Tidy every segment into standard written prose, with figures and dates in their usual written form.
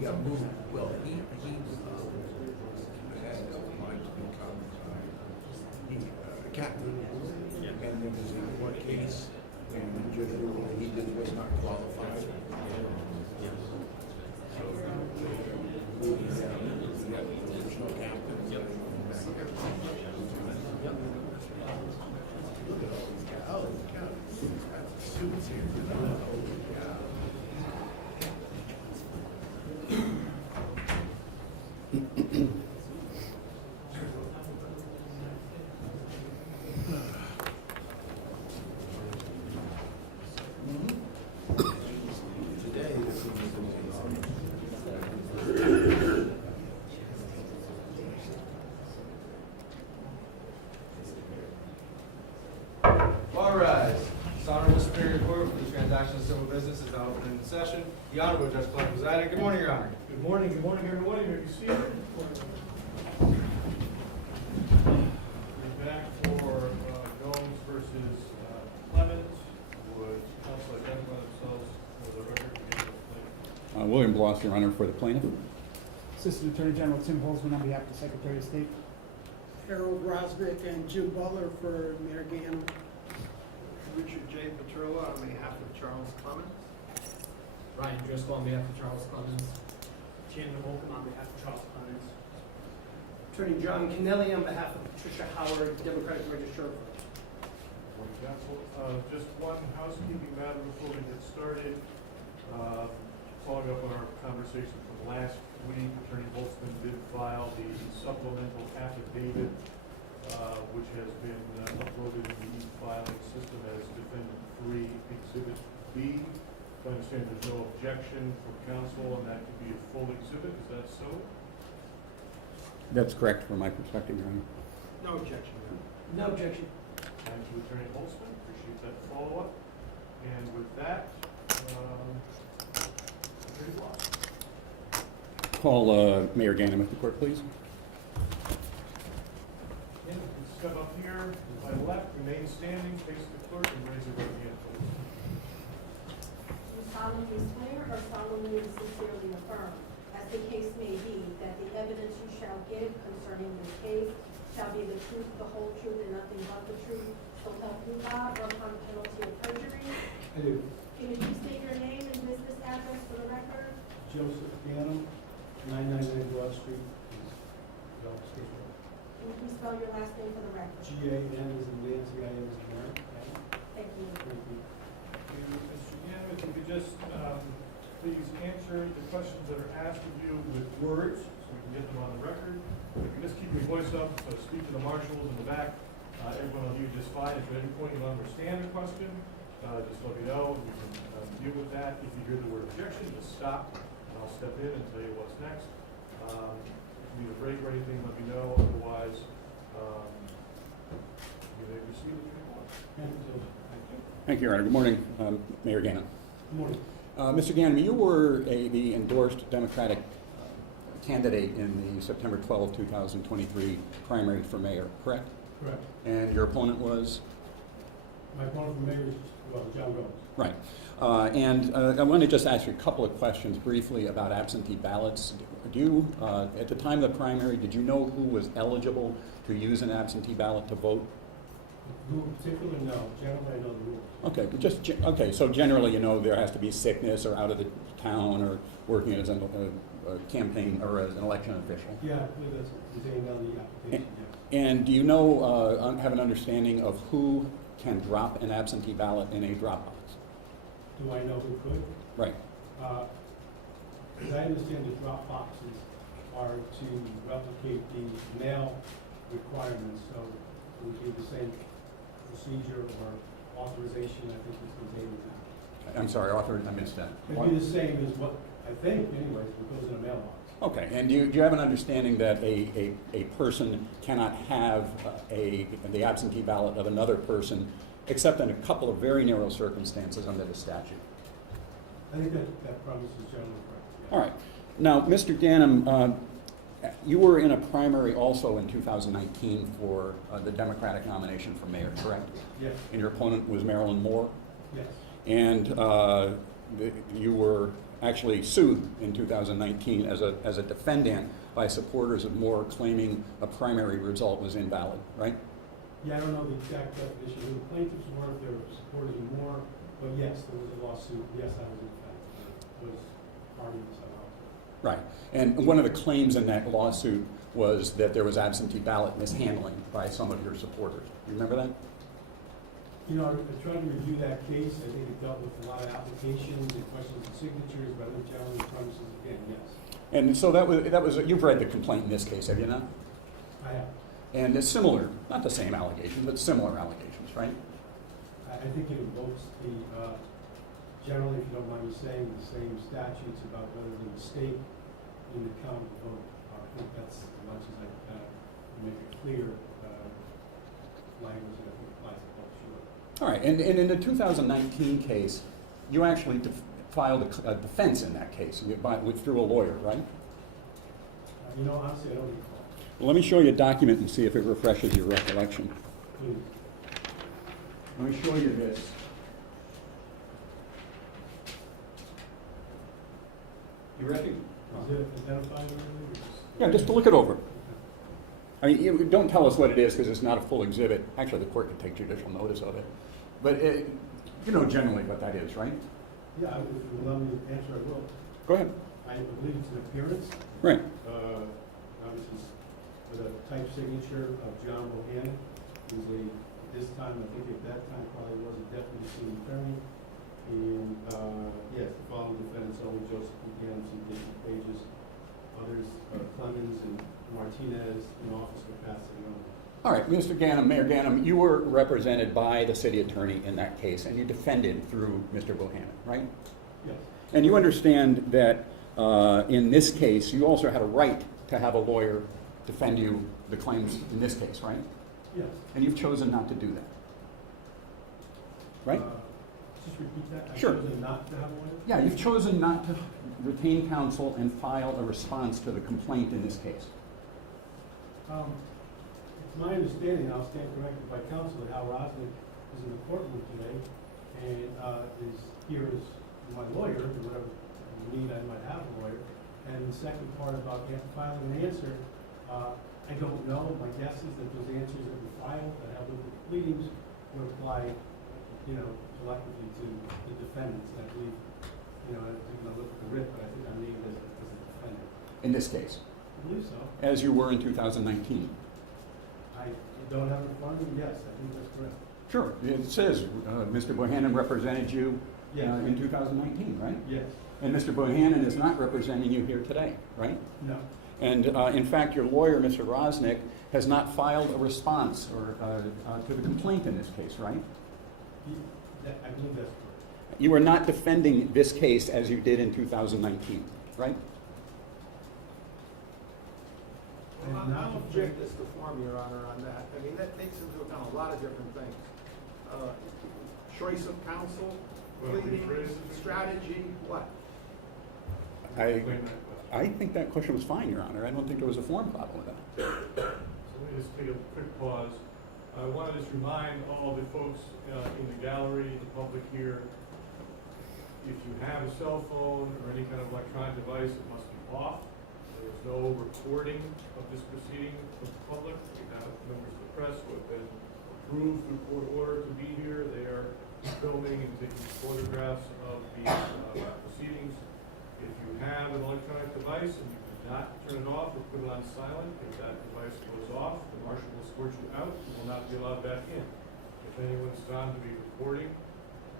got moved, well, he had applied to become a captain. And there was a court case, and the judge ruled that he was not qualified. So we have additional captains. Look at all these guys. Oh, God. Suits here. Holy cow. All rise. This Honorable Superior Court for the transaction of civil business is now open in session. The Honorable Judge Clerk presiding. Good morning, Your Honor. Good morning, everyone. You may be seated. We're back for Gomes versus Clemens. Would counsel identify themselves for the record? William Bloss, Your Honor, for the plaintiff. Assistant Attorney General Tim Holzman on behalf of the Secretary of State. Harold Rosnick and Jim Butler for Mayor Ganim. Richard J. Petrillo on behalf of Charles Clemens. Ryan Driscoll on behalf of Charles Clemens. Chandler Holcomb on behalf of Charles Clemens. Attorney John Kennelly on behalf of Patricia Howard, Democratic Registrar. Morning, counsel. Just one housekeeping matter before we get started. Following up on our conversation from last week, Attorney Holtzman did file the supplemental affidavit, which has been uploaded in the e-filing system as Defendant 3 Exhibit B. I understand there's no objection from counsel, and that could be a full exhibit. Is that so? That's correct from my perspective, Your Honor. No objection. No objection. Thank you, Attorney Holtzman. Appreciate that follow-up. And with that, Attorney Bloss. Call Mayor Ganim at the court, please. Yeah, you can step up here to my left, remain standing, face the clerk, and raise your right hand, please. You solemnly swear or solemnly and sincerely affirm, as the case may be, that the evidence you shall give concerning this case shall be the truth, the whole truth, and nothing but the truth, so help you God, or upon penalty of perjury? I do. Can you please state your name and business address for the record? Joseph Ganim, 999 Broad Street, Ballot. Can you please spell your last name for the record? G-A-N is in Nancy, I am in Mary. Thank you. Thank you. Mr. Ganim, if you could just please answer the questions that are asked of you with words, so we can get them on the record. If you just keep your voice up, so speak to the marshals in the back. Everyone will hear you just fine. If at any point you don't understand the question, just let me know, and we can deal with that. If you hear the word objection, just stop, and I'll step in and tell you what's next. If you need a break or anything, let me know. Otherwise, you may proceed if you want. Thank you. Thank you, Your Honor. Good morning, Mayor Ganim. Good morning. Mr. Ganim, you were the endorsed Democratic candidate in the September 12, 2023 primary for mayor, correct? Correct. And your opponent was? My opponent for mayor is, well, John Gomes. Right. And I want to just ask you a couple of questions briefly about absentee ballots. Do you, at the time of the primary, did you know who was eligible to use an absentee ballot to vote? Rule in particular, no. Generally, I know the rules. Okay, but okay. So generally, you know, there has to be sickness or out of the town or working as a campaign or as an election official. Yeah, I believe that's contained on the application, yes. And do you know, have an understanding of who can drop an absentee ballot in a drop box? Do I know who could? Right. As I understand, the drop boxes are to replicate the mail requirements, so it would be the same procedure or authorization I think is contained in that. I'm sorry, Arthur, I missed that. It'd be the same as what, I think anyways, what goes in a mailbox. Okay, and do you have an understanding that a person cannot have the absentee ballot of another person except in a couple of very narrow circumstances under the statute? I think that premise is generally correct. Yeah. All right. Now, Mr. Ganim, you were in a primary also in 2019 for the Democratic nomination for mayor, correct? Yes. And your opponent was Marilyn Moore? Yes. And you were actually sued in 2019 as a defendant by supporters of Moore claiming a primary result was invalid, right? Yeah, I don't know the exact definition of the plaintiffs were, if they were supporters of Moore, but yes, there was a lawsuit. Yes, I was in fact, was party somehow. Right. And one of the claims in that lawsuit was that there was absentee ballot mishandling by some of your supporters. You remember that? You know, I tried to review that case. I think it dealt with a lot of applications and questions of signatures, but I'm challenging premises again, yes. And so that was you've read the complaint in this case, have you not? I have. And it's similar, not the same allegation, but similar allegations, right? I think it invokes the, generally, if you don't mind me saying, the same statutes about whether the mistake in the count of the vote. I think that's as much as I can make a clear language that I think applies to both, sure. All right. And in the 2019 case, you actually filed a defense in that case through a lawyer, right? You know, honestly, I don't recall. Well, let me show you a document and see if it refreshes your recollection. Please. Let me show you this. You ready? Is it identified or anything? Yeah, just to look it over. I mean, don't tell us what it is because it's not a full exhibit. Actually, the court can take judicial notice of it. But you know generally what that is, right? Yeah, if you allow me to answer, I will. Go ahead. I believe it's an appearance. Right. Obviously, with a type signature of John Bohannon, who's this time, I think at that time, probably was a deputy city attorney. And, yes, the following defendants, Owen Joseph Buchanan, some different pages. Others, Clemens and Martinez, in office capacity only. All right, Mr. Ganim, Mayor Ganim, you were represented by the city attorney in that case, and you defended through Mr. Bohannon, right? Yes. And you understand that in this case, you also had a right to have a lawyer defend you the claims in this case, right? Yes. And you've chosen not to do that, right? Just repeat that. Sure. I've chosen not to have a lawyer? Yeah, you've chosen not to retain counsel and file a response to the complaint in this case. It's my understanding, I'll stand corrected by counsel, that Al Rosnick is in the courtroom today and is here as my lawyer, or whatever need I might have a lawyer. And the second part about filing an answer, I don't know. My guess is that those answers that we filed that have with the pleadings would apply, you know, collectively to the defendants. And I believe, you know, I didn't look at the writ, but I think I'm named as a defendant. In this case, I believe so. as you were in 2019. I don't have it in front of me. Yes, I think that's correct. Sure, it says Mr. Bohannon represented you Yes. in 2019, right? Yes. And Mr. Bohannon is not representing you here today, right? No. And in fact, your lawyer, Mr. Rosnick, has not filed a response or to the complaint in this case, right? I believe that's correct. You are not defending this case as you did in 2019, right? Well, I'll object this to form, Your Honor, on that. I mean, that takes into account a lot of different things. Choice of counsel, pleading, strategy, what? I think that question was fine, Your Honor. I don't think there was a form problem with that. So let me just take a quick pause. I want to just remind all the folks in the gallery, the public here, if you have a cell phone or any kind of electronic device, it must be off. There's no recording of this proceeding of the public. We have members of the press who have been approved through court order to be here. They are filming and taking photographs of the proceedings. If you have an electronic device and you cannot turn it off or put it on silent, if that device goes off, the marshal will escort you out. You will not be allowed back in. If anyone is found to be recording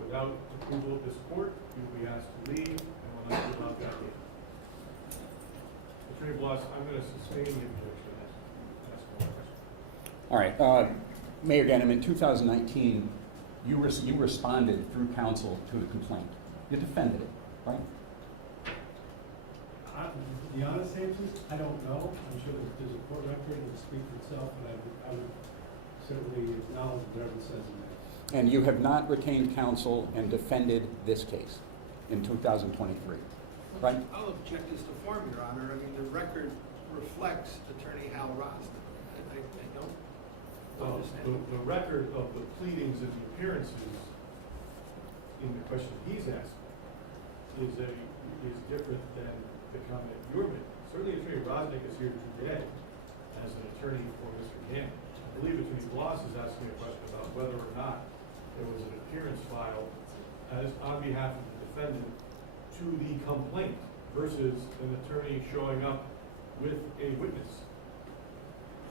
without approval of this court, you will be asked to leave and will not be allowed back in. Attorney Bloss, I'm going to sustain the objection. Ask one question. All right, Mayor Ganim, in 2019, you responded through counsel to the complaint. You defended it, right? The honest answer is, I don't know. I'm sure that there's a court record that speaks for itself, but I would certainly acknowledge whatever it says in there. And you have not retained counsel and defended this case in 2023, right? I'll object this to form, Your Honor. I mean, the record reflects Attorney Hal Rosnick. I don't Well, understand. the record of the pleadings and the appearances in the question he's asking is different than the comment you're making. Certainly Attorney Rosnick is here today as an attorney for Mr. Ganim. I believe Attorney Bloss is asking a question about whether or not there was an appearance filed as on behalf of the defendant to the complaint versus an attorney showing up with a witness.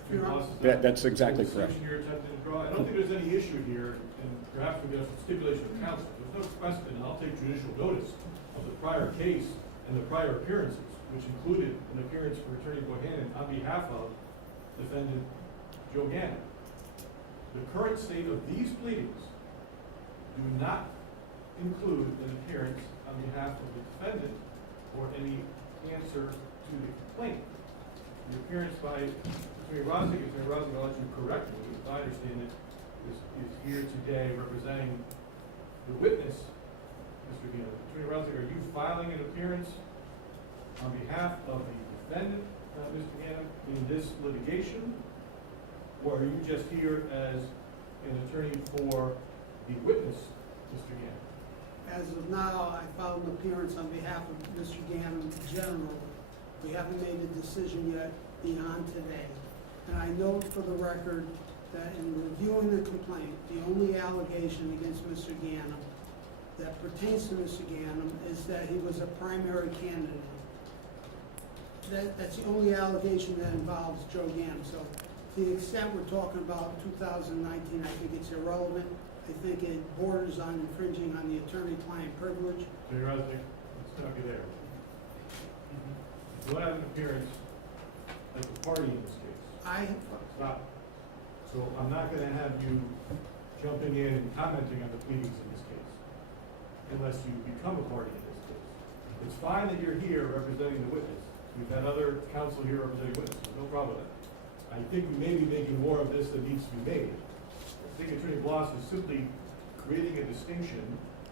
Attorney Bloss, is That's exactly the correct. distinction you're attempting to draw? I don't think there's any issue here, and perhaps we have some stipulation of counsel. There's no question, and I'll take judicial notice of the prior case and the prior appearances, which included an appearance for Attorney Bohannon on behalf of defendant Joe Ganim. The current state of these pleadings do not include an appearance on behalf of the defendant or any answer to the complaint. The appearance by Attorney Rosnick, I'll let you correct me, if I understand it, is here today representing the witness, Mr. Ganim. Attorney Rosnick, are you filing an appearance on behalf of the defendant, Mr. Ganim, in this litigation? Or are you just here as an attorney for the witness, Mr. Ganim? As of now, I filed an appearance on behalf of Mr. Ganim General. We haven't made a decision yet beyond today. And I note for the record that in reviewing the complaint, the only allegation against Mr. Ganim that pertains to Mr. Ganim is that he was a primary candidate. That's the only allegation that involves Joe Ganim. So to the extent we're talking about 2019, I think it's irrelevant. I think it borders on infringing on the attorney-client privilege. Attorney Rosnick, let's stop you there. You want to have an appearance as a party in this case? Stop. So I'm not going to have you jumping in and commenting on the pleadings in this case, unless you become a party in this case. It's fine that you're here representing the witness. We've had other counsel here representing witnesses, no problem with that. I think we may be making more of this than needs to be made. I think Attorney Bloss is simply creating a distinction,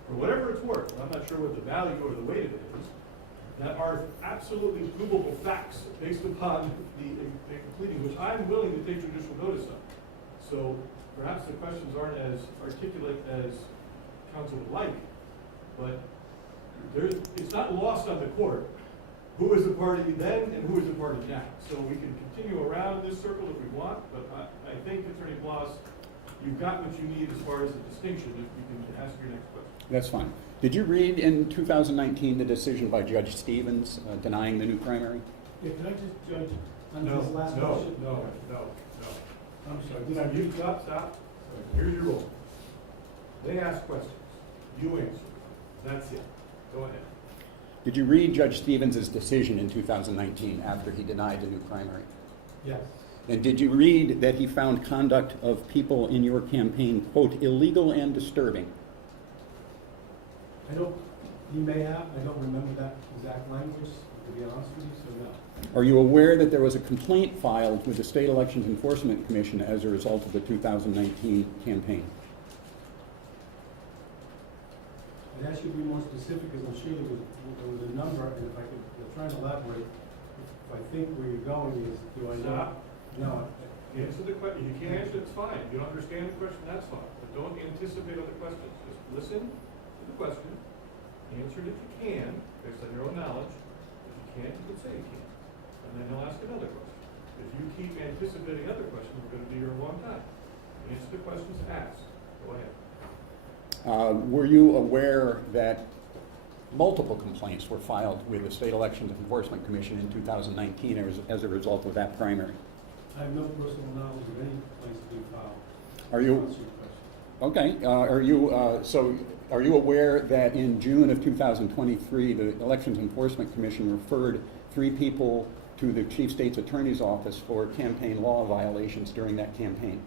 for whatever it's worth, and I'm not sure what the value or the weight of it is, that are absolutely provable facts based upon the pleading, which I'm willing to take judicial notice of. So perhaps the questions aren't as articulate as counsel would like, but it's not lost on the court who is the party then and who is the party now. So we can continue around this circle if we want, but I think, Attorney Bloss, you've got what you need as far as the distinction, if you can ask your next question. That's fine. Did you read in 2019 the decision by Judge Stevens denying the new primary? Yeah, can I just judge on No, this last no, question? no. I'm sorry, did I read? Stop. Here's your rule. They ask questions. You answer. That's it. Go ahead. Did you read Judge Stevens' decision in 2019 after he denied the new primary? Yes. And did you read that he found conduct of people in your campaign, quote, illegal and disturbing? He may have, I don't remember that exact language, to be honest with you, so no. Are you aware that there was a complaint filed with the State Elections Enforcement Commission as a result of the 2019 campaign? I'd ask you to be more specific, because I'm sure there was a number, and if I could, try and elaborate, if I think where you're going is, do I know? Stop. No. Answer the question. You can't answer, it's fine. You don't understand the question, that's fine. But don't anticipate other questions. Just listen to the question, answer it if you can, based on your own knowledge. If you can't, you can say you can't. And then he'll ask another question. If you keep anticipating other questions, we're going to be here a long time. Answer the questions asked. Go ahead. Were you aware that multiple complaints were filed with the State Elections Enforcement Commission in 2019 as a result of that primary? I have no personal knowledge of any place being filed. Are you? To answer your question. Okay. Are you aware that in June of 2023, the Elections Enforcement Commission referred 3 people to the Chief State's Attorney's Office for campaign law violations during that campaign?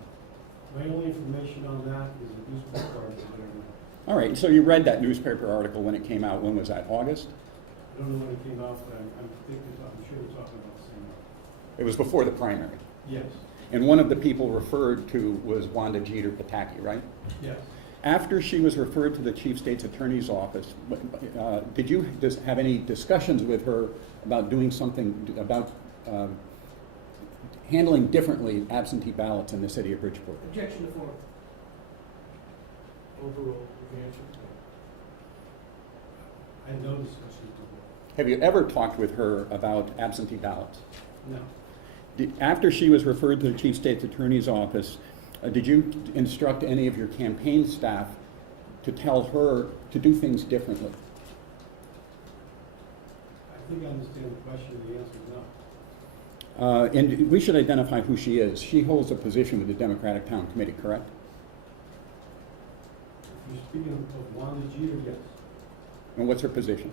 My only information on that is a newspaper article that I read. All right, so you read that newspaper article when it came out. When was that, August? I don't know when it came out, but I'm sure we're talking about the same one. It was before the primary. Yes. And one of the people referred to was Wanda Jeter Pataki, right? Yes. After she was referred to the Chief State's Attorney's Office, did you have any discussions with her about doing something, about handling differently absentee ballots in the city of Bridgeport? Objection to form. Overrule the answer. had no discussions with her. Have you ever talked with her about absentee ballots? No. After she was referred to the Chief State's Attorney's Office, did you instruct any of your campaign staff to tell her to do things differently? I think I understand the question, the answer is no. And we should identify who she is. She holds a position with the Democratic Town Committee, correct? If you're speaking of Wanda Jeter, yes. And what's her position?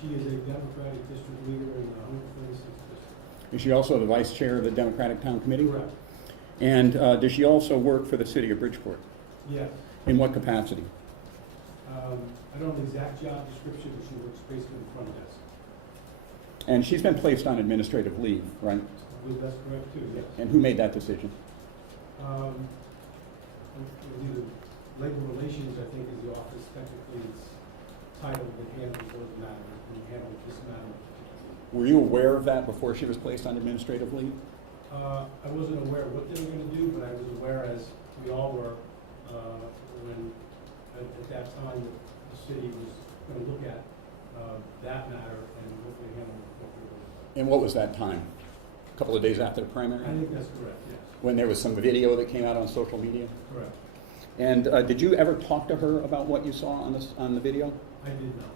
She is a Democratic district leader in the 126th district. Is she also the vice chair of the Democratic Town Committee? Correct. And does she also work for the city of Bridgeport? Yes. In what capacity? I don't know the exact job description, but she works basically in the front desk. And she's been placed on administrative leave, right? I believe that's correct too, yes. And who made that decision? Either labor relations, I think, is the office technically it's titled that handles those matters, and handles this matter. Were you aware of that before she was placed on administrative leave? I wasn't aware of what they were going to do, but I was aware, as we all were, when at that time the city was going to look at that matter and hopefully handle it appropriately. And what was that time? A couple of days after the primary? I think that's correct, yes. When there was some video that came out on social media? Correct. And did you ever talk to her about what you saw on the video? I did not.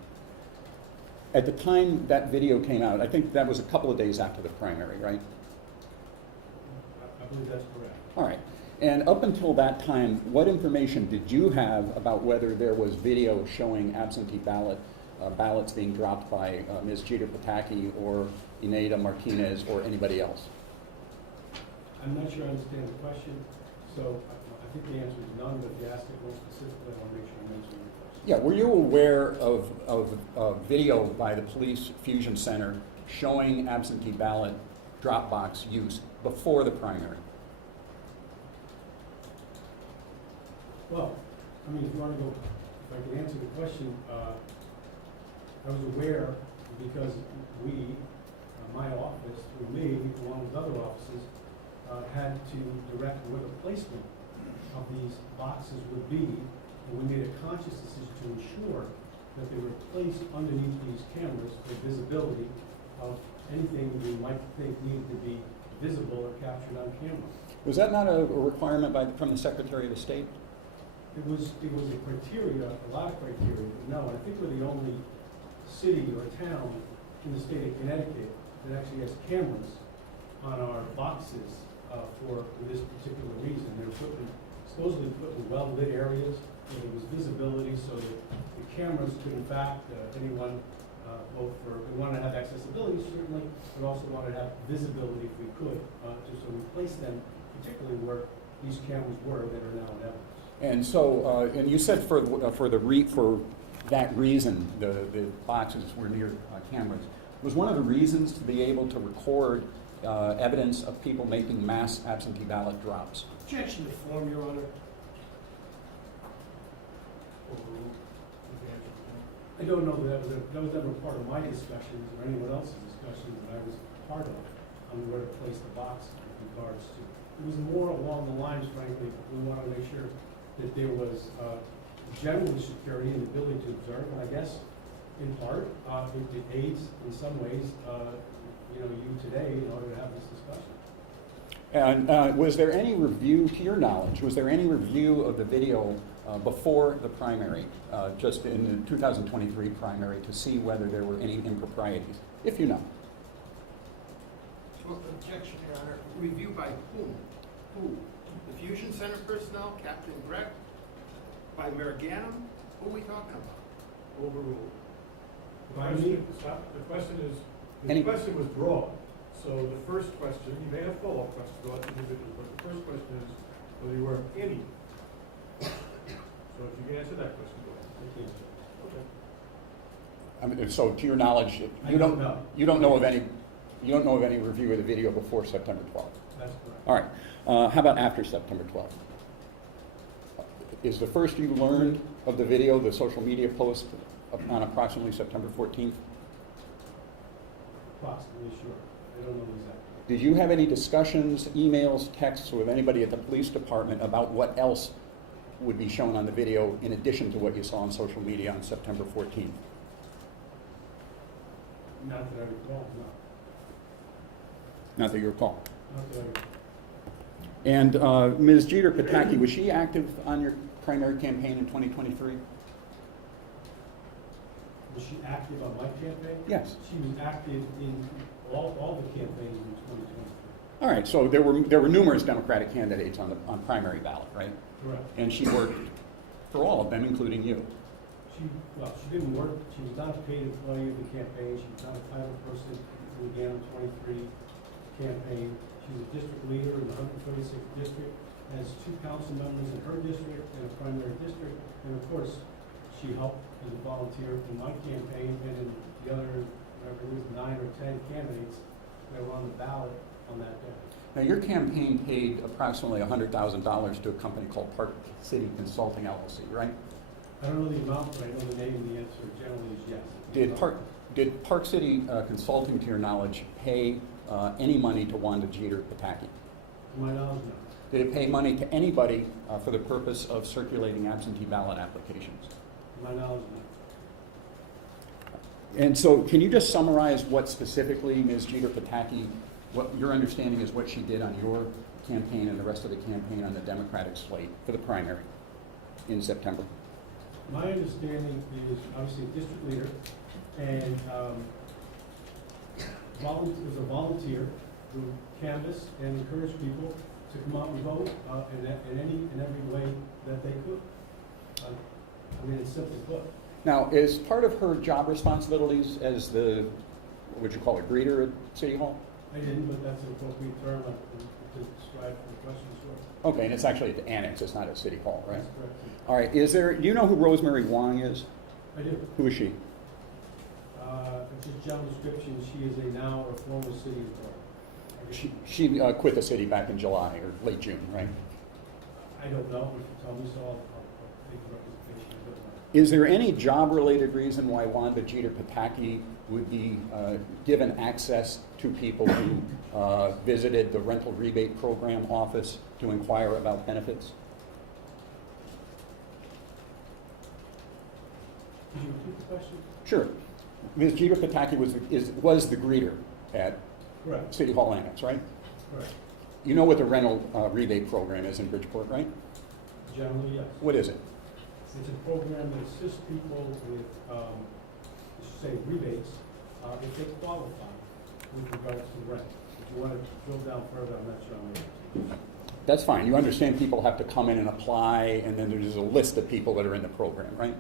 At the time that video came out, I think that was a couple of days after the primary, right? I believe that's correct. All right. And up until that time, what information did you have about whether there was video showing absentee ballots being dropped by Ms. Jeter Pataki or Ineida Martinez or anybody else? I'm not sure I understand the question, so I think the answer is none, but if you ask it more specifically, I want to make sure I'm answering your question. Yeah, were you aware of video by the Police Fusion Center showing absentee ballot drop box use before the primary? Well, I mean, if you want to go, if I can answer the question, I was aware because we, my office, through me, along with other offices, had to direct where the placement of these boxes would be, and we made a conscious decision to ensure that they were placed underneath these cameras for visibility of anything we might think needed to be visible or captured on camera. Was that not a requirement from the Secretary of the State? It was a criteria, a lot of criteria, but no, I think we're the only city or town in the state of Connecticut that actually has cameras on our boxes for this particular reason. They're supposedly put in well-lit areas where there was visibility so that the cameras could, in fact, anyone, we want to have accessibility certainly, but also want to have visibility if we could, so we place them particularly where these cameras were that are now in evidence. And so, and you said for that reason, the boxes were near cameras. Was one of the reasons to be able to record evidence of people making mass absentee ballot drops? Objection to form, Your Honor. I don't know that that was ever part of my discussions or anyone else's discussions that I was part of on where to place the box with regards to. It was more along the lines, frankly, we wanted to make sure that there was general security and the ability to observe, and I guess in part it aids in some ways you today in order to have this discussion. And was there any review, to your knowledge, was there any review of the video before the primary, just in the 2023 primary, to see whether there were any improprieties, if you know? Well, objection, Your Honor. Review by whom? Who? The Fusion Center personnel, Captain Greg? By Mayor Ganim? Who are we talking about? Overruled. By me? The question is, Any- the question was broad. So the first question, you may have follow-up questions about individuals, but the first question is whether you were any. So if you can answer that question, go ahead. Thank you. Okay. I mean, so to your knowledge, I don't know. You don't know of any review of the video before September 12th. That's correct. All right. How about after September 12th? Is the first you learned of the video the social media post on approximately September 14th? Approximately, sure. I don't know exactly. Did you have any discussions, emails, texts with anybody at the police department about what else would be shown on the video in addition to what you saw on social media on September 14th? Not that I recall, no. Not that you recall. Not that I recall. And Ms. Jeter Pataki, was she active on your primary campaign in 2023? Was she active on my campaign? Yes. She was active in all the campaigns in 2023. All right, so there were numerous Democratic candidates on primary ballot, right? Correct. And she worked for all of them, including you. She didn't work, she was not a paid employee of the campaign, she was not a title person in the Ganim 23 campaign. She's a district leader in the 136th district, has 2 council members in her district and a primary district, and of course, she helped as a volunteer in my campaign and in the other, whatever it was, 9 or 10 candidates that were on the ballot on that day. Now, your campaign paid approximately $100,000 to a company called Park City Consulting LLC, right? I don't know the amount, but I know the name, and the answer generally is yes. Did Park City Consulting, to your knowledge, pay any money to Wanda Jeter Pataki? To my knowledge, no. Did it pay money to anybody for the purpose of circulating absentee ballot applications? To my knowledge, no. And so, can you just summarize what specifically Ms. Jeter Pataki, what your understanding is what she did on your campaign and the rest of the campaign on the Democratic slate for the primary in September? My understanding is obviously a district leader and was a volunteer who canvassed and encouraged people to come out and vote in every way that they could. I mean, it's simply put. Now, as part of her job responsibilities as the, what you call a greeter at City Hall? I didn't, but that's an appropriate term to describe the question, sure. Okay, and it's actually at the annex, it's not at City Hall, right? That's correct. All right, do you know who Rosemary Wong is? I do. Who is she? It's a general description. She is a now or former city employee. She quit the city back in July or late June, right? I don't know. If you tell me so, I'll take the representation. I don't know. Is there any job-related reason why Wanda Jeter Pataki would be given access to people who visited the rental rebate program office to inquire about benefits? Could you repeat the question? Sure. Ms. Jeter Pataki was the greeter at Correct. City Hall Annex, right? Correct. You know what the rental rebate program is in Bridgeport, right? Generally, yes. What is it? It's a program that assists people with, say, rebates if they qualify with regards to rent. If you want to drill down further, I'm not sure I'm able to. That's fine. You understand people have to come in and apply, and then there's a list of people that are in the program, right?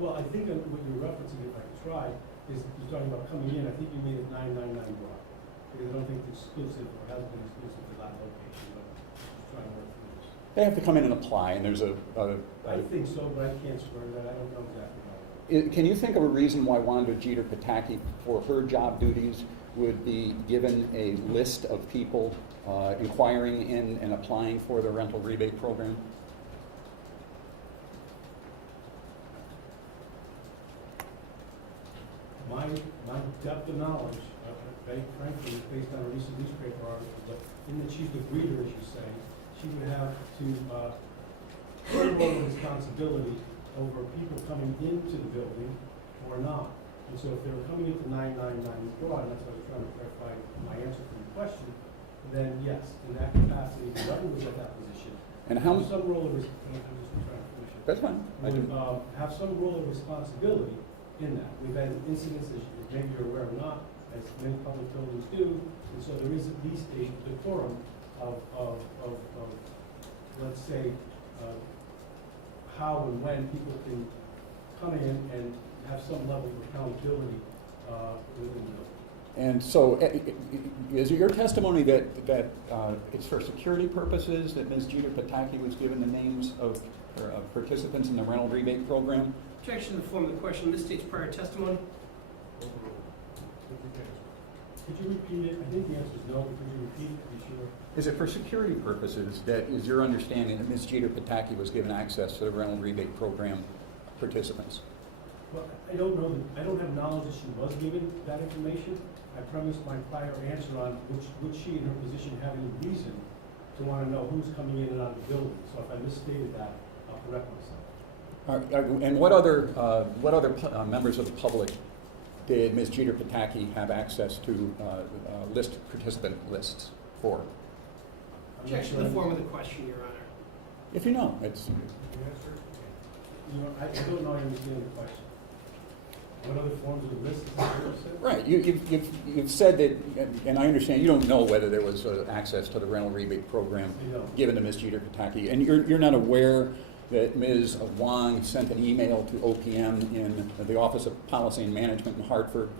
Well, I think that what you're referencing, if I could try, is you're talking about coming in. I think you made it 999 broad. Because I don't think it's exclusive or has been exclusive to that location, but just trying to work through this. They have to come in and apply, and there's I think so, but I can't swear to that. I don't know exactly how it Can you think of a reason why Wanda Jeter Pataki, for her job duties, would be given a list of people inquiring in and applying for the rental rebate program? My depth of knowledge, very frankly, is based on a recent newspaper article, but in that she's the greeter, as you say, she would have to take over responsibility over people coming into the building or not. And so if they were coming into 999 broad, and that's what I was trying to clarify my answer to your question, then yes, in that capacity, whoever was at that position, And how? have some role of, I'm just trying to finish it. That's fine. I Would do. have some role of responsibility in that. We've had incidents, as maybe you're aware or not, as many public buildings do, and so there is at least a decorum of let's say, how and when people can come in and have some level of accountability within the building. And so, is it your testimony that it's for security purposes that Ms. Jeter Pataki was given the names of participants in the rental rebate program? Objection to the form of the question. This states prior testimony. Could you repeat it? I think the answer is no, but could you repeat it to be sure? Is it for security purposes that is your understanding that Ms. Jeter Pataki was given access to the rental rebate program participants? Well, I don't know, I don't have knowledge that she was given that information. I premised my prior answer on would she in her position have any reason to want to know who's coming in and out of the building. So if I misstated that, I'll correct myself. And what other members of the public did Ms. Jeter Pataki have access to participant lists for? Objection to the form of the question, Your Honor. If you know, it's, I don't know I understand the question. What other forms of lists is there? right, you've said that, and I understand you don't know whether there was access to the rental rebate program I know. given to Ms. Jeter Pataki, and you're not aware that Ms. Wong sent an email to OPM in the Office of Policy and Management in Hartford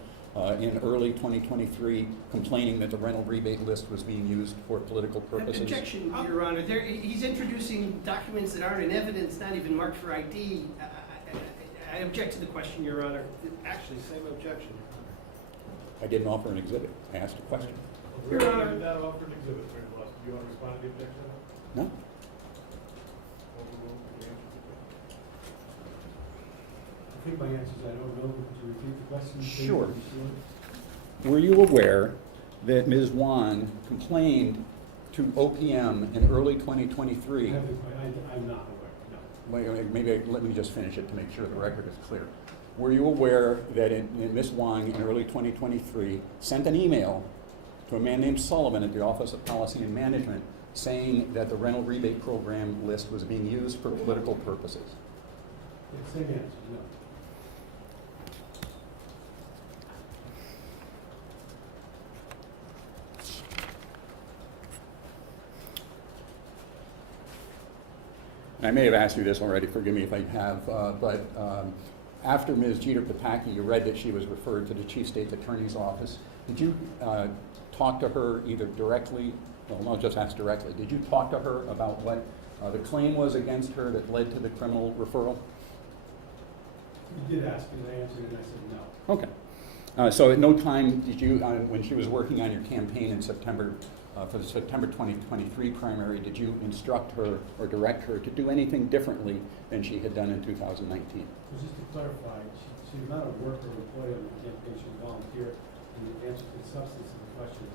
in early 2023 complaining that the rental rebate list was being used for political purposes? Objection, Your Honor. He's introducing documents that aren't in evidence, not even marked for ID. I object to the question, Your Honor. Actually, same objection. I didn't offer an exhibit. I asked a question. We're going to offer an exhibit, Attorney Blunt. Do you want to respond to the objection? No? I think my answer is I don't know. Could you repeat the question? please? Sure. Are you Were you aware that Ms. Wong complained to OPM in early 2023? I'm not aware, no. Maybe let me just finish it to make sure the record is clear. Were you aware that Ms. Wong in early 2023 sent an email to a man named Sullivan at the Office of Policy and Management saying that the rental rebate program list was being used for political purposes? Same answer, no. And I may have asked you this already, forgive me if I have, but after Ms. Jeter Pataki, you read that she was referred to the Chief State's Attorney's Office. Did you talk to her either directly, well, no, just ask directly, did you talk to her about what the claim was against her that led to the criminal referral? You did ask, and I answered, and I said no. Okay. So at no time did you, when she was working on your campaign in September, for the September 2023 primary, did you instruct her or direct her to do anything differently than she had done in 2019? So just to clarify, she's not a worker or employee on the campaign, she's a volunteer, and the answer to the substance of the question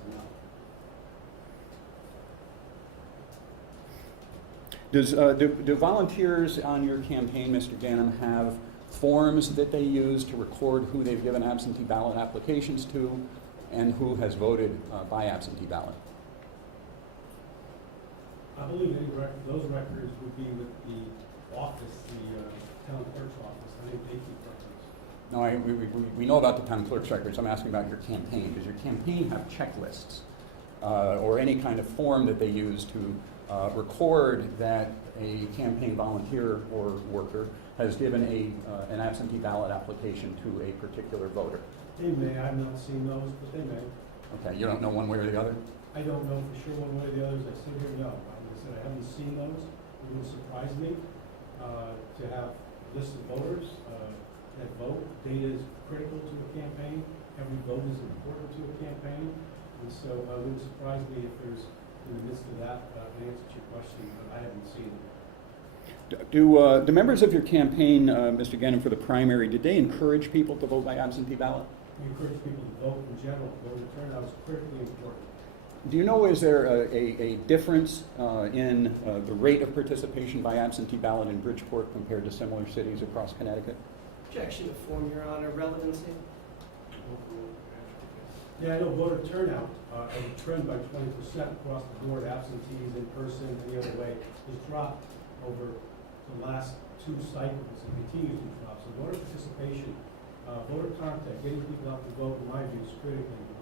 is no. Do volunteers on your campaign, Mr. Ganim, have forms that they use to record who they've given absentee ballot applications to and who has voted by absentee ballot? I believe those records would be with the office, the town clerk's office. I think they keep records. No, we know about the town clerk's records. I'm asking about your campaign. Does your campaign have checklists or any kind of form that they use to record that a campaign volunteer or worker has given an absentee ballot application to a particular voter? They may. I've not seen those, but they may. Okay, you don't know one way or the other? I don't know for sure one way or the other. As I sit here, no. Like I said, I haven't seen those. It would surprise me to have a list of voters that vote. Data is critical to a campaign. Every vote is important to a campaign. And so it would surprise me if there's, in the midst of that, an answer to your question, but I haven't seen it. Do the members of your campaign, Mr. Ganim, for the primary, did they encourage people to vote by absentee ballot? We encourage people to vote in general. Voter turnout is critically important. Do you know, is there a difference in the rate of participation by absentee ballot in Bridgeport compared to similar cities across Connecticut? Objection to form, Your Honor. Relevancy. Yeah, I know voter turnout as a trend by 20% across the board, absentees, in person, any other way, has dropped over the last two cycles and continues to drop. So voter participation, voter contact, getting people out to vote, in my view, is critically important.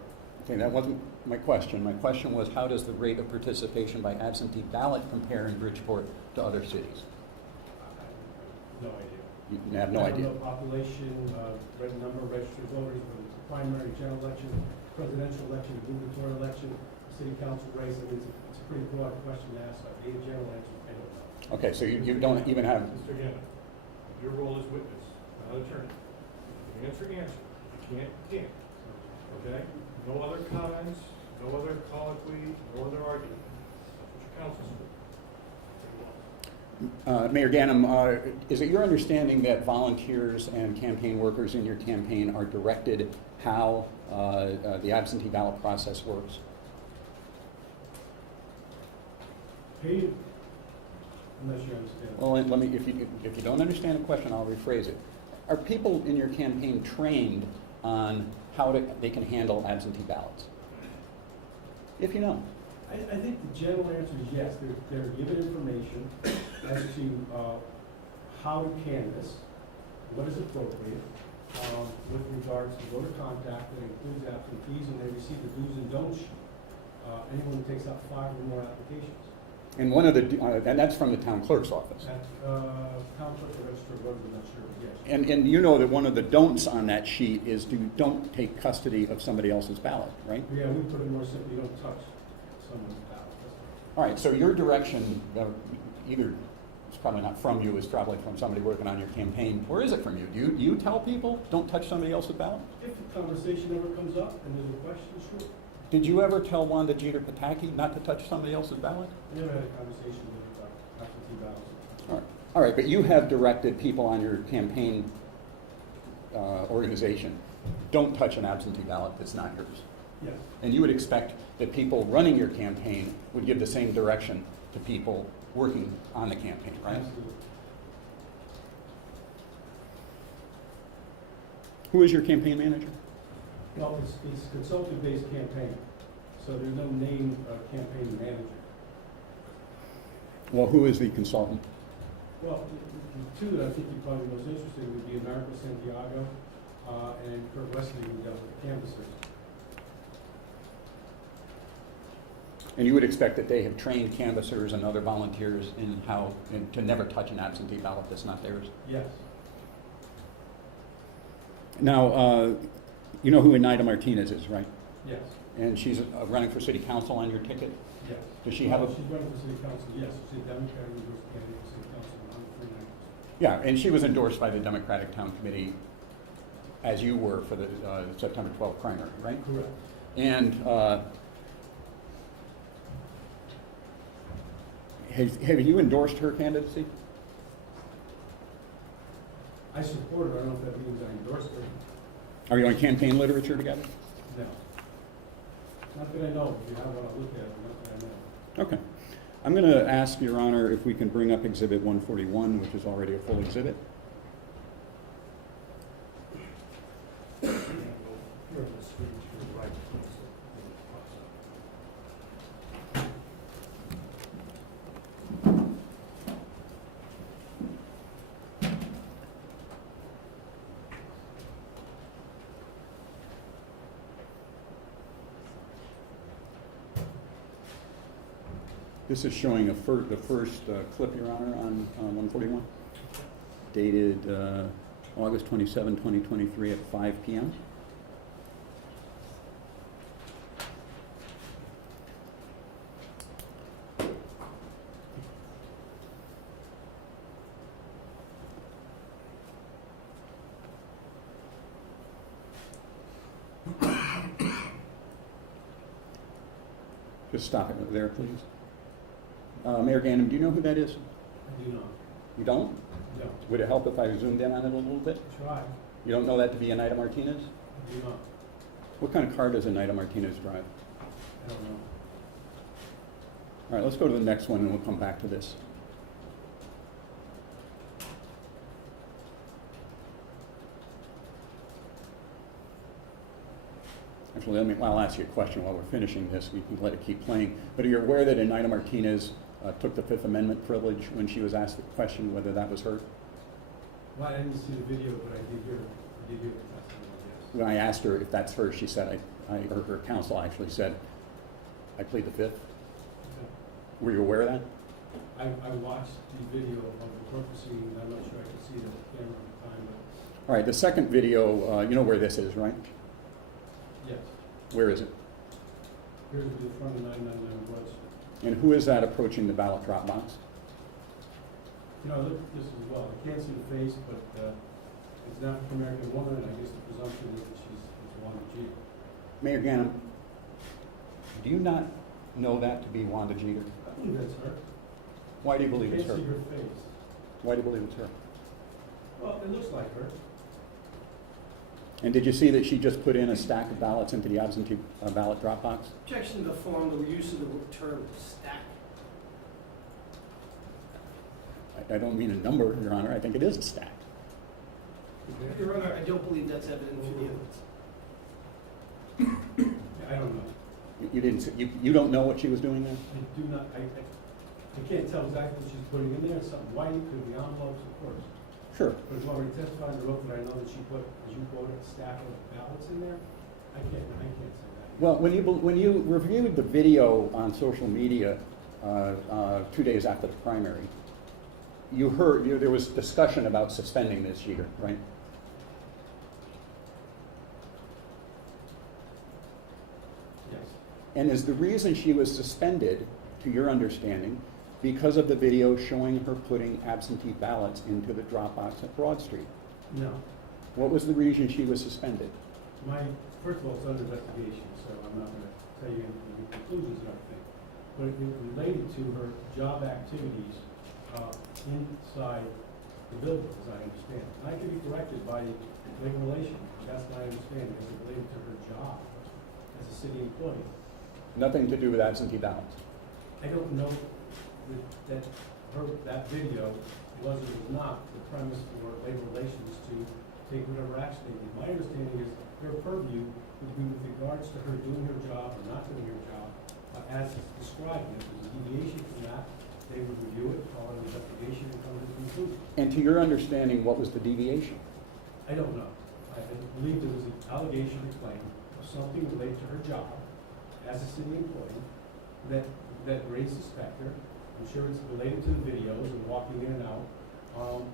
Okay, that wasn't my question. My question was, how does the rate of participation by absentee ballot compare in Bridgeport to other cities? No idea. You have no I idea. don't know population, number of registered voters, whether it's a primary, general election, presidential election, gubernatorial election, city council race. I mean, it's a pretty broad question to ask. I'd be a general answer. I don't know. Okay, so you don't even have... Mr. Ganim, your role is witness, not attorney. You answer, answer. You can't. Okay? No other comments, no other colloquy, no other argument. That's what your counsel's for. Mayor Ganim, is it your understanding that volunteers and campaign workers in your campaign are directed how the absentee ballot process works? Paid, unless you understand. Well, let me, if you don't understand the question, I'll rephrase it. Are people in your campaign trained on they can handle absentee ballots? If you know. I think the general answer is yes. They're given information as to how to canvass, what is appropriate, with regards to voter contact that includes absentees, and they receive the do's and don'ts sheet. Anyone who takes out 5 or more applications. And and that's from the town clerk's office. At town clerk or register of voters, I'm not sure, but yes. And you know that one of the don'ts on that sheet is don't take custody of somebody else's ballot, right? Yeah, we put it more simply, don't touch someone's ballot. That's right. All right, so your direction, either it's probably not from you, it's probably from somebody working on your campaign, or is it from you? Do you tell people, don't touch somebody else's ballot? If the conversation ever comes up and there's a question, sure. Did you ever tell Wanda Jeter Pataki not to touch somebody else's ballot? I never had a conversation with her about absentee ballots. All right, but you have directed people on your campaign organization, don't touch an absentee ballot that's not yours. Yes. And you would expect that people running your campaign would give the same direction to people working on the campaign, right? Absolutely. Who is your campaign manager? Well, it's a consultant-based campaign, so there's no named campaign manager. Well, who is the consultant? Well, the two that I think you're probably most interested in would be America Santiago and Kurt Wesley, who dealt with the canvassers. And you would expect that they have trained canvassers and other volunteers in to never touch an absentee ballot that's not theirs? Yes. Now, you know who Eneida Martinez is, right? Yes. And she's running for city council on your ticket? Yes. Does she have a... She's running for city council, yes. She's a Democrat who was candidate for city council in 139. Yeah, and she was endorsed by the Democratic Town Committee, as you were for the September 12th primary, right? Correct. And have you endorsed her candidacy? I support her. I don't know if that means I endorse her. Are you on campaign literature together? No. Not that I know. If you have one, I'll look at it. Not that I know. Okay. I'm going to ask, Your Honor, if we can bring up Exhibit 141, which is already a full exhibit. Here on the screen to the right. This is showing the first clip, Your Honor, on 141, dated August 27, 2023 at 5 p.m. Just stop it there, please. Mayor Ganim, do you know who that is? I do not. You don't? No. Would it help if I zoomed in on it a little bit? Try. You don't know that to be Eneida Martinez? I do not. What kind of car does Eneida Martinez drive? I don't know. All right, let's go to the next one and we'll come back to this. Actually, I'll ask you a question while we're finishing this. We can let it keep playing. But are you aware that Eneida Martinez took the Fifth Amendment privilege when she was asked the question whether that was her? Well, I didn't see the video, but I did hear the testimony, yes. When I asked her if that's her, she said, or her counsel actually said, I plead the Fifth. Okay. Were you aware of that? I watched the video of the court proceeding, and I'm not sure I could see the camera at the time, but All right, the second video, you know where this is, right? yes. Where is it? Here's the front of 999 Woods. And who is that approaching the ballot drop box? You know, I looked at this as well. I can't see the face, but it's an African-American woman, and I guess the presumption is that it's Wanda Jeter. Mayor Ganim, do you not know that to be Wanda Jeter? I believe that's her. Why do you believe I it's can't her? see her face. Why do you believe it's her? Well, it looks like her. And did you see that she just put in a stack of ballots into the absentee ballot drop box? Objection to the form, the use of the term stack. I don't mean a number, Your Honor. I think it is a stack. Your Honor, I don't believe that's evident from the evidence. You didn't, you don't know what she was doing there? I do not, I can't tell exactly what she's putting in there, something white, could be envelopes, of course. Sure. But it's already testified in the oath that I know that she put, as you quoted, a stack of ballots in there. I can't say that. Well, when you reviewed the video on social media 2 days after the primary, you heard, there was discussion about suspending this year, right? Yes. And is the reason she was suspended, to your understanding, because of the video showing her putting absentee ballots into the drop box at Broad Street? No. What was the reason she was suspended? First of all, it's under investigation, so I'm not gonna tell you any conclusions or anything. But it related to her job activities, inside the building, as I understand. And I could be corrected by labor relations, that's my understanding, as it related to her job as a city employee. Nothing to do with absentee ballots. I don't know that video was or was not the premise for labor relations to take whatever action they did. My understanding is their purview would be with regards to her doing her job or not doing her job, as it's described. If there's a deviation from that, they would review it, call an investigation, and come to a conclusion. And to your understanding, what was the deviation? I don't know. I believe there was an allegation or claim of something related to her job as a city employee that raised suspect her. I'm sure it's related to the videos and walking in and out,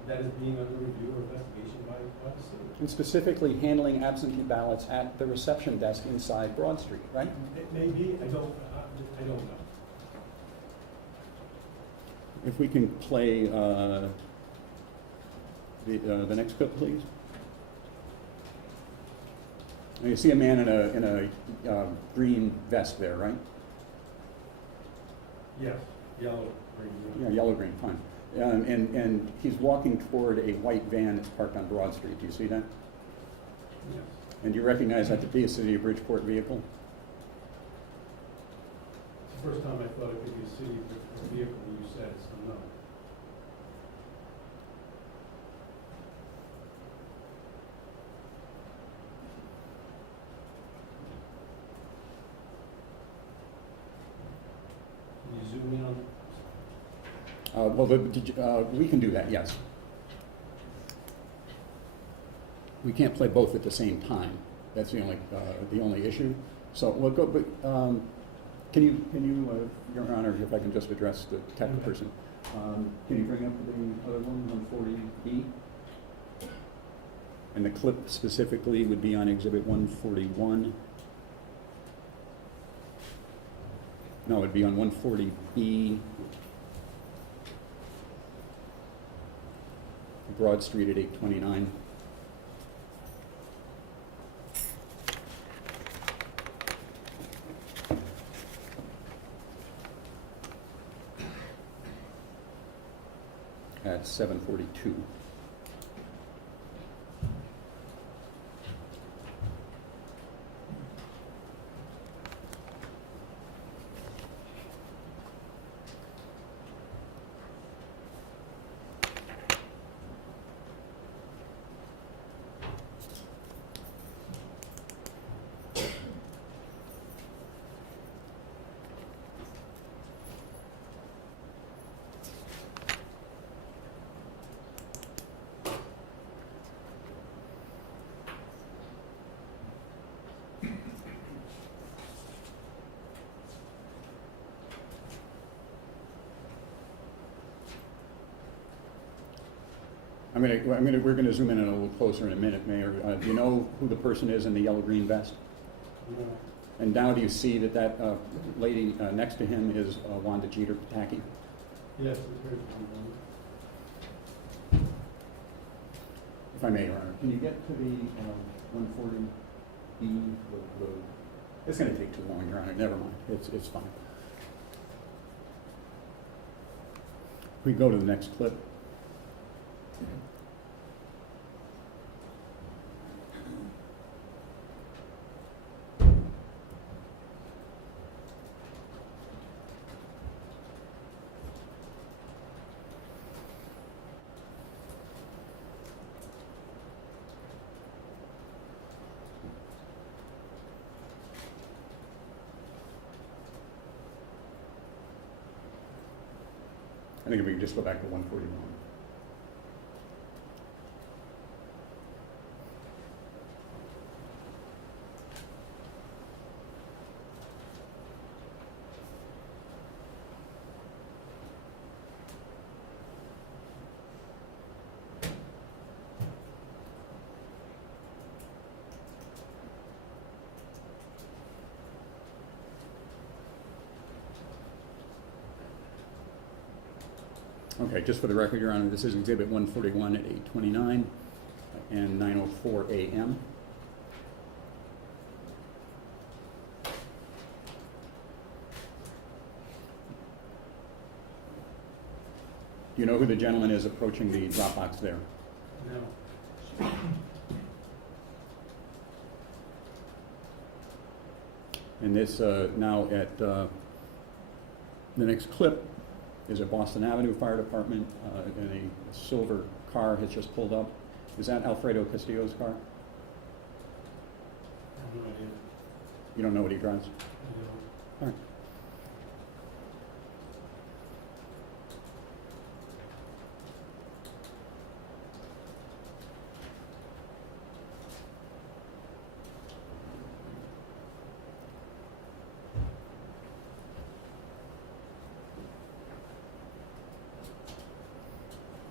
that is being under review or investigation by the city. And specifically handling absentee ballots at the reception desk inside Broad Street, right? It may be, I don't know. If we can play the next clip, please. Now you see a man in a green vest there, right? Yes, yellow, green. Yeah, yellow, green, fine. And he's walking toward a white van that's parked on Broad Street. Do you see that? Yes. And do you recognize that to be a City of Bridgeport vehicle? It's the first time I thought it could be a city vehicle when you said it, so no. Can you zoom in on it? Well, we can do that, yes. We can't play both at the same time. That's the only issue. So we'll go. But can you, Your Honor, if I can just address the technical person, can you bring up the other one, 140B? And the clip specifically would be on Exhibit 141. No, it'd be on 140B. Broad Street at 829. At 742. We're gonna zoom in a little closer in a minute, Mayor. Do you know who the person is in the yellow-green vest? No. And now do you see that lady next to him is Wanda Jeter Paki? Yes, it's very good. If I may, Your Honor, can you get to the 140B? It's gonna take too long, Your Honor. Never mind. It's fine. We go to the next clip. think if we could just go back to 141. Okay, just for the record, Your Honor, this is Exhibit 141 at 8:29 and 9:04 a.m. Do you know who the gentleman is approaching the drop box there? No. And this now at the next clip is a Boston Avenue Fire Department, and a silver car has just pulled up. Is that Alfredo Castillo's car? I have no idea. You don't know what he drives? I All right.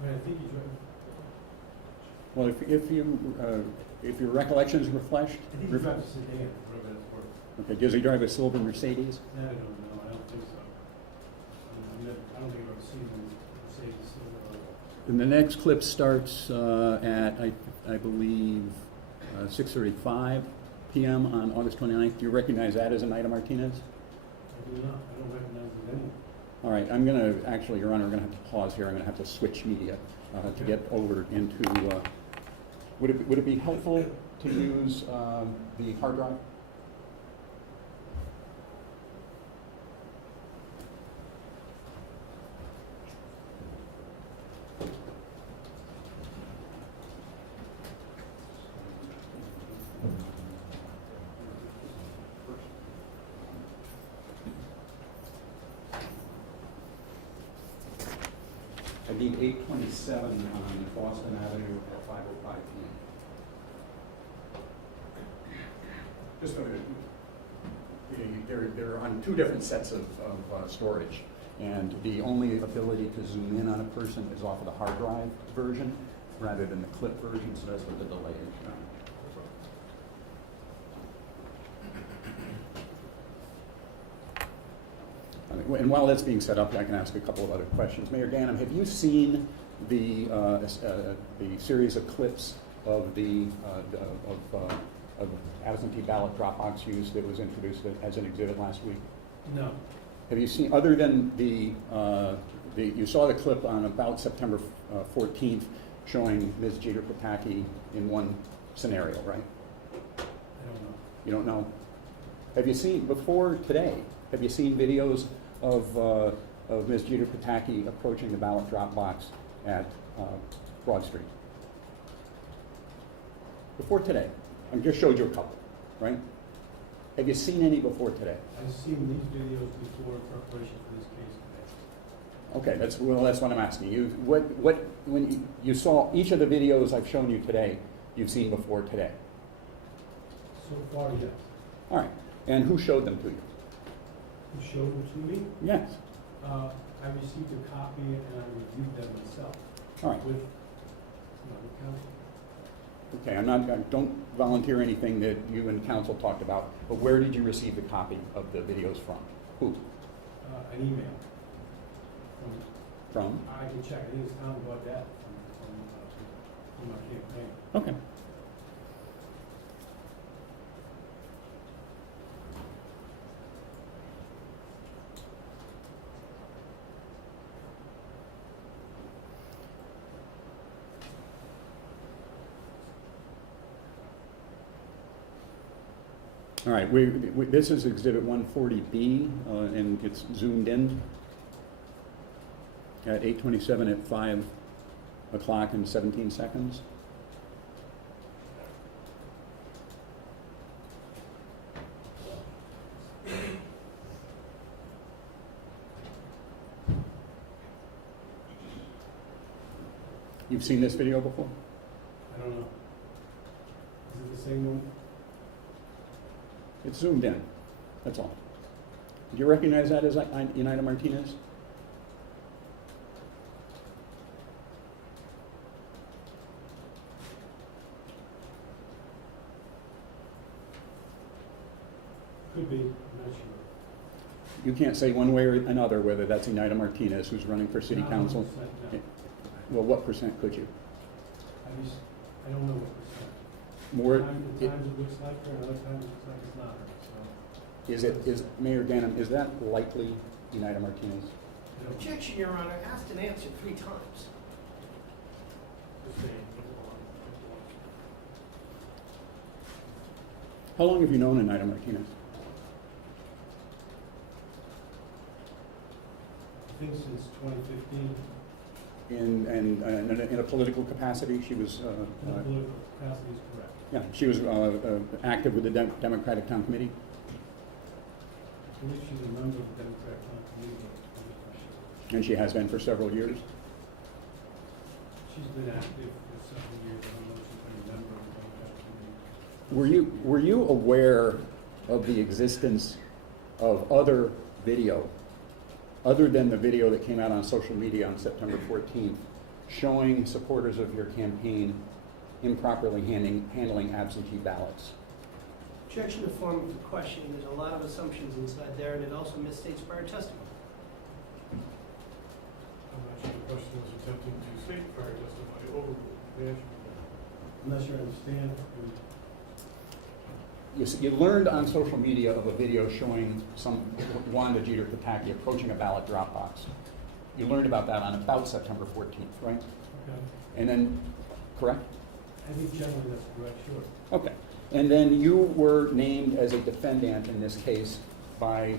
I think he's right. Well, if your recollections refresh, I think he drives a sedan, whatever that's worth. okay, does he drive a silver Mercedes? That I don't know, I don't think so. I don't think I've ever seen him say the silver. And the next clip starts at, I believe, 6:35 p.m. on August 29th. Do you recognize that as Ida Martinez? I do not, I don't recognize his name. All right, I'm going to, actually, Your Honor, we're going to have to pause here. I'm going to have to switch media to get over into, would it be helpful to use the hard drive? I need 827 on Boston Avenue at 5:05 p.m. Just so they're on two different sets of storage, and the only ability to zoom in on a person is off of the hard drive version rather than the clip version, so that's what the delay is. And while that's being set up, I can ask a couple of other questions. Mayor Ganim, have you seen the series of clips of the of absentee ballot Dropbox use that was introduced as an exhibit last week? No. Have you seen, other than you saw the clip on about September 14th showing Ms. Jeter Paki in one scenario, right? I don't know. You don't know? Have you seen, before today, have you seen videos of Ms. Jeter Paki approaching the ballot drop box at Broad Street? Before today. I just showed you a couple, right? Have you seen any before today? I've seen these videos before in preparation for this case today. Okay, that's what I'm asking you. When you saw each of the videos I've shown you today, you've seen before today? So far, yes. All right. And who showed them to you? You showed them to me. Yes. I received a copy and I reviewed them myself. All right. With, with counsel. Okay, I don't volunteer anything that you and counsel talked about, but where did you receive the copy of the videos from? Who? An email. From? I can check. I think it's Tom Bartlett from my campaign. Okay. All right, this is Exhibit 140B, and it's zoomed in at 8:27 at 5 o'clock and 17 seconds. You've seen this video before? I don't know. Is it the same one? It's zoomed in, that's all. Do you recognize that as United Martinez? Could be, I'm not sure. You can't say one way or another whether that's United Martinez who's running for city Not council. 100%, no. Well, what percent could you? I don't know what percent. More, Times it looks like her, and other times it looks like it's not her, so. is Mayor Ganim, is that likely United Martinez? I don't- Objection, Your Honor, asked and answered 3 times. The same. How long have you known United Martinez? I think since 2015, In a political capacity, she was, in a political capacity is correct. yeah, she was active with the Democratic Town Committee. I believe she's a member of the Democratic Town Committee, but I'm not sure. And she has been for several years. She's been active for several years. I don't know if she's been a member of the Democratic Committee. Were you aware of the existence of other video, other than the video that came out on social media on September 14th, showing supporters of your campaign improperly handling absentee ballots? Objection to the form of the question. There's a lot of assumptions inside there, and it also misstates prior testimony. I'm not sure the question was attempting to state prior testimony overruled. The answer is I'm not sure I understand. You learned on social media of a video showing some Wanda Jeter Paki approaching a ballot drop box. You learned about that on about September 14th, right? Okay. And then, correct? I think generally that's correct, sure. Okay. And then you were named as a defendant in this case by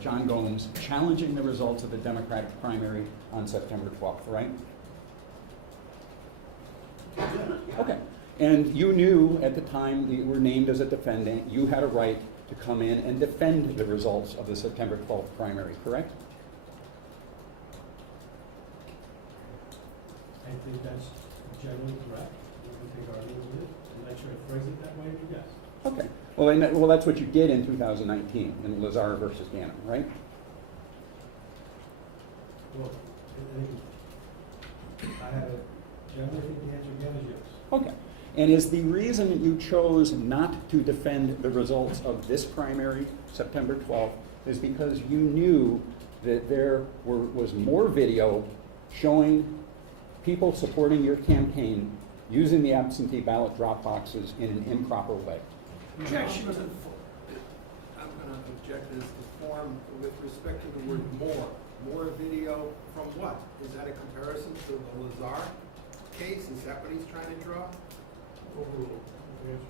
John Gomes, challenging the results of the Democratic primary on September 12th, right? Okay. And you knew at the time that you were named as a defendant, you had a right to come in and defend the results of the September 12th primary, correct? I think that's generally correct. You can take arguments with it. I'm not sure I phrase it that way, but yes. Okay. Well, that's what you did in 2019 in Lazar versus Ganim, right? Well, generally think the answer again is yes. Okay. And is the reason that you chose not to defend the results of this primary, September 12th, is because you knew that there was more video showing people supporting your campaign using the absentee ballot drop boxes in an improper way? Objection to the I'm going to object to this form with respect to the word more. More video from what? Is that a comparison to the Lazar case? Is that what he's trying to draw? overruled. The answer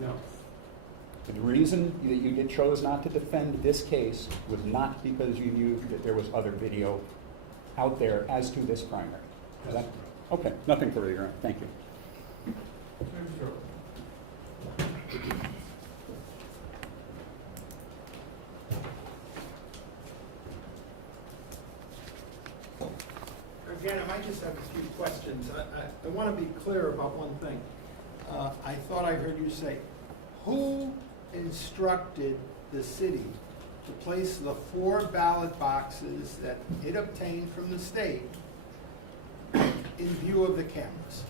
No. The reason that you chose not to defend this case was not because you knew that there was other video out there as to this primary. Is that okay? Nothing further, Your Honor. Thank you. Mr. Terrace. Again, I might just have a few questions. I want to be clear about one thing. I thought I heard you say, who instructed the city to place the 4 ballot boxes that it obtained from the state in view of the cameras?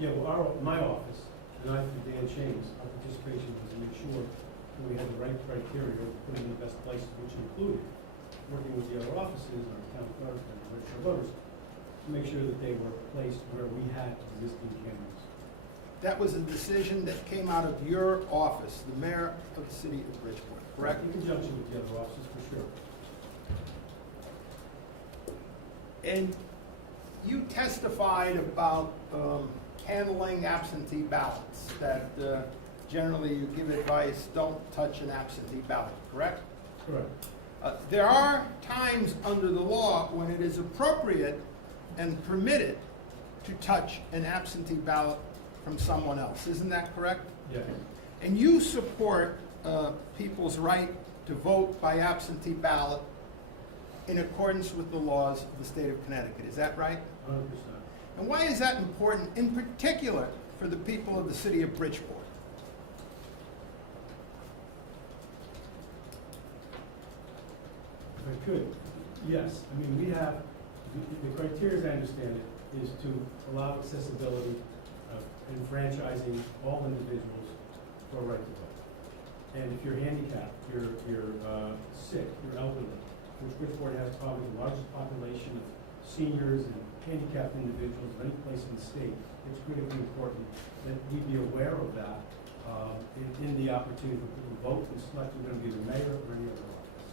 Yeah, well, my office, and I, for Dan Shames, our participation was to make sure that we had the right criteria to put in the best places, which included working with the other offices, our town clerk and the registered voters, to make sure that they were placed where we had existing cameras. That was a decision that came out of your office, the mayor of the city of Bridgeport, correct? In conjunction with the other offices, for sure. And you testified about handling absentee ballots, that generally you give advice, don't touch an absentee ballot, correct? Correct. There are times under the law when it is appropriate and permitted to touch an absentee ballot from someone else. Isn't that correct? Yes. And you support people's right to vote by absentee ballot in accordance with the laws of the state of Connecticut. Is that right? 100%. And why is that important, in particular, for the people of the city of Bridgeport? If I could, yes. I mean, we have, the criteria, as I understand it, is to allow accessibility and franchising all individuals for a right to vote. And if you're handicapped, you're sick, you're elderly, which Bridgeport has probably the largest population of seniors and handicapped individuals of any place in the state, it's critically important that we be aware of that in the opportunity for people to vote and select who's going to be the mayor or any other office.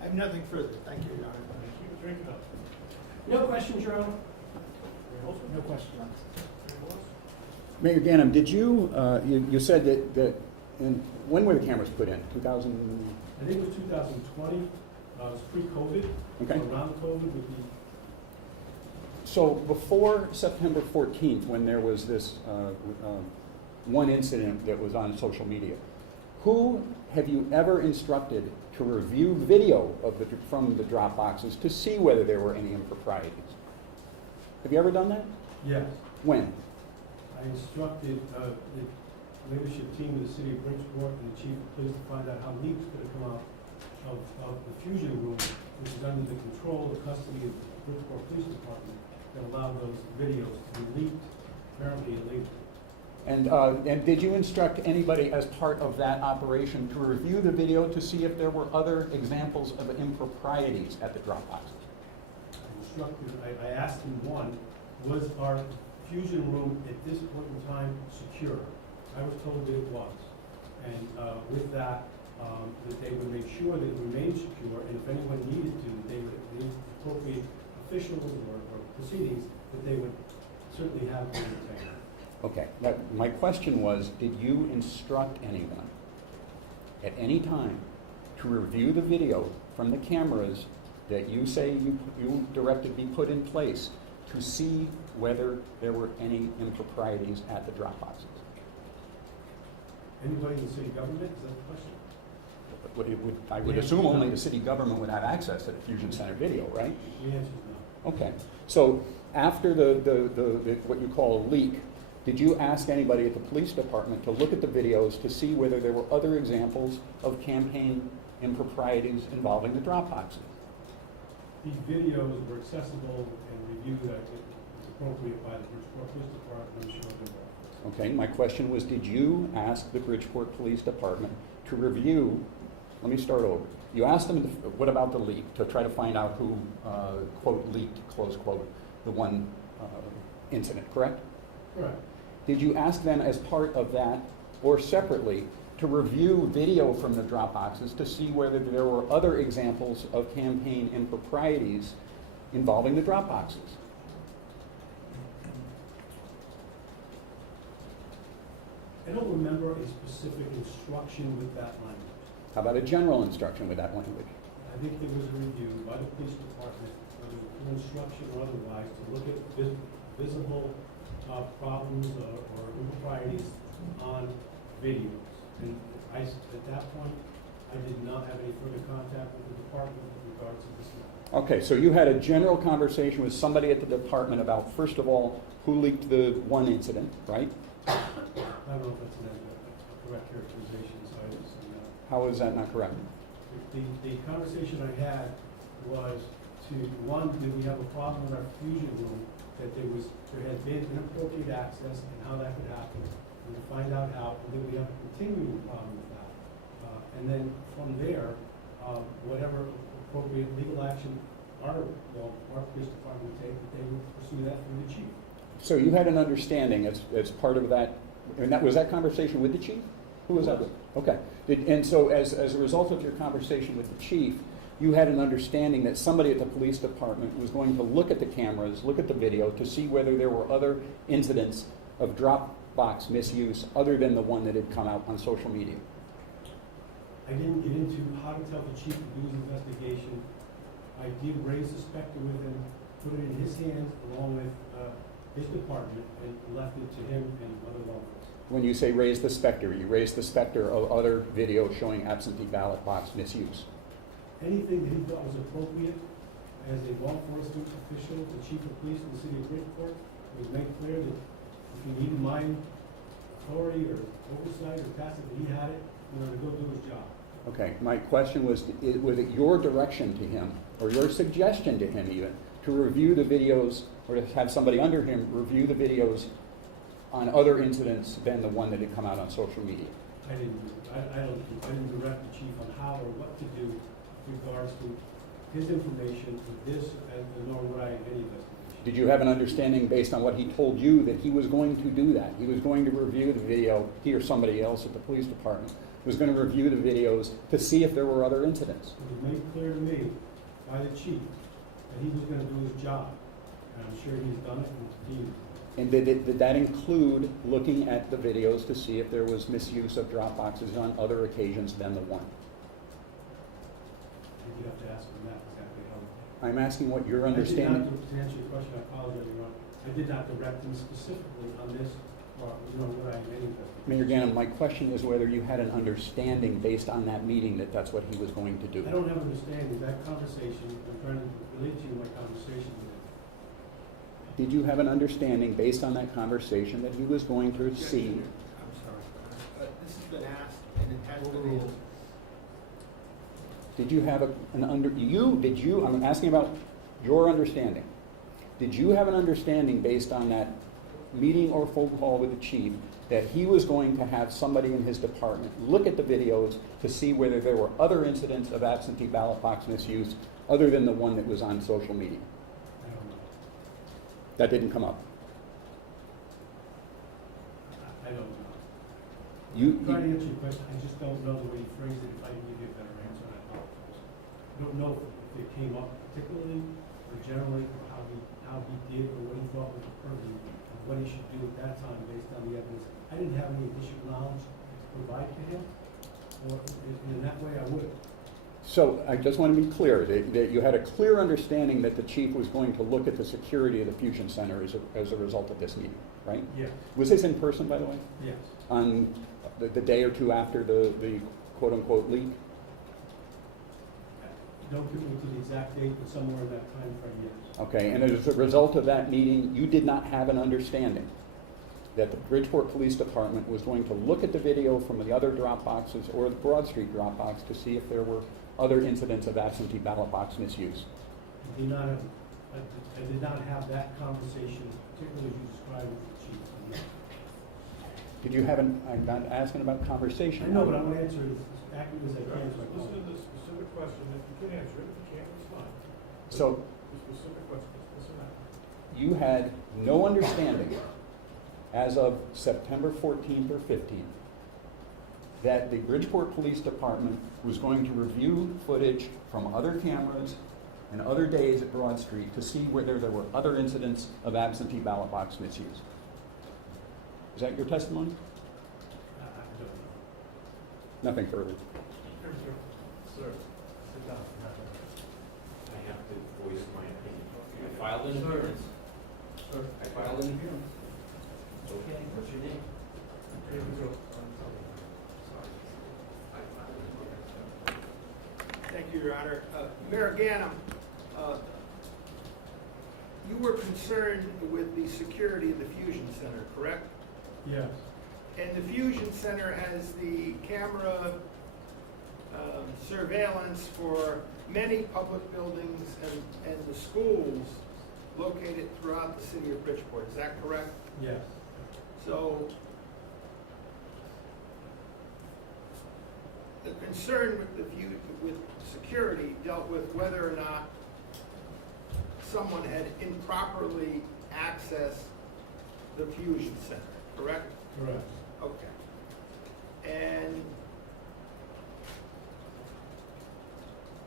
I have nothing further. Thank you, Your Honor. Thank you, Mr. Incumbent. No questions, Your Honor. Mayor Olson? No question. Mayor Willis? Mayor Ganim, did you, you said that when were the cameras put in? 2000? I think it was 2020, it was pre-COVID. Okay. Around COVID would be. So before September 14th, when there was this one incident that was on social media, who have you ever instructed to review video of from the drop boxes to see whether there were any improprieties? Have you ever done that? Yes. When? I instructed the leadership team of the city of Bridgeport and the chief of police to find out how leaks could have come out of the fusion room, which is under the control of custody of the Bridgeport Police Department, that allowed those videos to be leaked, apparently illegally. And did you instruct anybody as part of that operation to review the video to see if there were other examples of improprieties at the drop boxes? I asked him, one, was our fusion room at this point in time secure? I was told that it was. And with that, that they would make sure that it remained secure, and if anyone needed to, they would, the appropriate officials or proceedings, that they would certainly have to maintain. Okay, my question was, did you instruct anyone at any time to review the video from the cameras that you say you directed be put in place to see whether there were any improprieties at the drop boxes? Anybody in the city government, is that the question? I would assume only the city government would have access to the Fusion Center video, right? The answer is no. Okay, so after the what you call a leak, did you ask anybody at the police department to look at the videos to see whether there were other examples of campaign improprieties involving the drop boxes? These videos were accessible and reviewed as appropriate by the Bridgeport Police Department. I'm sure they were. Okay, my question was, did you ask the Bridgeport Police Department to review, let me start over. You asked them, what about the leak, to try to find out who, quote, leaked, close quote, the one incident, correct? Correct. Did you ask them as part of that, or separately, to review video from the drop boxes to see whether there were other examples of campaign improprieties involving the drop boxes? I don't remember a specific instruction with that language. How about a general instruction with that language? I think there was a review by the police department, whether through instruction or otherwise, to look at visible problems or improprieties on videos. And at that point, I did not have any further contact with the department with regards to this matter. Okay, so you had a general conversation with somebody at the department about, first of all, who leaked the one incident, right? I don't know if that's a correct characterization, so I just say no. How is that not correct? The conversation I had was to, one, did we have a problem with our fusion room, that there had been inappropriate access and how that could happen, and to find out how, and then we have a continuing problem with that. And then from there, whatever appropriate legal action our police department would take, that they would pursue that through the chief. So you had an understanding as part of that, and was that conversation with the chief? Who was that with? Okay. And so as a result of your conversation with the chief, you had an understanding that somebody at the police department was going to look at the cameras, look at the video, to see whether there were other incidents of drop box misuse other than the one that had come out on social media. I didn't get into how to tell the chief to do his investigation. I did raise the specter with him, put it in his hands along with his department and left it to him and other law enforcement. When you say raise the specter, you raise the specter of other videos showing absentee ballot box misuse. Anything that he thought was appropriate as a law enforcement official, the chief of police in the city of Bridgeport, was made clear that if he needed my authority or oversight or tacit, that he had it, to go do his job. Okay, my question was it your direction to him, or your suggestion to him even, to review the videos, or to have somebody under him review the videos on other incidents than the one that had come out on social media? I didn't direct the chief on how or what to do with regards to his information with this, nor would I in any investigation. Did you have an understanding based on what he told you that he was going to do that? He was going to review the video, he or somebody else at the police department was going to review the videos to see if there were other incidents. It was made clear to me by the chief that he was going to do his job, and I'm sure he's done it and continues. And did that include looking at the videos to see if there was misuse of drop boxes on other occasions than the one? I think you have to ask him that exactly how. I'm asking what your understanding. To answer your question, I apologize, Your Honor. I did not direct him specifically on this, or, what I made investigation. Mayor Ganim, my question is whether you had an understanding based on that meeting that that's what he was going to do. I don't have an understanding. That conversation, I'm trying to relate to you my conversation with him. Did you have an understanding based on that conversation that he was going to see? I'm sorry. This has been asked and it has been answered. Did you have I'm asking about your understanding. Did you have an understanding based on that meeting or phone call with the chief that he was going to have somebody in his department look at the videos to see whether there were other incidents of absentee ballot box misuse other than the one that was on social media? I don't know. That didn't come up. I don't know. You, Trying to answer your question, I just don't know the way you phrased it. If I can give you a better answer, I apologize. I don't know if it came up particularly or generally, or how he did, or what he thought was appropriate, and what he should do at that time based on the evidence. I didn't have any additional knowledge to provide to him, or in that way I would. So I just want to be clear that you had a clear understanding that the chief was going to look at the security of the Fusion Center as a result of this meeting, right? Yes. Was this in person, by the way? Yes. On the day or two after the quote-unquote leak? Don't give me to the exact date, but somewhere in that time frame, yes. Okay, and as a result of that meeting, you did not have an understanding that the Bridgeport Police Department was going to look at the video from the other drop boxes or the Broad Street drop box to see if there were other incidents of absentee ballot box misuse. I did not have that conversation, particularly as you described with the chief. Did you have I'm not asking about conversation. I know, but I want to answer it as accurately as I can. So I Listen to the specific question, if you can answer it, if you can't, it's fine. So The specific question, listen up. you had no understanding as of September 14th or 15th that the Bridgeport Police Department was going to review footage from other cameras and other days at Broad Street to see whether there were other incidents of absentee ballot box misuse. Is that your testimony? I don't know. Nothing further. Sir, sit down. I have to voice my opinion. I filed an appearance. Sir. I filed an appearance. Okay, what's your name? Here we go. Thank you, Your Honor. Mayor Ganim, you were concerned with the security of the Fusion Center, correct? Yes. And the Fusion Center has the camera surveillance for many public buildings and the schools located throughout the city of Bridgeport. Is that correct? Yes. So the concern with security dealt with whether or not someone had improperly accessed the Fusion Center, correct? Correct. Okay. And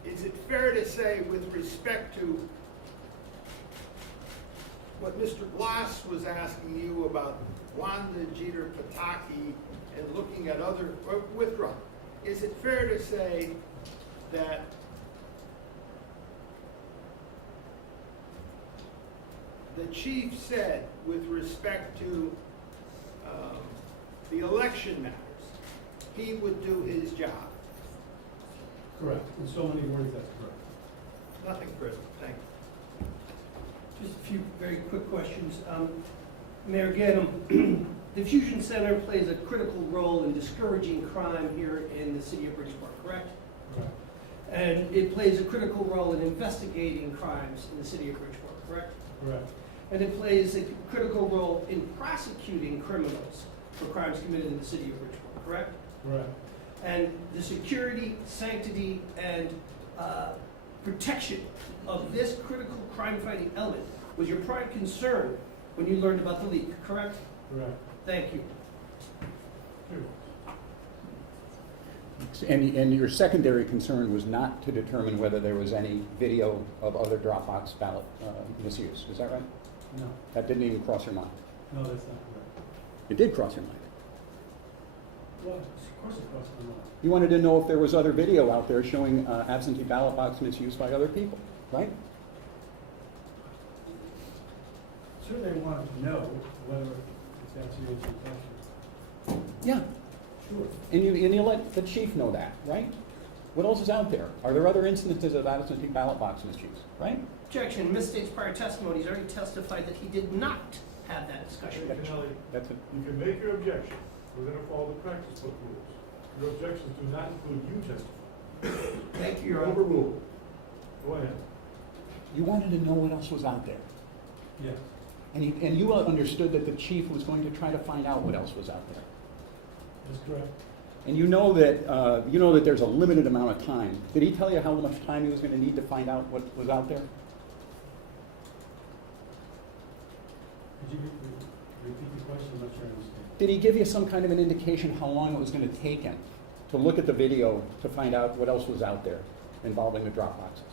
is it fair to say with respect to what Mr. Bloss was asking you about Wanda Jeter Paki and looking at other, withdraw, is it fair to say that the chief said with respect to the election matters, he would do his job. Correct. In so many words, that's correct. Nothing further. Thank you. Just a few very quick questions. Mayor Ganim, the Fusion Center plays a critical role in discouraging crime here in the city of Bridgeport, correct? Correct. And it plays a critical role in investigating crimes in the city of Bridgeport, correct? Correct. And it plays a critical role in prosecuting criminals for crimes committed in the city of Bridgeport, correct? Correct. And the security, sanctity, and protection of this critical crime-fighting element was your prime concern when you learned about the leak, correct? Correct. Thank you. And your secondary concern was not to determine whether there was any video of other Dropbox ballot misuse. Is that right? No. That didn't even cross your mind. No, that's not correct. It did cross your mind. Well, of course it crossed my mind. You wanted to know if there was other video out there showing absentee ballot box misuse by other people, right? Certainly I wanted to know whether, if that's your answer to the question. Yeah. Sure. And you let the chief know that, right? What else is out there? Are there other instances of absentee ballot box misuse, right? Objection. Misstates prior testimony. He's already testified that he did not have that discussion. Kennelly, That's it. you can make your objection. We're going to follow the practice book rules. Your objections do not include you testifying. Thank you, You're Your Honor. overruled. Go ahead. You wanted to know what else was out there. Yes. And you understood that the chief was going to try to find out what else was out there. That's correct. And you know that there's a limited amount of time. Did he tell you how much time he was going to need to find out what was out there? Could you repeat the question? I'm not sure I understand. Did he give you some kind of an indication how long it was going to take him to look at the video to find out what else was out there involving the drop boxes?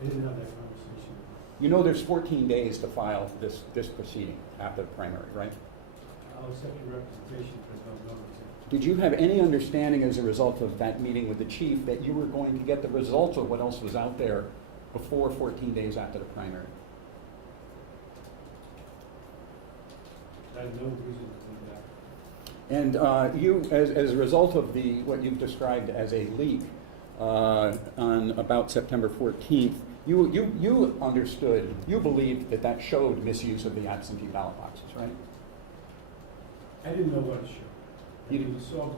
I didn't have that conversation. You know there's 14 days to file this proceeding after the primary, right? I'll accept your representation, but I don't know. Did you have any understanding as a result of that meeting with the chief that you were going to get the results of what else was out there before 14 days after the primary? I have no reason to think that. And you, as a result of what you've described as a leak on about September 14th, you understood, you believed that showed misuse of the absentee ballot boxes, right? I didn't know what it showed. I You mean, we saw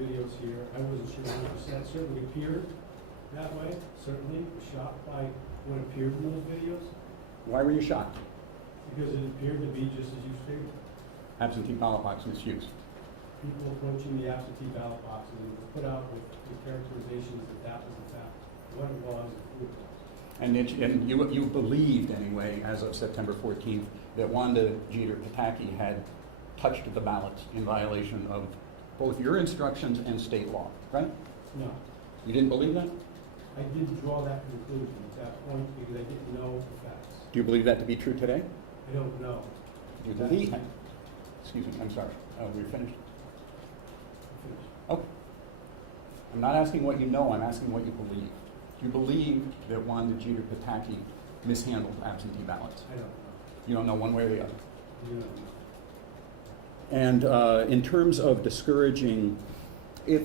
videos here. I wasn't sure 100%. Certainly appeared that way. Certainly was shocked by what appeared in those videos Why were you shocked? because it appeared to be just as you stated. Absentee ballot box misuse. People approaching the absentee ballot boxes and it was put out with the characterizations that was in fact what it was and who it was. And you believed anyway, as of September 14th, that Wanda Jeter Pataki had touched the ballots in violation of both your instructions and state law, right? No, You didn't believe that? I didn't draw that conclusion at that point because I didn't know the facts. Do you believe that to be true today? I don't know. Do you believe? Excuse me, I'm sorry. We're finished. I'm finished. Okay. I'm not asking what you know, I'm asking what you believe. Do you believe that Wanda Jeter Pataki mishandled absentee ballots? I don't know. You don't know one way or the other. You don't know. And in terms of discouraging, if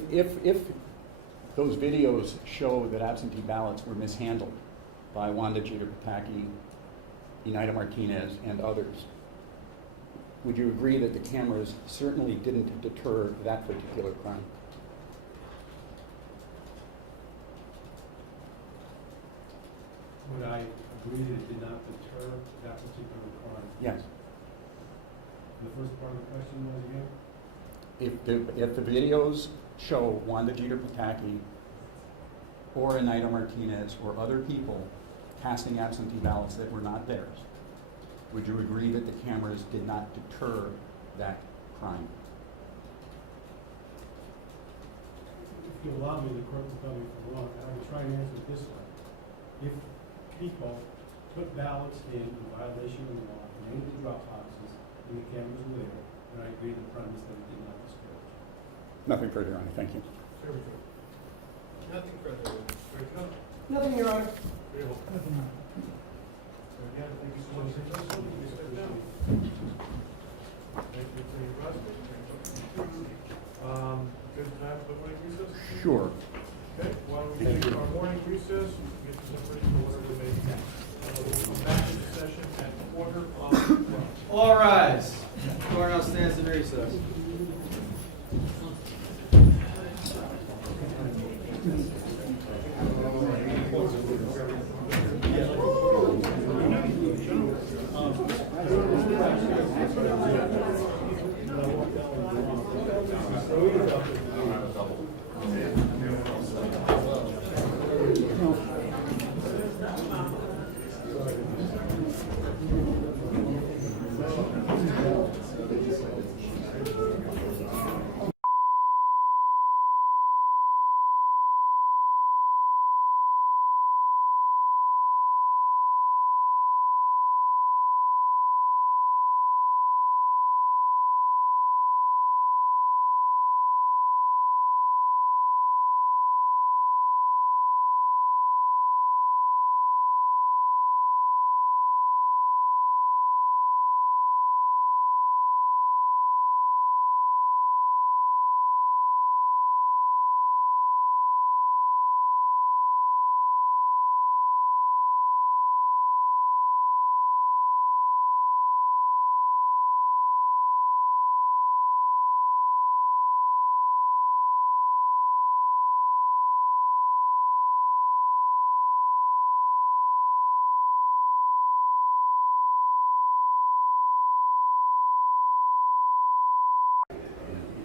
those videos show that absentee ballots were mishandled by Wanda Jeter Pataki, Eneida Martinez, and others, would you agree that the cameras certainly didn't deter that particular crime? Would I agree that it did not deter that particular crime? Yes. The first part of the question was again? If the videos show Wanda Jeter Pataki or Eneida Martinez or other people casting absentee ballots that were not theirs, would you agree that the cameras did not deter that crime? If you allow me, the court will tell me if I'm wrong, and I will try and answer it this way. If people put ballots in violation of the law, and entered the drop boxes, and the cameras were there, then I agree with the premise that it did not discourage. Nothing further, Your Honor. Thank you. Very good. Nothing further. Break it up. Nothing, Your Honor. Very well. Nothing. again, thank you so much for listening. Please step down. Thank you for your presence. Good time for the morning recess? Sure. Okay, why don't we take our morning recess, get this information to order we may. We'll come back to the session at 11:15. All rise. Court now stands in recess.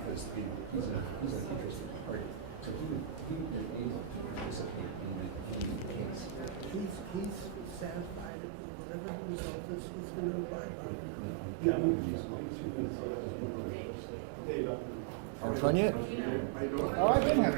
Because he's an interested party, so he would be able to participate in the case. He's satisfied that whatever the result is, he's going to abide by it. Are we done yet? Oh, I didn't have.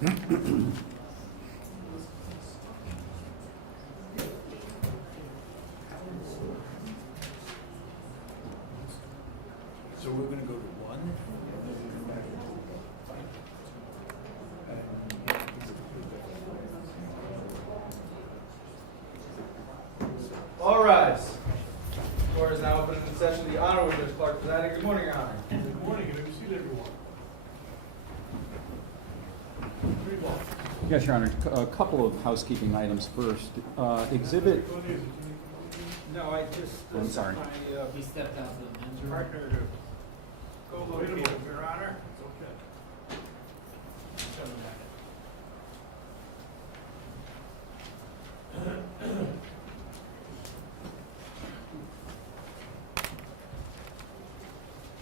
So we're gonna go to one. and then come back to All rise. Floor is now open in session. The Honorable Judge Clerk presiding. Good morning, Your Honor. Good morning, and have you seen everyone? Read one. Yes, Your Honor. A couple of housekeeping items first. Exhibit, No, I just, I'm sorry. my He stepped out to the men's room. partner to go Wait a locate moment. him, Your Honor. It's okay. Coming back.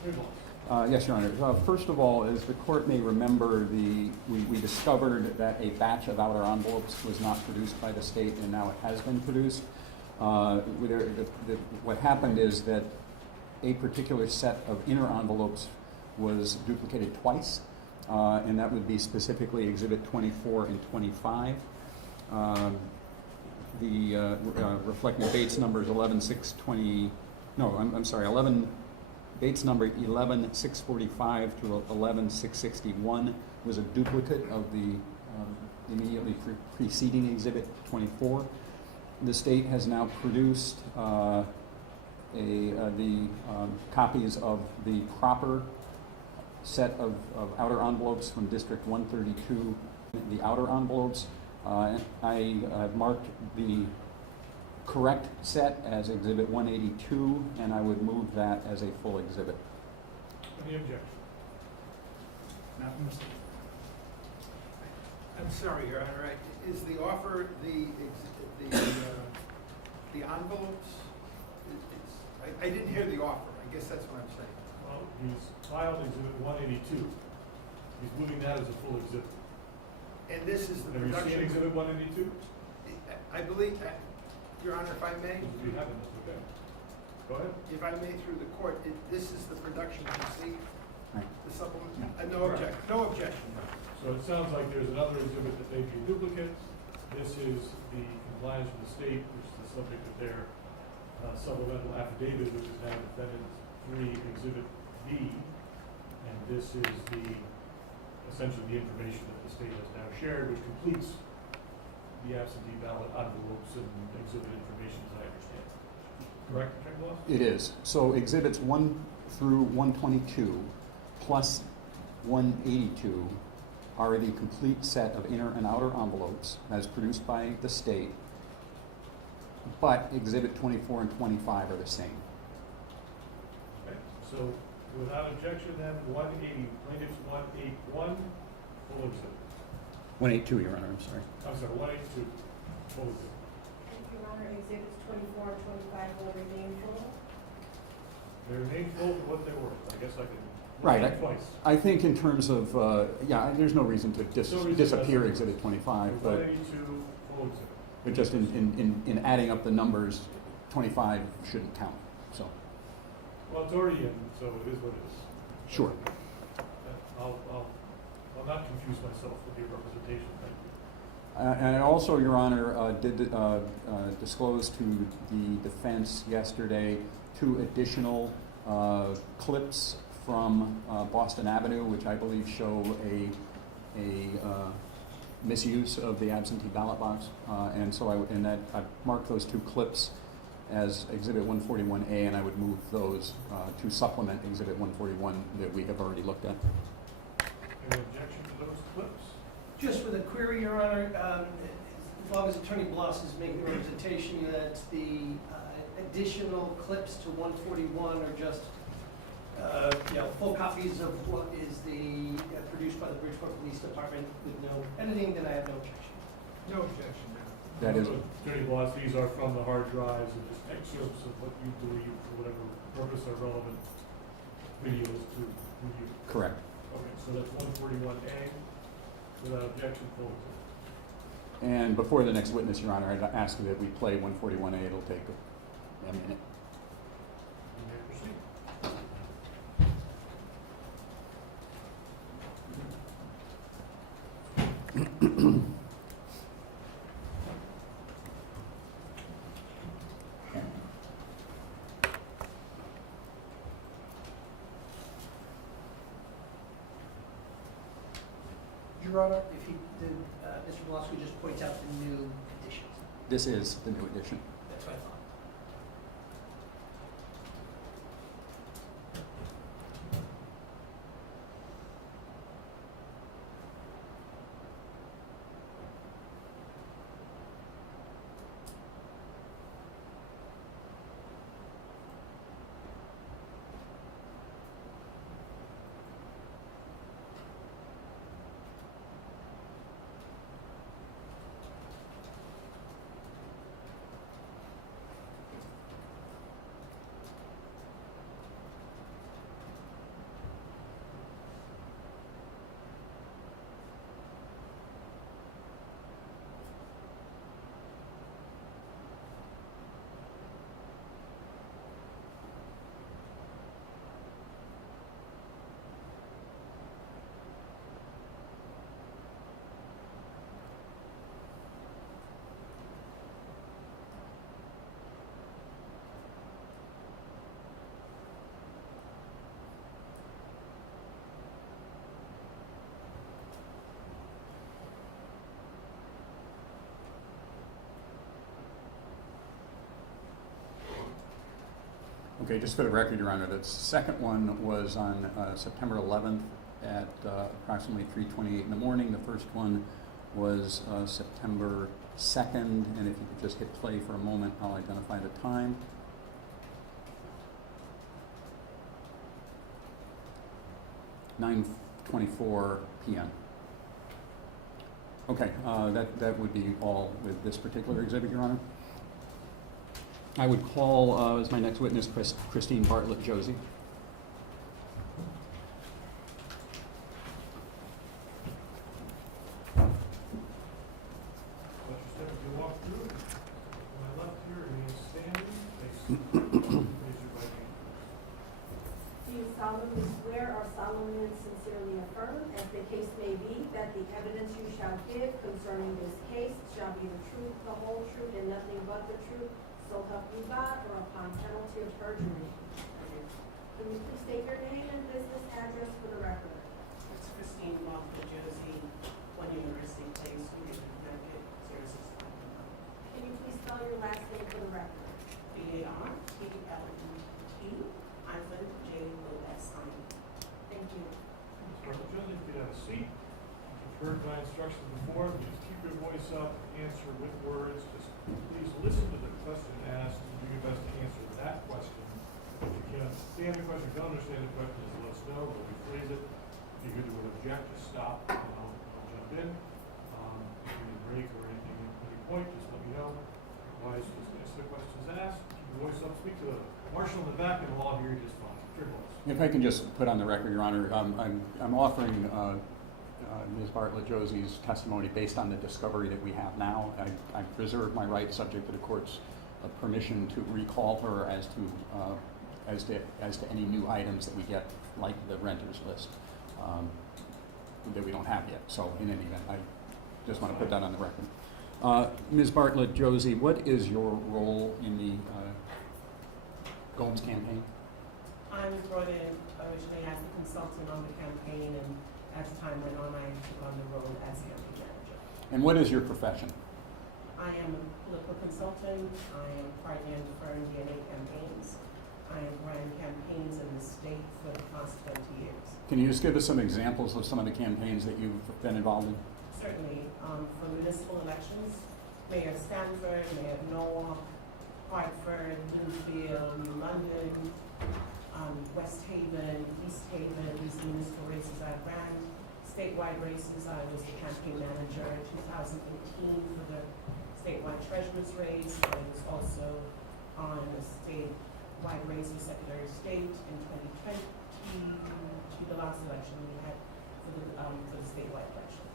Read one. Yes, Your Honor. First of all, as the court may remember, we discovered that a batch of outer envelopes was not produced by the state, and now it has been produced. What happened is that a particular set of inner envelopes was duplicated twice, and that would be specifically Exhibit 24 and 25. Reflecting Bates numbers 11-620, no, I'm sorry, 11, Bates number 11-645 to 11-661 was a duplicate of the immediately preceding Exhibit 24. The state has now produced copies of the proper set of outer envelopes from District 132, the outer envelopes. I have marked the correct set as Exhibit 182, and I would move that as a full exhibit. Any objection? I'm sorry, Your Honor, is the offer, the envelopes? I didn't hear the offer, I guess that's what I'm saying. Well, he's filed Exhibit 182. He's moving that as a full exhibit. And this is the Have you seen production. Exhibit 182? I believe, Your Honor, if I may, If you haven't, that's okay. Go ahead. if I may through the court, this is the production from SEEC, Right. the supplement? No objection, no objection. So it sounds like there's another exhibit that may be a duplicate. This is the compliance with the state, which is the subject of their supplemental affidavit, which is now Defendant 3 Exhibit B. And this is essentially the information that the state has now shared, which completes the absentee ballot envelopes and exhibit information, as I understand. Correct, Attorney Laws? It is. So Exhibits 1 through 122 plus 182 are the complete set of inner and outer envelopes as produced by the state, but Exhibit 24 and 25 are the same. Okay, so without objection then, 180, plaintiff's 181, full exhibit. 182, Your Honor, I'm sorry. I'm sorry, 182, full exhibit. Your Honor, exhibits 24 and 25 will remain full. They remain full for what they're worth. I guess I can. Right, look at it twice. I think in terms of, there's no reason to No reason disappear to- Exhibit 25, So but 182, full exhibit. just in adding up the numbers, 25 shouldn't count, so, Well, it's already in, so it is what it is. sure. I'll not confuse myself with your representation, thank you. And also, Your Honor, did disclose to the defense yesterday 2 additional clips from Boston Avenue, which I believe show a misuse of the absentee ballot box. And so I marked those 2 clips as Exhibit 141A, and I would move those to supplement Exhibit 141 that we have already looked at. Any objection to those clips? Just for the query, Your Honor, as long as Attorney Bloss is making the representation that the additional clips to 141 are just, full copies of what is produced by the Bridgeport Police Department with no editing, then I have no objection. No objection, Your Honor. That is, Attorney Blas, these are from the hard drives and just excerpts of what you believe, for whatever purpose, are relevant videos to review. correct. Okay, so that's 141A, without objection, full exhibit. And before the next witness, Your Honor, I'd ask that we play 141A. It'll take a minute. You may proceed. Your Honor, if he did, Mr. Blasco just point out the new additions. This is the new addition. That's what I thought. Okay, just for the record, Your Honor, the second one was on September 11th at approximately 3:28 in the morning. The first one was September 2nd, and if you could just hit play for a moment, I'll identify the time. (9:24 p.m.) Okay, that would be all with this particular exhibit, Your Honor. I would call as my next witness Christine Bartlett-Josie. Let your step as you walk through. To my left here, remain standing. Raise your right hand. Do you solemnly swear or solemnly and sincerely affirm, as the case may be, that the evidence you shall give concerning this case shall be the truth, the whole truth, and nothing but the truth, so help you God, or upon penalty of perjury? Can you please state your name and business address for the record? It's Christine Bartlett-Josie, 1 University Place, Newton, Connecticut, 065. Can you please spell your last name for the record? BARTLET, -JOSI. Thank you. Ms. Bartlett-Josie, if you have a seat. You've heard my instructions before. Just keep your voice up, answer with words. Just please listen to the question asked and do your best to answer that question. If you can't understand the question, don't understand the question, just let us know, we'll rephrase it. If you would object, just stop and I'll jump in. If you need a break or anything at any point, just let me know. Otherwise, just answer the questions asked, keep your voice up, speak to the marshal in the back, and we'll all hear you just fine. Your voice. If I can just put on the record, Your Honor, I'm offering Ms. Bartlett-Josie's testimony based on the discovery that we have now. I reserve my right, subject to the court's permission, to recall her as to any new items that we get, like the renters list, that we don't have yet. So in any event, I just want to put that on the record. Ms. Bartlett-Josie, what is your role in the Gomes campaign? I was brought in originally as a consultant on the campaign, and as time went on, I took on the role as campaign manager. And what is your profession? I am a political consultant. I am partly in firm DNA campaigns. I have run campaigns in the state for the past 20 years. Can you just give us some examples of some of the campaigns that you've been involved in? Certainly, for municipal elections, Mayor Stanford, Mayor Norwalk, Hartford, Bluefield, New London, West Haven, East Haven, these municipal races I ran. Statewide races, I was the campaign manager in 2018 for the statewide treasurer's race. I was also on a statewide race for Secretary of State in 2020, to the last election we had for the statewide elections.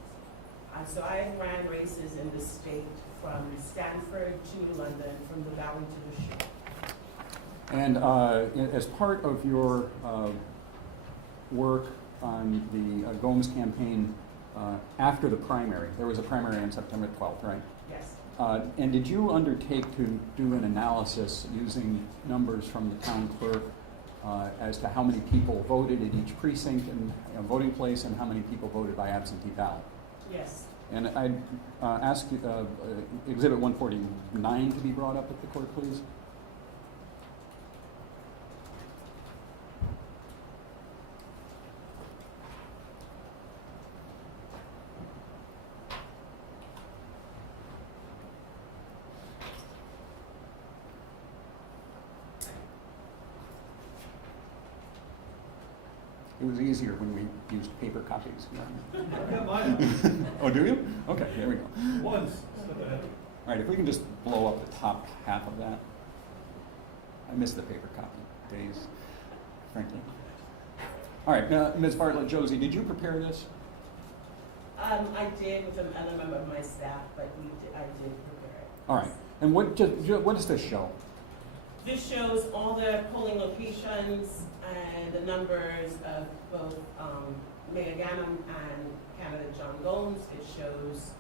So I ran races in the state from Stanford to London, from the Valley to the Shore. And as part of your work on the Gomes campaign after the primary, there was a primary on September 12th, right? Yes. And did you undertake to do an analysis using numbers from the town clerk as to how many people voted at each precinct and voting place, and how many people voted by absentee ballot? Yes. And I'd ask Exhibit 149 to be brought up at the court, please. It was easier when we used paper copies. I got mine Oh, do you? Okay, there we go. once, step ahead. All right, if we can just blow up the top half of that. I miss the paper copy days, frankly. All right, Ms. Bartlett-Josie, did you prepare this? I did with another member of my staff, but I did prepare it. All right, and what does this show? This shows all the polling locations and the numbers of both Mayor Ganim and candidate John Gomes. It shows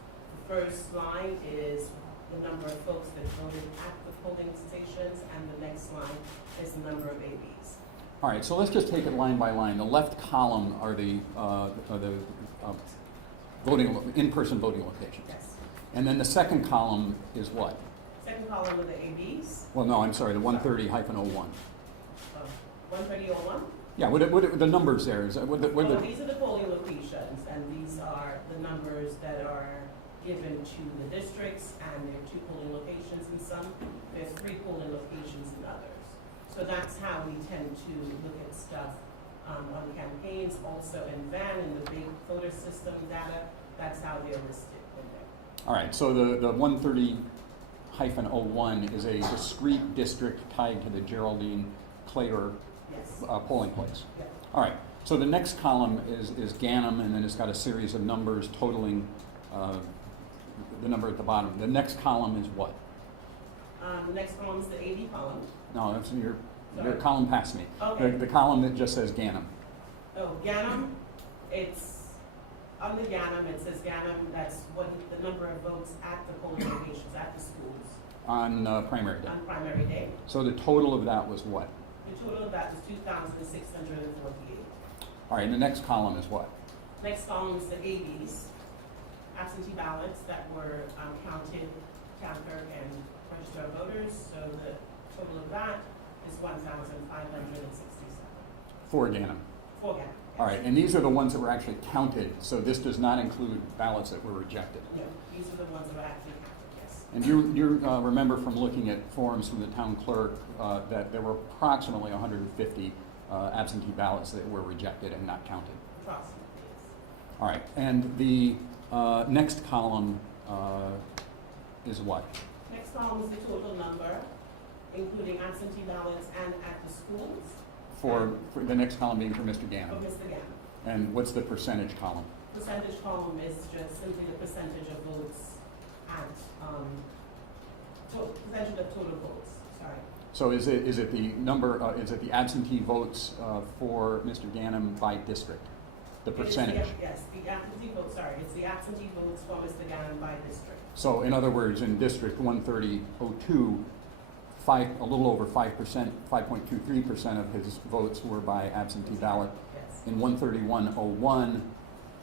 the first line is the number of folks that voted at the polling stations, and the next line is the number of ABs. All right, so let's just take it line by line. The left column are the in-person voting locations. Yes. And then the second column is what? Second column are the ABs. Well, no, I'm sorry, the 130-01. 13001. Yeah, what the numbers there? Is that, These are the polling locations, and these are the numbers that are given to the districts, and there are 2 polling locations in some. There's 3 polling locations in others. So that's how we tend to look at stuff on campaigns. Also in VAN, in the big voter system data, that's how they're listed in there. all right, so the 130-01 is a discrete district tied to the Geraldine Clater Yes. polling place. Yeah. All right, so the next column is Ganim, and then it's got a series of numbers totaling the number at the bottom. The next column is what? The next column is the AB column. No, that's your Sorry. column past me. Okay. The column that just says Ganim. Oh, Ganim, it's, on the Ganim, it says Ganim, that's what the number of votes at the polling locations, at the schools, On primary day. on primary day. So the total of that was what? The total of that was 2,648. All right, and the next column is what? Next column is the ABs, absentee ballots that were counted, town clerk and register of voters. So the total of that is 1,567 For Ganim. for Ganim. All right, and these are the ones that were actually counted, so this does not include ballots that were rejected. No, these are the ones that are actually counted, yes. And you remember from looking at forms from the town clerk that there were approximately 150 absentee ballots that were rejected and not counted. Approximately, yes. All right, and the next column is what? Next column is the total number, including absentee ballots and at the schools. For the next column being for Mr. For Ganim. Mr. Ganim. And what's the percentage column? Percentage column is just simply the percentage of votes at, percentage of total votes, sorry. So is it the number, is it the absentee votes for Mr. Ganim by district? The It is percentage? Yes, the absentee votes, sorry, it's the absentee votes for Mr. Ganim by district. So in other words, in District 13002, a little over 5%, 5.23% of his votes were by absentee ballot. Yes. In 13101,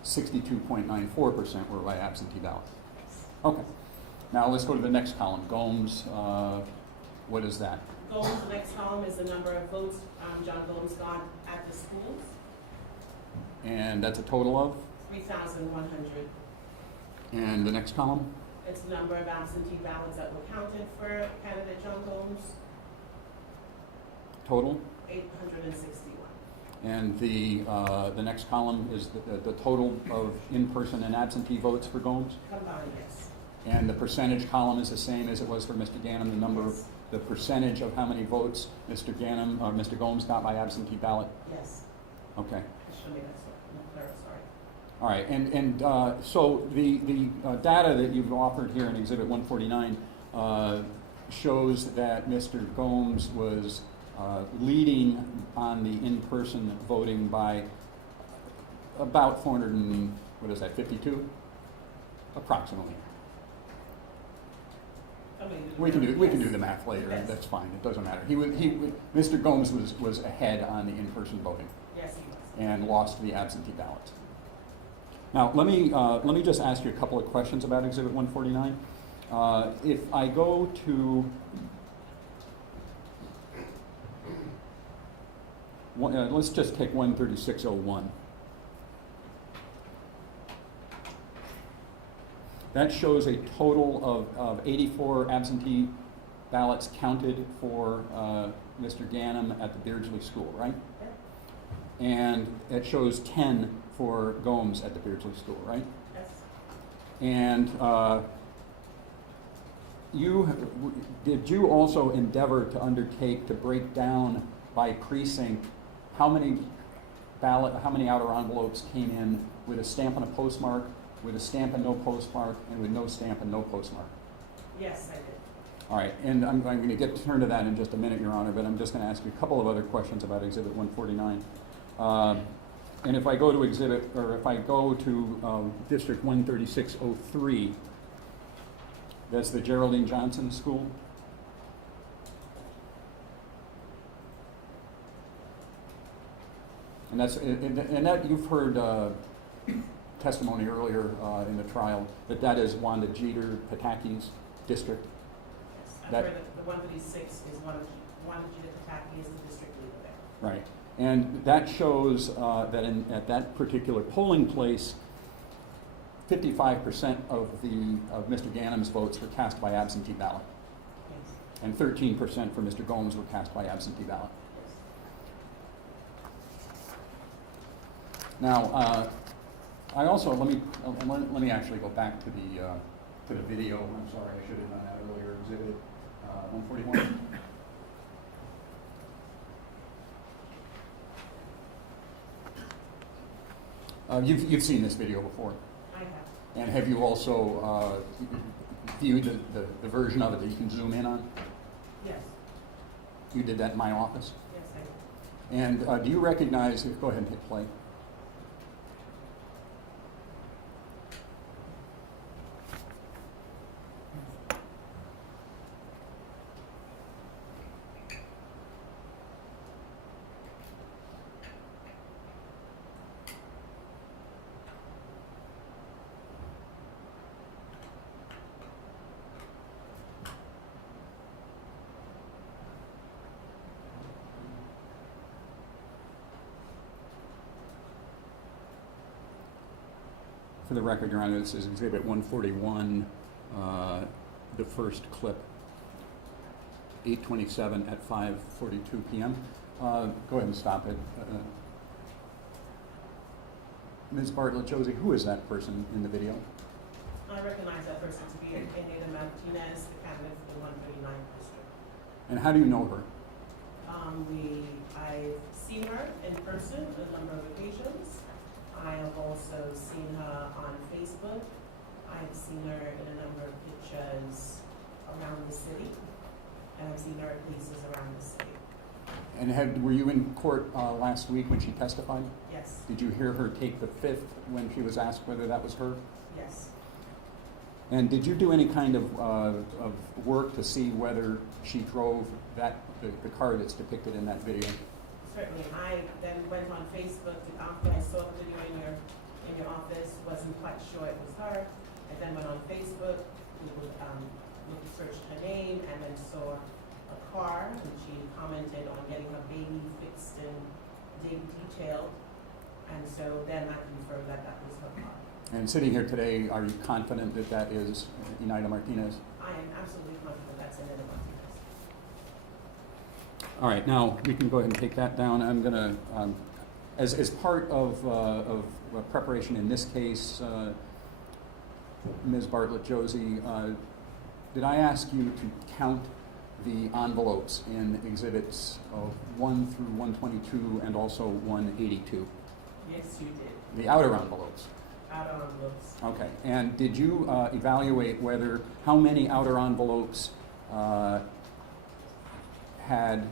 62.94% were by absentee ballot. Okay. Now let's go to the next column. Gomes, what is that? Gomes, the next column is the number of votes John Gomes got at the schools, And that's a total of? 3,100. And the next column? It's the number of absentee ballots that were counted for candidate John Gomes, Total? 861. And the next column is the total of in-person and absentee votes for Gomes? Combined, yes. And the percentage column is the same as it was for Mr. Ganim, the number of, Yes. the percentage of how many votes Mr. Ganim, or Mr. Gomes got by absentee ballot? Yes. Okay. Show me that, sorry. All right, and so the data that you've offered here in Exhibit 149 shows that Mr. Gomes was leading on the in-person voting by about 52? Approximately. We can do the math later. Yes. That's fine. It doesn't matter. Mr. Gomes was ahead on the in-person voting Yes, he was. and lost the absentee ballots. Now, let me just ask you a couple of questions about Exhibit 149. If I go to, let's just take 13601. That shows a total of 84 absentee ballots counted for Mr. Ganim at the Beardsley School, right? And it shows 10 for Gomes at the Beardsley School, right? Yes. And did you also endeavor to undertake to break down by precinct how many outer envelopes came in with a stamp and a postmark, with a stamp and no postmark, and with no stamp and no postmark? Yes, I did. All right, and I'm going to turn to that in just a minute, Your Honor, but I'm just going to ask you a couple of other questions about Exhibit 149. And if I go to District 13603, that's the Geraldine Johnson School. And that you've heard testimony earlier in the trial that is Wanda Jeter Pataki's district. Yes, I've That- heard that the 136 is one Judith Paki is the district leader there. Right, and that shows that at that particular polling place, 55% of Mr. Ganim's votes were cast by absentee ballot, Yes. and 13% for Mr. Gomes were cast by absentee ballot. Yes. Now, I also let me actually go back to the video. I'm sorry, I should have done that earlier. Exhibit 141. You've seen this video before, I have. and have you also viewed the version of it that you can zoom in on? Yes. You did that in my office. Yes, I did. And do you recognize? Go ahead and hit play. For the record, Your Honor, this is Exhibit 141, the first clip, 8:27 at 5:42 p.m. Go ahead and stop it. Ms. Bartlett-Josie, who is that person in the video? I recognize that person to be Anita Martinez, the candidate for the 139th district. And how do you know her? I've seen her in person a number of occasions. I have also seen her on Facebook. I've seen her in a number of pictures around the city, and I've seen her at places around the city. And were you in court last week when she testified? Yes, Did you hear her take the fifth when she was asked whether that was her? yes. And did you do any kind of work to see whether she drove the car that's depicted in that video? Certainly. I then went on Facebook after I saw the video in your office, wasn't quite sure it was her. I then went on Facebook, searched her name, and then saw a car, and she commented on getting her baby fixed and detailed. And so then I confirmed that was her car. And sitting here today, are you confident that that is Anita Martinez? I am absolutely confident that's Anita Martinez. All right, now we can go ahead and take that down. I'm going to, as part of preparation in this case, Ms. Bartlett-Josie, did I ask you to count the envelopes in exhibits 1 through 122 and also 182? Yes, you did. The outer envelopes. Outer envelopes. Okay, and did you evaluate how many outer envelopes had,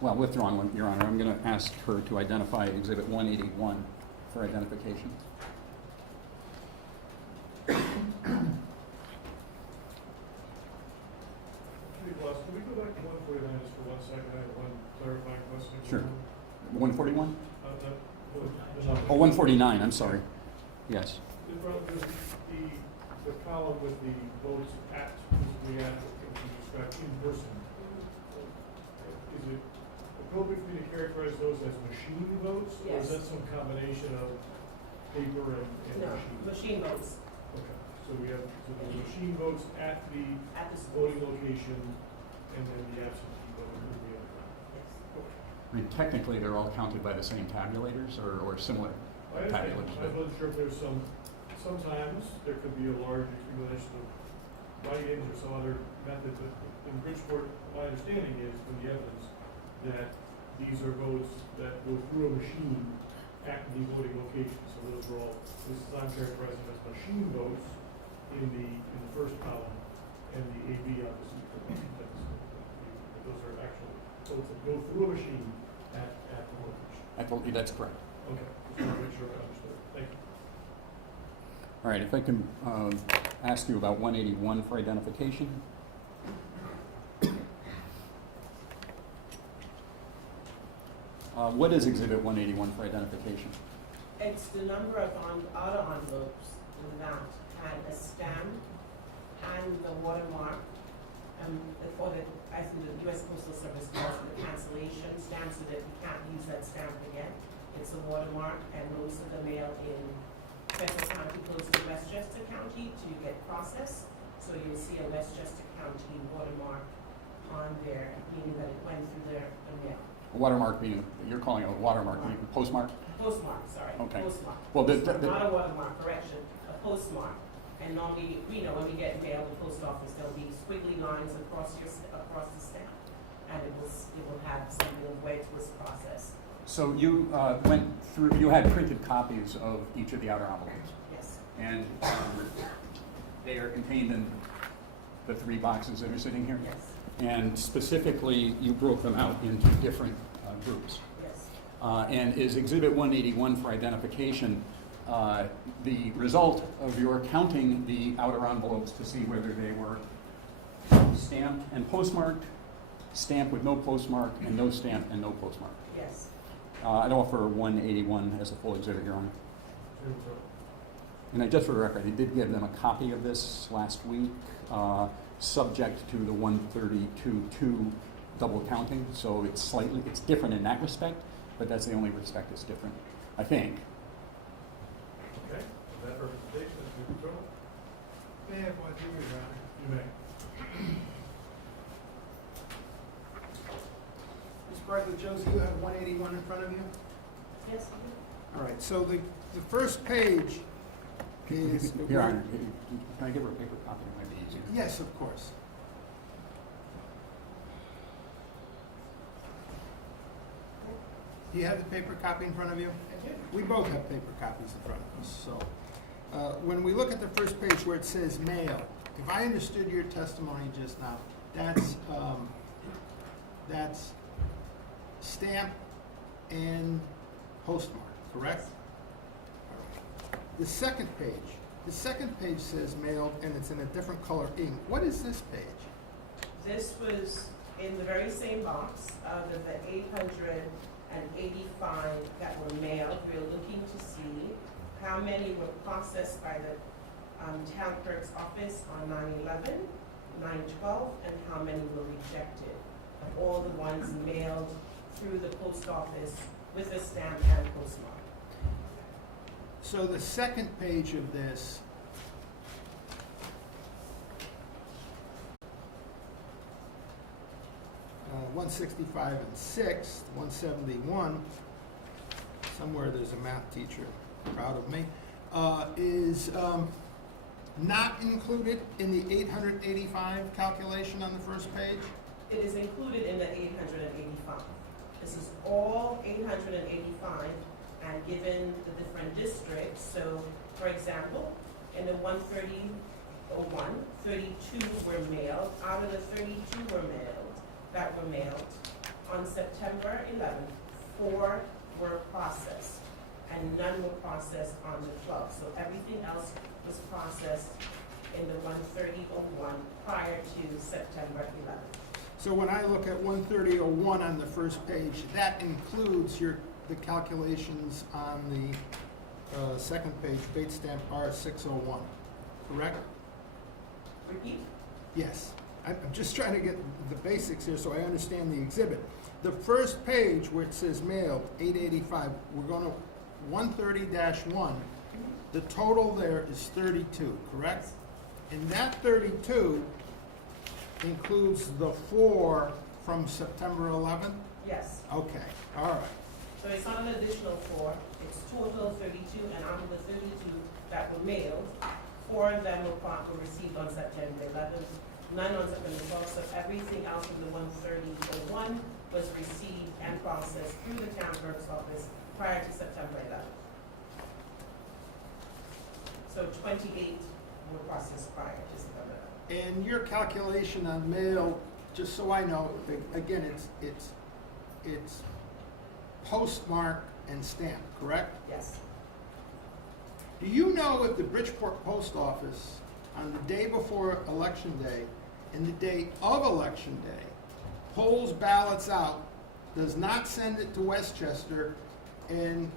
well, withdrawn one, Your Honor. I'm going to ask her to identify Exhibit 181 for identification. Hey, boss, can we go back to 149 just for 1 second? I have one clarifying question. Sure. 141? the number. Oh, 149, I'm sorry. Yes. The column with the votes at, we have, we describe in person. Is it appropriate for me to characterize those as machine votes? Or is Yes. that some combination of paper and No, machine? machine votes Okay, so we have, so the machine votes at the at the school. voting location, and then the absentee vote will be at Yes. I mean, technically, they're all counted by the same tabulators or similar I tabulators. wasn't sure if there's sometimes there could be a large accumulation of write-ins or some other method, but in Bridgeport, my understanding is from the evidence that these are votes that go through a machine at the voting location. So those are all, this is I'm characterizing as machine votes in the first column, and the AB obviously. Those are actual votes that go through a machine at the location. That's correct. Okay, just want to make sure I understood. Thank you. All right, if I can ask you about 181 for identification. What is Exhibit 181 for identification? It's the number of other envelopes that had a stamp and the watermark, for the, I think the U.S. Postal Service calls it the cancellation stamp, so that we can't use that stamp again. It's a watermark, and most of the mail in Central County goes to Westchester County to get processed. So you'll see a Westchester County watermark on there, meaning that it went through the mail. A watermark being, you're calling it a watermark, meaning postmark? Postmark, sorry. Okay. Postmark. Well, Not a watermark, correction, a postmark. And normally, when we get mail, the post office, there'll be squiggly lines across the stamp. And it will have something of where it was processed. So you went through, you had printed copies of each of the outer envelopes, Yes, and they are contained in the 3 boxes that are sitting here? yes, And specifically, you broke them out into different groups. yes. And is Exhibit 181 for identification the result of your counting the outer envelopes to see whether they were stamped and postmarked, stamped with no postmark, and no stamp and no postmark? Yes. I'd offer 181 as a full exhibit, Your Honor. And just for the record, I did give them a copy of this last week, subject to the 132.2 double counting, so it's different in that respect, but that's the only respect it's different, I think. Okay, with that representation, Mr. Control? May I have one thing, Your Honor? You may. Ms. Bartlett-Josie, you have 181 in front of you? Yes, All right, so the first page is... Your Honor, can I give her a paper copy? It might be easier. Yes, of course. Do you have the paper copy in front of you? I do. We both have paper copies in front of us, so. When we look at the first page where it says mail, if I understood your testimony just now, that's stamp and postmark, correct? All right. The second page says mailed and it's in a different color ink. What is this page? This was in the very same box out of the 885 that were mailed. We were looking to see how many were processed by the town clerk's office on 9/11, 9/12, and how many were rejected. Of all the ones mailed through the post office with a stamp and postmark. So the second page of this uh, 165 and 6, 171, somewhere there's a math teacher proud of me, is not included in the 885 calculation on the first page? It is included in the 885. This is all 885 and given the different districts. So, for example, in the 13001, 32 were mailed. Out of the 32 that were mailed, on September 11th, 4 were processed, and none were processed on the 12th. So everything else was processed in the 13001 prior to September 11th. So when I look at 13001 on the first page, that includes your the calculations on the second page, bait stamp R601, correct? Repeat? Yes. I'm just trying to get the basics here so I understand the exhibit. The first page where it says mailed, 885, we're going to 130-1. The total there is 32, correct? And that 32 includes the 4 from September 11th? Yes. Okay, all right. So it's not an additional 4, it's total 32, and out of the 32 that were mailed, 4 of them were received on September 11th, 9 on September 12th, so everything else from the 130.1 was received and processed through the town clerk's office prior to September 11th. So 28 were processed prior to September 11th. And your calculation on mail, just so I know, again, it's postmark and stamp, correct? Yes. Do you know if the Bridgeport Post Office, on the day before Election Day and the day of Election Day, pulls ballots out, does not send it to Westchester, and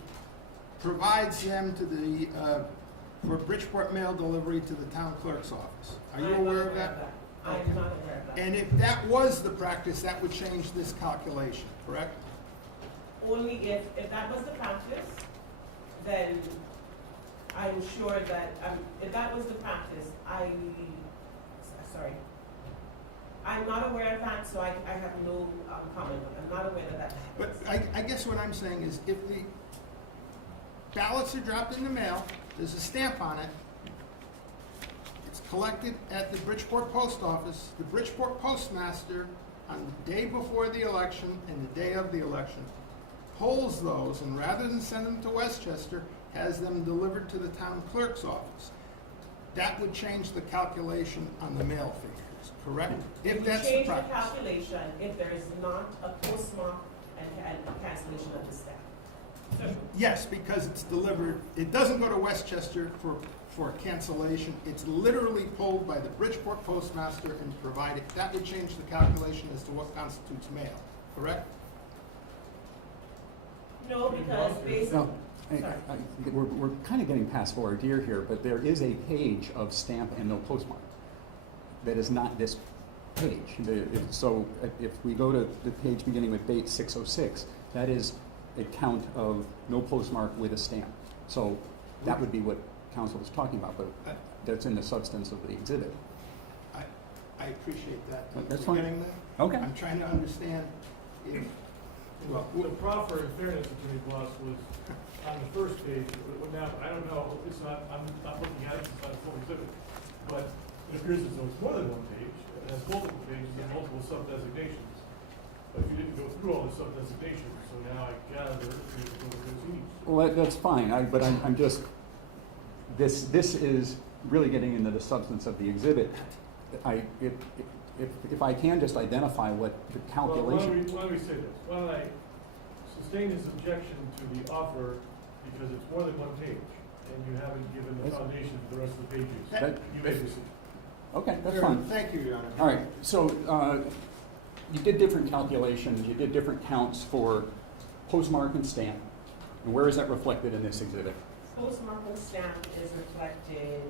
provides them to the, for Bridgeport mail delivery to the town clerk's office? Are you aware of that? I am not aware of that. And if that was the practice, that would change this calculation, correct? Only if that was the practice, then I'm sure that, if that was the practice, I'm not aware of that, so I have no comment on it. I'm not aware that that happens. But I guess what I'm saying is if the ballots are dropped in the mail, there's a stamp on it, it's collected at the Bridgeport Post Office, the Bridgeport postmaster on the day before the election and the day of the election pulls those, and rather than send them to Westchester, has them delivered to the town clerk's office. That would change the calculation on the mail figures, correct? If that's the Change the practice. calculation if there is not a postmark and cancellation of the stamp. So, Yes, because it's delivered, it doesn't go to Westchester for cancellation. It's literally pulled by the Bridgeport postmaster and provided. That would change the calculation as to what constitutes mail, correct? no, because based No, we're kind of getting past voir dire here, but there is a page of stamp and no postmark that is not this page. So if we go to the page beginning with date 606, that is a count of no postmark with a stamp. So that would be what counsel was talking about, but that's in the substance of the exhibit. I appreciate that. That's We're fine. getting there? Okay. I'm trying to understand if, well, The proffer, in fairness, Attorney Bloss, was on the first page. Now, I don't know, it's not, I'm not looking at it, it's not a full exhibit, but it appears as though it's more than one page. It has multiple pages and multiple sub-designations. But if you didn't go through all the sub-designations, so now I gather that you go through each. Well, that's fine, but I'm just, this is really getting into the substance of the exhibit. If I can just identify what the calculation. Well, why don't we say this? Why don't I sustain his objection to the offer because it's more than one page and you haven't given the foundation for the rest of the pages. That- You may proceed. Okay, that's Fair fine. enough. Thank you, Your Honor. All right, so you did different calculations, you did different counts for postmark and stamp. And where is that reflected in this exhibit? postmark and stamp is reflected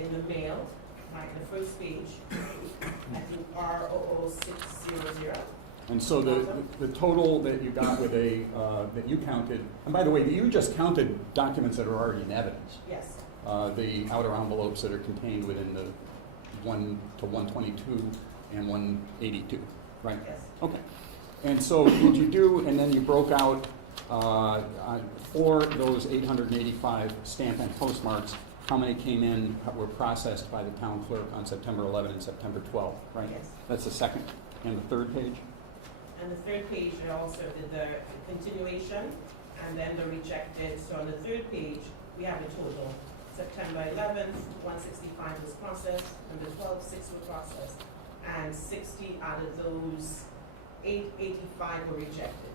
in the mail, like the first page, I think R00600. And so the total that you got with that you counted, and by the way, you just counted documents that are already in evidence. Yes, The outer envelopes that are contained within the 1 to 122 and 182, right? yes. Okay. And so did you do, and then you broke out for those 885 stamp and postmarks, how many came in, were processed by the town clerk on September 11 and September 12, right? Yes. That's the second and the third page? And the third page, I also did the continuation and then the rejected. So on the third page, we have a total. September 11th, 165 was processed, and the 12th, 6 were processed, and 60 out of those 885 were rejected.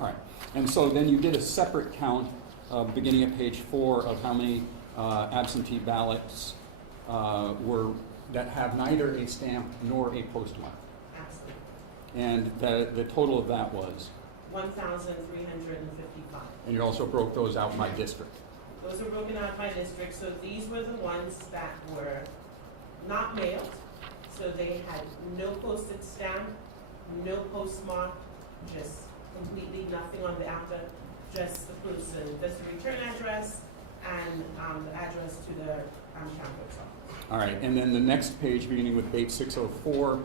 All right. And so then you did a separate count beginning at page 4 of how many absentee ballots were that have neither a stamp nor a postmark. Absolutely. And the total of that was? 1,355. And you also broke those out by district. Those are broken out by district, so these were the ones that were not mailed, so they had no postage stamp, no postmark, just completely nothing on the outer, just the person, just the return address and the address to the town clerk's office. All right, and then the next page, beginning with date 604,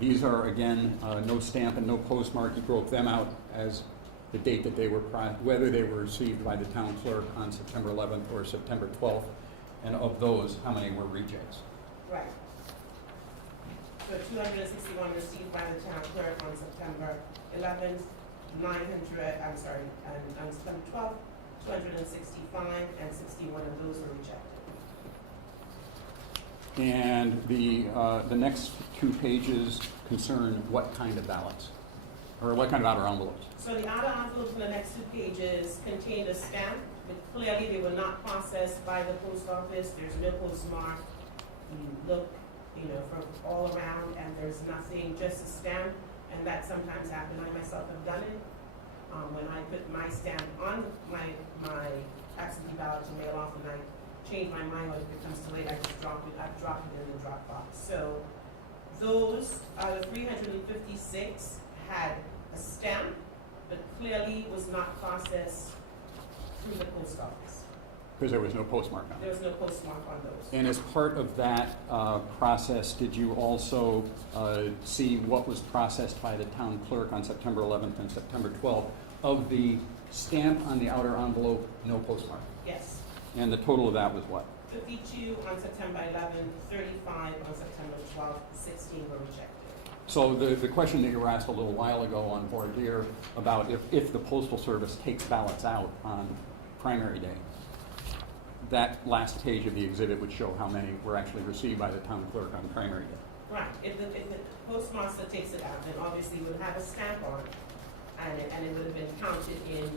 these are, again, no stamp and no postmark. You broke them out as the date that they were, whether they were received by the town clerk on September 11th or September 12th. And of those, how many were rejects? Right. So 261 received by the town clerk on September 11th, and on September 12th, 265, and 61 of those were rejected. And the next two pages concern what kind of ballots? Or what kind of outer envelopes? So the outer envelopes in the next two pages contained a stamp, but clearly they were not processed by the post office. There's no postmark. You look, from all around, and there's nothing, just a stamp, and that sometimes happens. I myself have done it. When I put my stamp on my absentee ballot to mail off, and I change my mind when it becomes too late, I just drop it. I've dropped it in the drop box. So those out of 356 had a stamp, but clearly was not processed through the post office. Because there was no postmark on it. There was no postmark on those. And as part of that process, did you also see what was processed by the town clerk on September 11th and September 12th of the stamp on the outer envelope, no postmark? Yes. And the total of that was what? 52 on September 11th, 35 on September 12th, 16 were rejected. So the question that you were asked a little while ago on board here about if the Postal Service takes ballots out on primary day, that last page of the exhibit would show how many were actually received by the town clerk on primary day. Right. If the postmaster takes it out, then obviously it would have a stamp on it, and it would have been counted in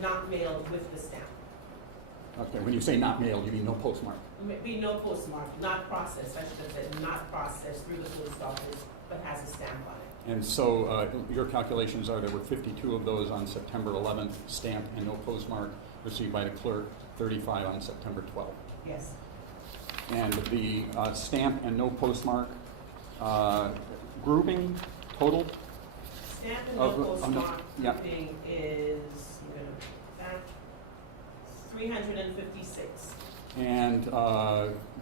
not mailed with the stamp. Okay, when you say not mailed, you mean no postmark? Be no postmark, not processed, I should have said, not processed through the post office, but has a stamp on it. And so your calculations are there were 52 of those on September 11th, stamped and no postmark, received by the clerk, 35 on September 12th. Yes. And the stamp and no postmark grouping total? Stamp and no postmark grouping is, that 356. And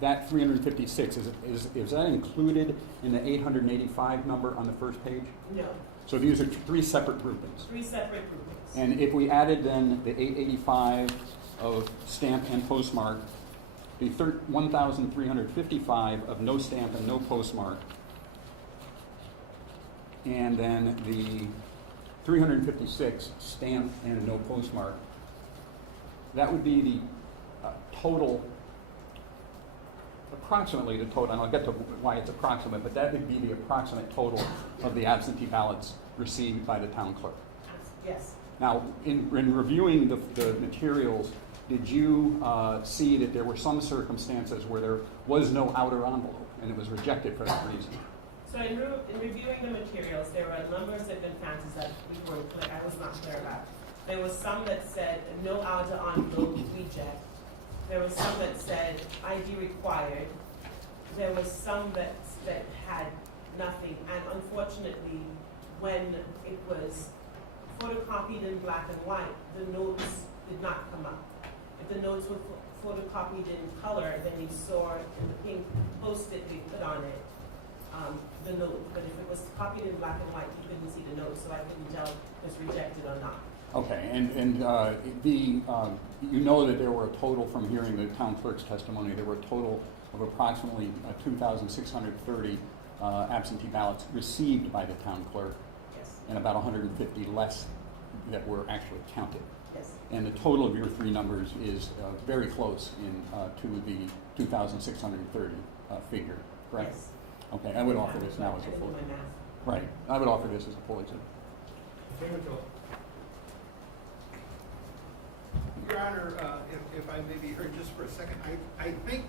that 356, is that included in the 885 number on the first page? No. So these are three separate groupings. Three separate groupings. And if we added then the 885 of stamp and postmark, the 1,355 of no stamp and no postmark, and then the 356 stamp and no postmark, that would be the total, approximately the total, and I'll get to why it's approximate, but that would be the approximate total of the absentee ballots received by the town clerk. Yes. Now, in reviewing the materials, did you see that there were some circumstances where there was no outer envelope and it was rejected for that reason? So in reviewing the materials, there were a number of circumstances that I was not clear about. There was some that said no outer envelope reject. There was some that said ID required. There was some that had nothing. And unfortunately, when it was photocopied in black and white, the notes did not come up. If the notes were photocopied in color, then you saw in the pink post-it we put on it the note. But if it was copied in black and white, you couldn't see the note, so I couldn't tell if it was rejected or not. Okay, and you know that there were a total, from hearing the town clerk's testimony, there were a total of approximately 2,630 absentee ballots received by the town clerk. Yes. And about 150 less that were actually counted. Yes. And the total of your three numbers is very close to the 2,630 figure, correct? Yes. Okay, I would offer this now as a full. Right, I would offer this as a full exhibit. Your Honor, if I may be heard just for a second, I think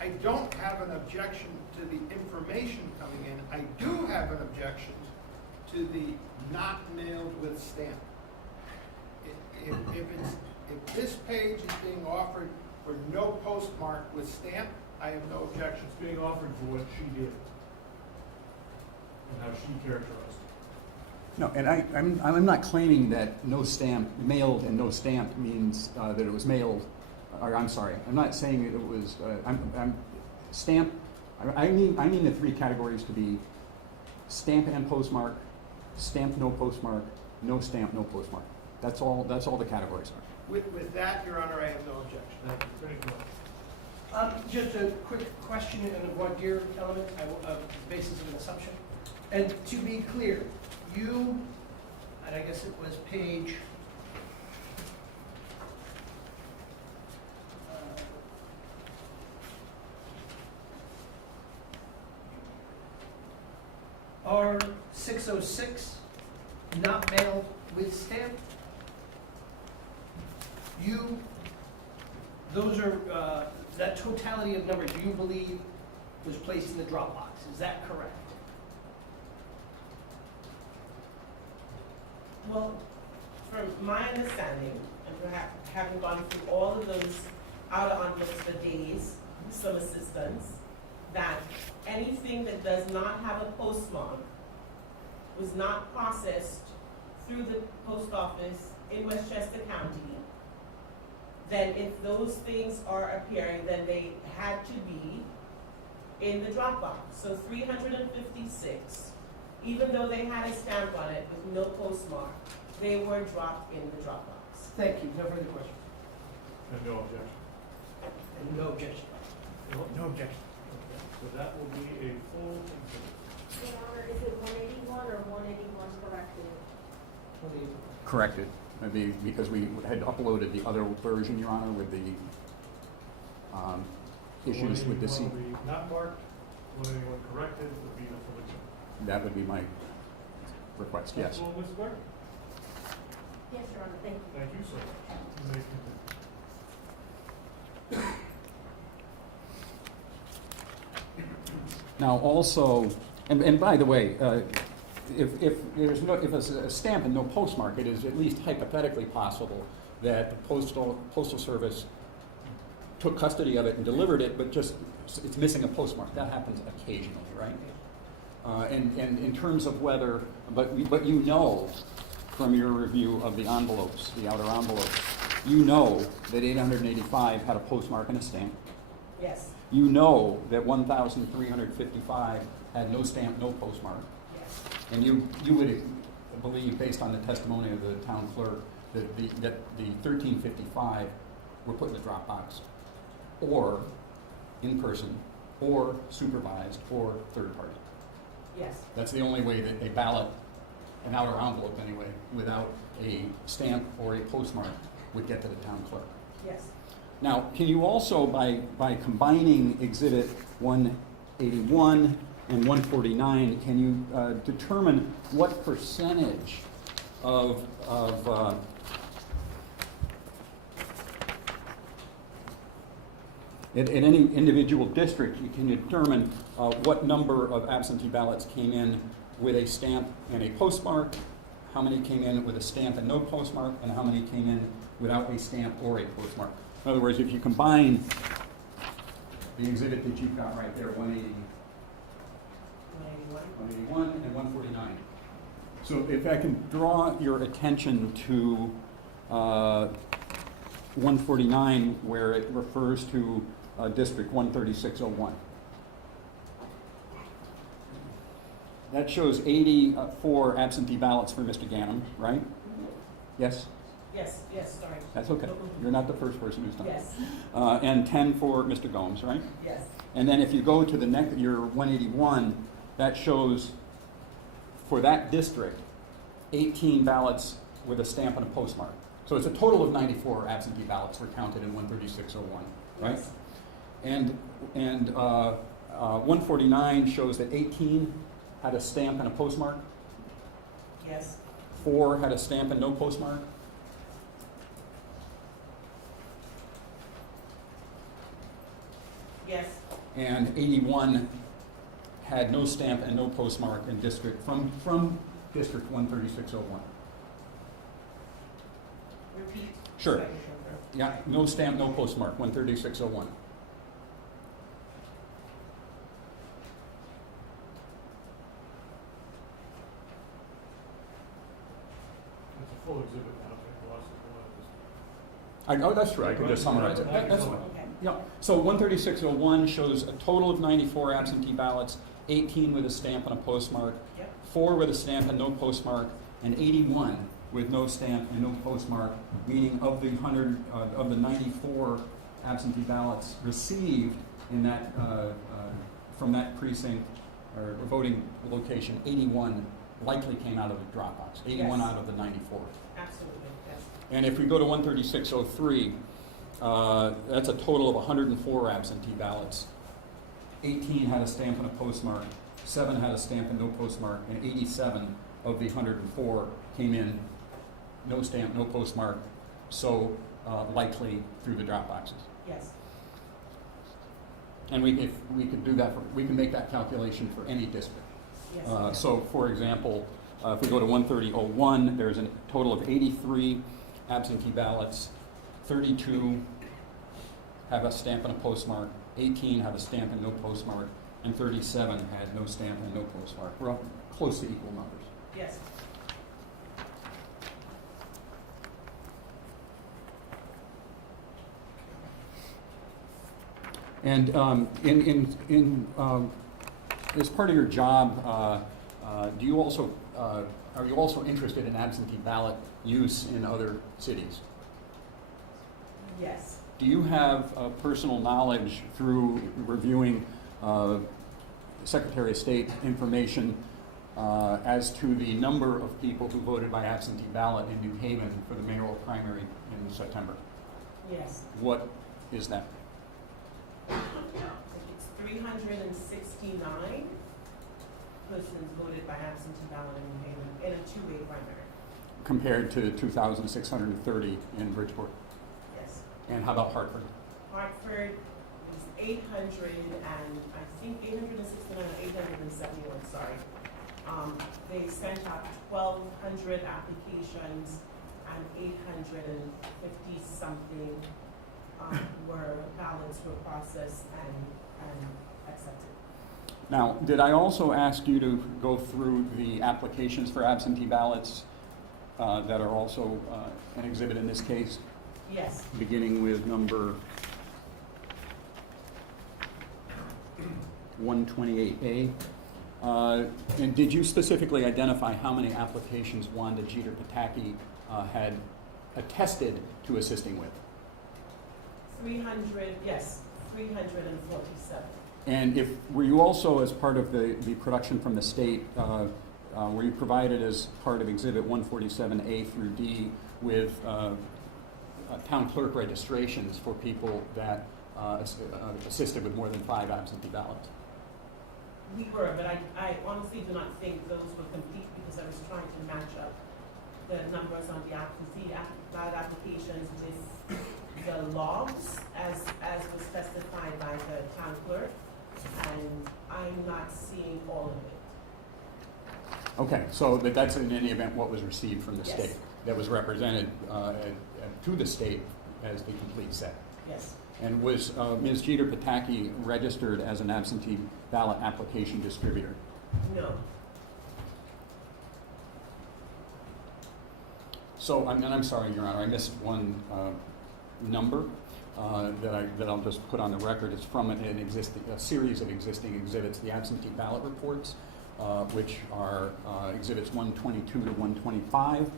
I don't have an objection to the information coming in. I do have an objection to the not mailed with stamp. If this page is being offered for no postmark with stamp, I have no objection. It's being offered for what she did and how she characterized it. No, and I'm not claiming that no stamp, mailed and no stamp means that it was mailed, or I'm sorry, I'm not saying that it was, I'm stamp, I mean the three categories to be stamp and postmark, stamp no postmark, no stamp, no postmark. That's all the categories are. With that, Your Honor, I have no objection. Thank you. Just a quick question in the voir dire element, basis of an assumption. And to be clear, you, and I guess it was page R606, not mailed with stamp. Those are, that totality of numbers you believe was placed in the drop box, is that correct? Well, from my understanding, and perhaps having gone through all of those outer envelopes for days, some assistance, that anything that does not have a postmark was not processed through the post office in Westchester County, then if those things are appearing, then they had to be in the drop box. So 356, even though they had a stamp on it with no postmark, they were dropped in the drop box. Thank you, no further questions. And no objection. And no objection. No objection. So that will be a full exhibit. Your Honor, is it 181 or 181 corrected? Corrected, because we had uploaded the other version, Your Honor, with the issues with the One SEEC. will be not marked, 181 corrected would be the full exhibit. That would be my request, yes. Well, Ms. Clerk? Yes, Your Honor, thank you. Thank you so much. You may continue. Now also, and by the way, if there's no, if it's a stamp and no postmark, it is at least hypothetically possible that the postal service took custody of it and delivered it, but just it's missing a postmark. That happens occasionally, right? And in terms of whether, but you know from your review of the envelopes, the outer envelopes, you know that 885 had a postmark and a stamp. Yes, You know that 1,355 had no stamp, no postmark. yes, And you would believe, based on the testimony of the town clerk, that the 1,355 were put in the drop box, or in person, or supervised, or third party. yes, That's the only way that a ballot, an outer envelope anyway, without a stamp or a postmark would get to the town clerk. yes. Now, can you also, by combining Exhibit 181 and 149, can you determine what percentage of in any individual district, you can determine what number of absentee ballots came in with a stamp and a postmark, how many came in with a stamp and no postmark, and how many came in without a stamp or a postmark. In other words, if you combine the exhibit that you've got right there, 180, 181 and 149. So if I can draw your attention to 149, where it refers to District 13601. That shows 84 absentee ballots for Mr. Ganim, right? Yes? Yes, yes, sorry. That's okay. You're not the first person who's done it. Yes, And 10 for Mr. Gomes, right? yes, And then if you go to the next, your 181, that shows for that district, 18 ballots with a stamp and a postmark. So it's a total of 94 absentee ballots were counted in 13601, right? yes, And 149 shows that 18 had a stamp and a postmark, yes, 4 had a stamp and no postmark, yes, and 81 had no stamp and no postmark in district from District 13601. Repeat. Sure. Second, Yeah, no stamp, no postmark, 13601. It's a full exhibit now, so lots of That's true, I can just summarize it. That's fine. Okay. Yeah, so 13601 shows a total of 94 absentee ballots, 18 with a stamp and a postmark, Yep. 4 with a stamp and no postmark, and 81 with no stamp and no postmark, meaning of the 94 absentee ballots received in that, from that precinct or voting location, 81 likely came out of the drop box, 81 Yes. out of the 94. Absolutely, yes. And if we go to 13603, that's a total of 104 absentee ballots. 18 had a stamp and a postmark, 7 had a stamp and no postmark, and 87 of the 104 came in no stamp, no postmark, so likely through the drop boxes. Yes. And if we could do that, we can make that calculation for any district. Yes. So, for example, if we go to 13001, there's a total of 83 absentee ballots, 32 have a stamp and a postmark, 18 have a stamp and no postmark, and 37 had no stamp and no postmark. We're up close to equal numbers. Yes. And as part of your job, do you also are you also interested in absentee ballot use in other cities? Yes. Do you have personal knowledge through reviewing Secretary of State information as to the number of people who voted by absentee ballot in New Haven for the mayoral primary in September? Yes. What is that? It's 369 persons voted by absentee ballot in New Haven in a two-way primary. Compared to 2,630 in Bridgeport? Yes. And how about Hartford? Hartford is 800 and I think 869 or 871, sorry. They sent out 1,200 applications and 850 something where ballots were processed and accepted. Now, did I also ask you to go through the applications for absentee ballots that are also an exhibit in this case, Yes. beginning with number 128A? And did you specifically identify how many applications Wanda Jeter Pataki had attested to assisting with? 300, yes, 347. And were you also, as part of the production from the state, were you provided as part of Exhibit 147A through D with town clerk registrations for people that assisted with more than 5 absentee ballots? We were, but I honestly do not think those were complete because I was trying to match up the numbers on the ballot applications with the logs as was specified by the town clerk, and I'm not seeing all of it. Okay, so that's in any event what was received from the Yes. state, that was represented to the state as the complete set. Yes. And was Ms. Jeter Pataki registered as an absentee ballot application distributor? No. So, I'm sorry, Your Honor, I missed one number that I'll just put on the record. It's from a series of existing exhibits, the absentee ballot reports, which are exhibits 122 to 125.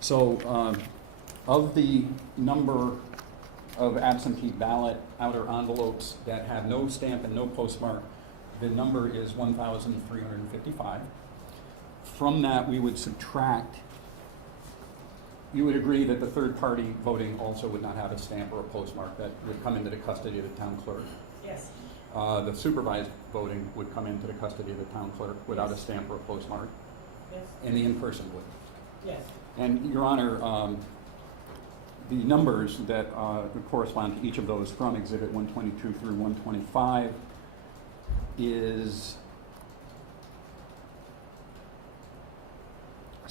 So, of the number of absentee ballot outer envelopes that have no stamp and no postmark, the number is 1,355. From that, we would subtract. You would agree that the third-party voting also would not have a stamp or a postmark, that would come into the custody of the town clerk. Yes. The supervised voting would come into the custody of the town clerk without a stamp or a postmark, Yes. and the in-person would. Yes. And, Your Honor, the numbers that correspond to each of those from Exhibit 122 through 125 is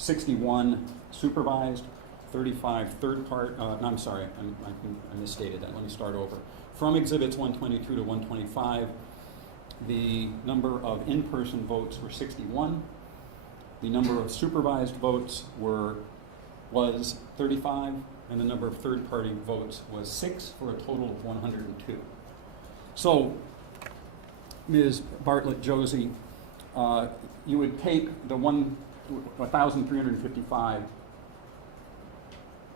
61 supervised, 35 third part, no, I'm sorry, I misstated that. Let me start over. From exhibits 122 to 125, the number of in-person votes were 61. The number of supervised votes was 35, and the number of third-party votes was 6, for a total of 102. So, Ms. Bartlett-Josie, you would take the 1,355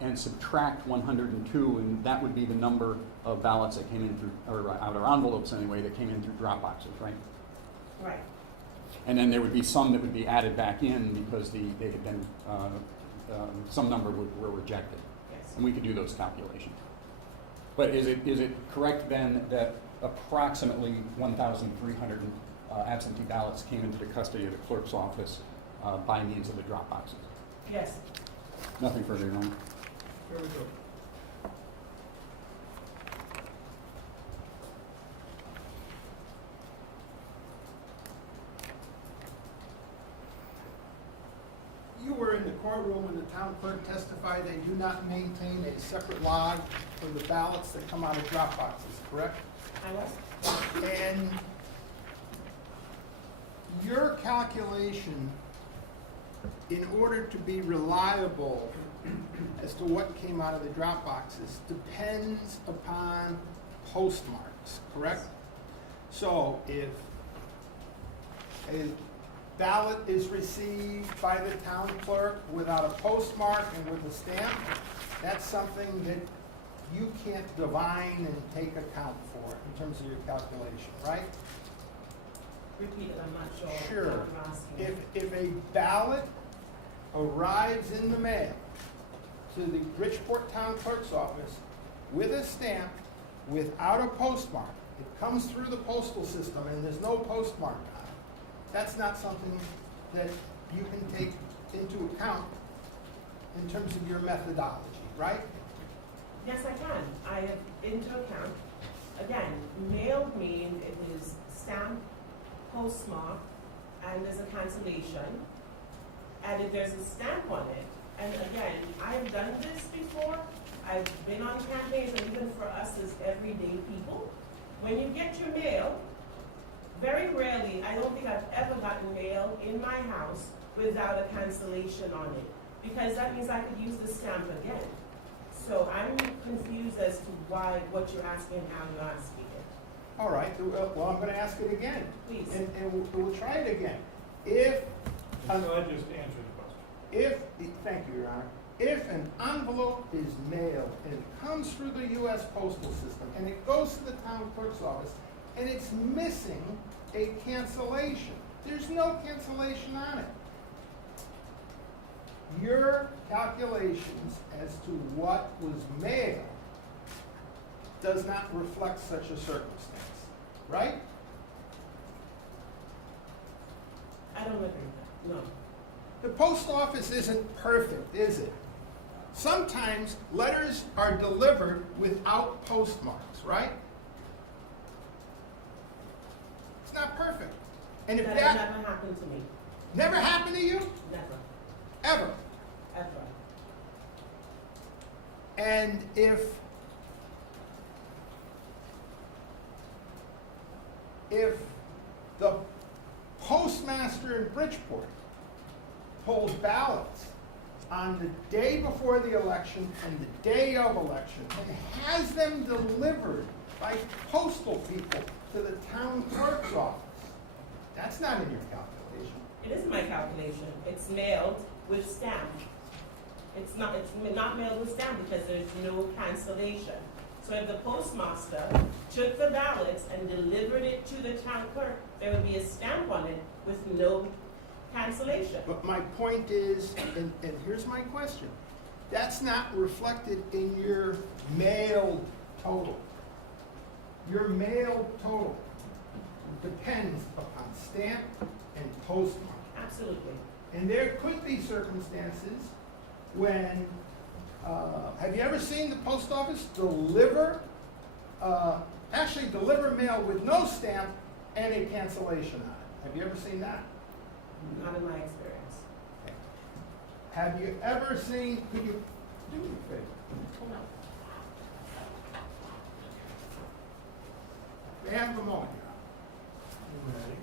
and subtract 102, and that would be the number of ballots that came in through, or envelopes anyway, that came in through drop boxes, right? Right. And then there would be some that would be added back in because they had been, some number were rejected. Yes. And we could do those calculations. But is it correct then that approximately 1,300 absentee ballots came into the custody of the clerk's office by means of the drop boxes? Yes. Nothing further, Your Honor. Here we go. You were in the courtroom when the town clerk testified they do not maintain a separate log for the ballots that come out of drop boxes, correct? I was? And your calculation, in order to be reliable as to what came out of the drop boxes, depends upon postmarks, correct? So if a ballot is received by the town clerk without a postmark and with a stamp, that's something that you can't divine and take account for in terms of your calculation, right? Repeat it, I'm not sure. Sure. what I'm asking. If a ballot arrives in the mail to the Bridgeport Town Clerk's office with a stamp without a postmark, it comes through the postal system and there's no postmark on it, that's not something that you can take into account in terms of your methodology, right? Yes, I can. I have into account. Again, mailed means it is stamped, postmark, and there's a cancellation. And if there's a stamp on it, and again, I've done this before. I've been on campaigns, and even for us as everyday people, when you get your mail, very rarely, I don't think I've ever gotten mail in my house without a cancellation on it, because that means I could use the stamp again. So I'm confused as to what you're asking and how you're asking it. All right, well, I'm gonna ask it again. Please. And we'll try it again. If, So I just answered the question. thank you, Your Honor. If an envelope is mailed and it comes through the U.S. postal system and it goes to the town clerk's office and it's missing a cancellation, there's no cancellation on it. Your calculations as to what was mailed does not reflect such a circumstance, right? I don't agree with that, no. The post office isn't perfect, is it? Sometimes letters are delivered without postmarks, right? It's not perfect. And if That that never happened to me, never happened to you, never, ever, ever. and if the postmaster in Bridgeport pulls ballots on the day before the election and the day of election and has them delivered by postal people to the town clerk's office, that's not in your calculation. It is my calculation. It's mailed with stamp. It's not mailed with stamp because there's no cancellation. So if the postmaster took the ballots and delivered it to the town clerk, there would be a stamp on it with no cancellation. But my point is, and here's my question, that's not reflected in your mail total. Your mail total depends upon stamp and postmark. Absolutely. And there could be circumstances when, have you ever seen the post office deliver mail with no stamp and a cancellation on it? Have you ever seen that? Not in my experience. Have you ever seen, could you do me a favor? Hold on. May I have a moment here? Ready?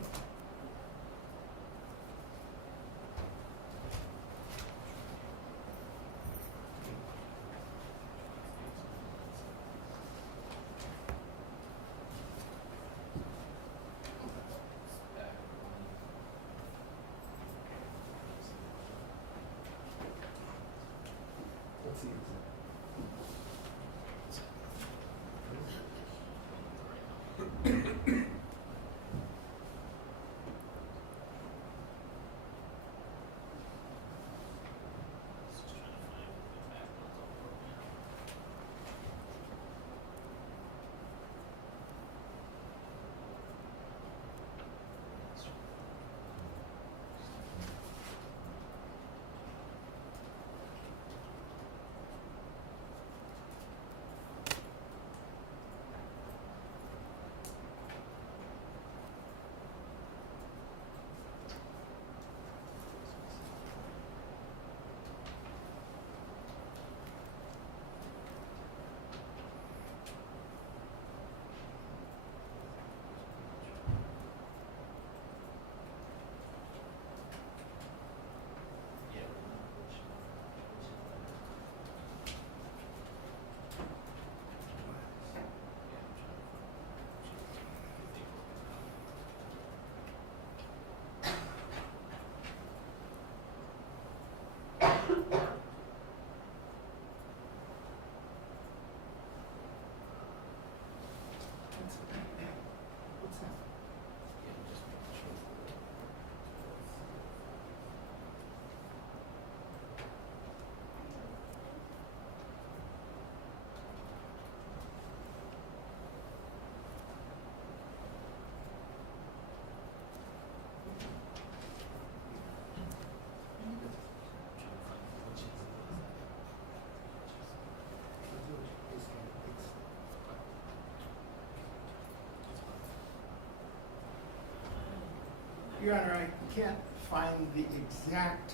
Let's see. What's that? Your Honor, I can't find the exact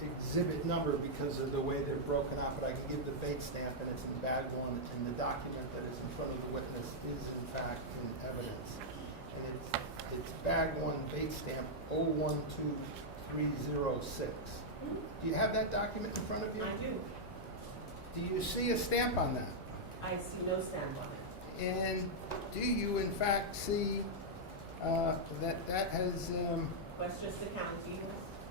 exhibit number because of the way they're broken out, but I can give the bait stamp, and it's in bag one, and the document that is in front of the witness is in fact in evidence. And it's bag one, bait stamp 012306. Do you have that document in front of you? I do. Do you see a stamp on that? I see no stamp on it. And do you in fact see that has, Westchester County,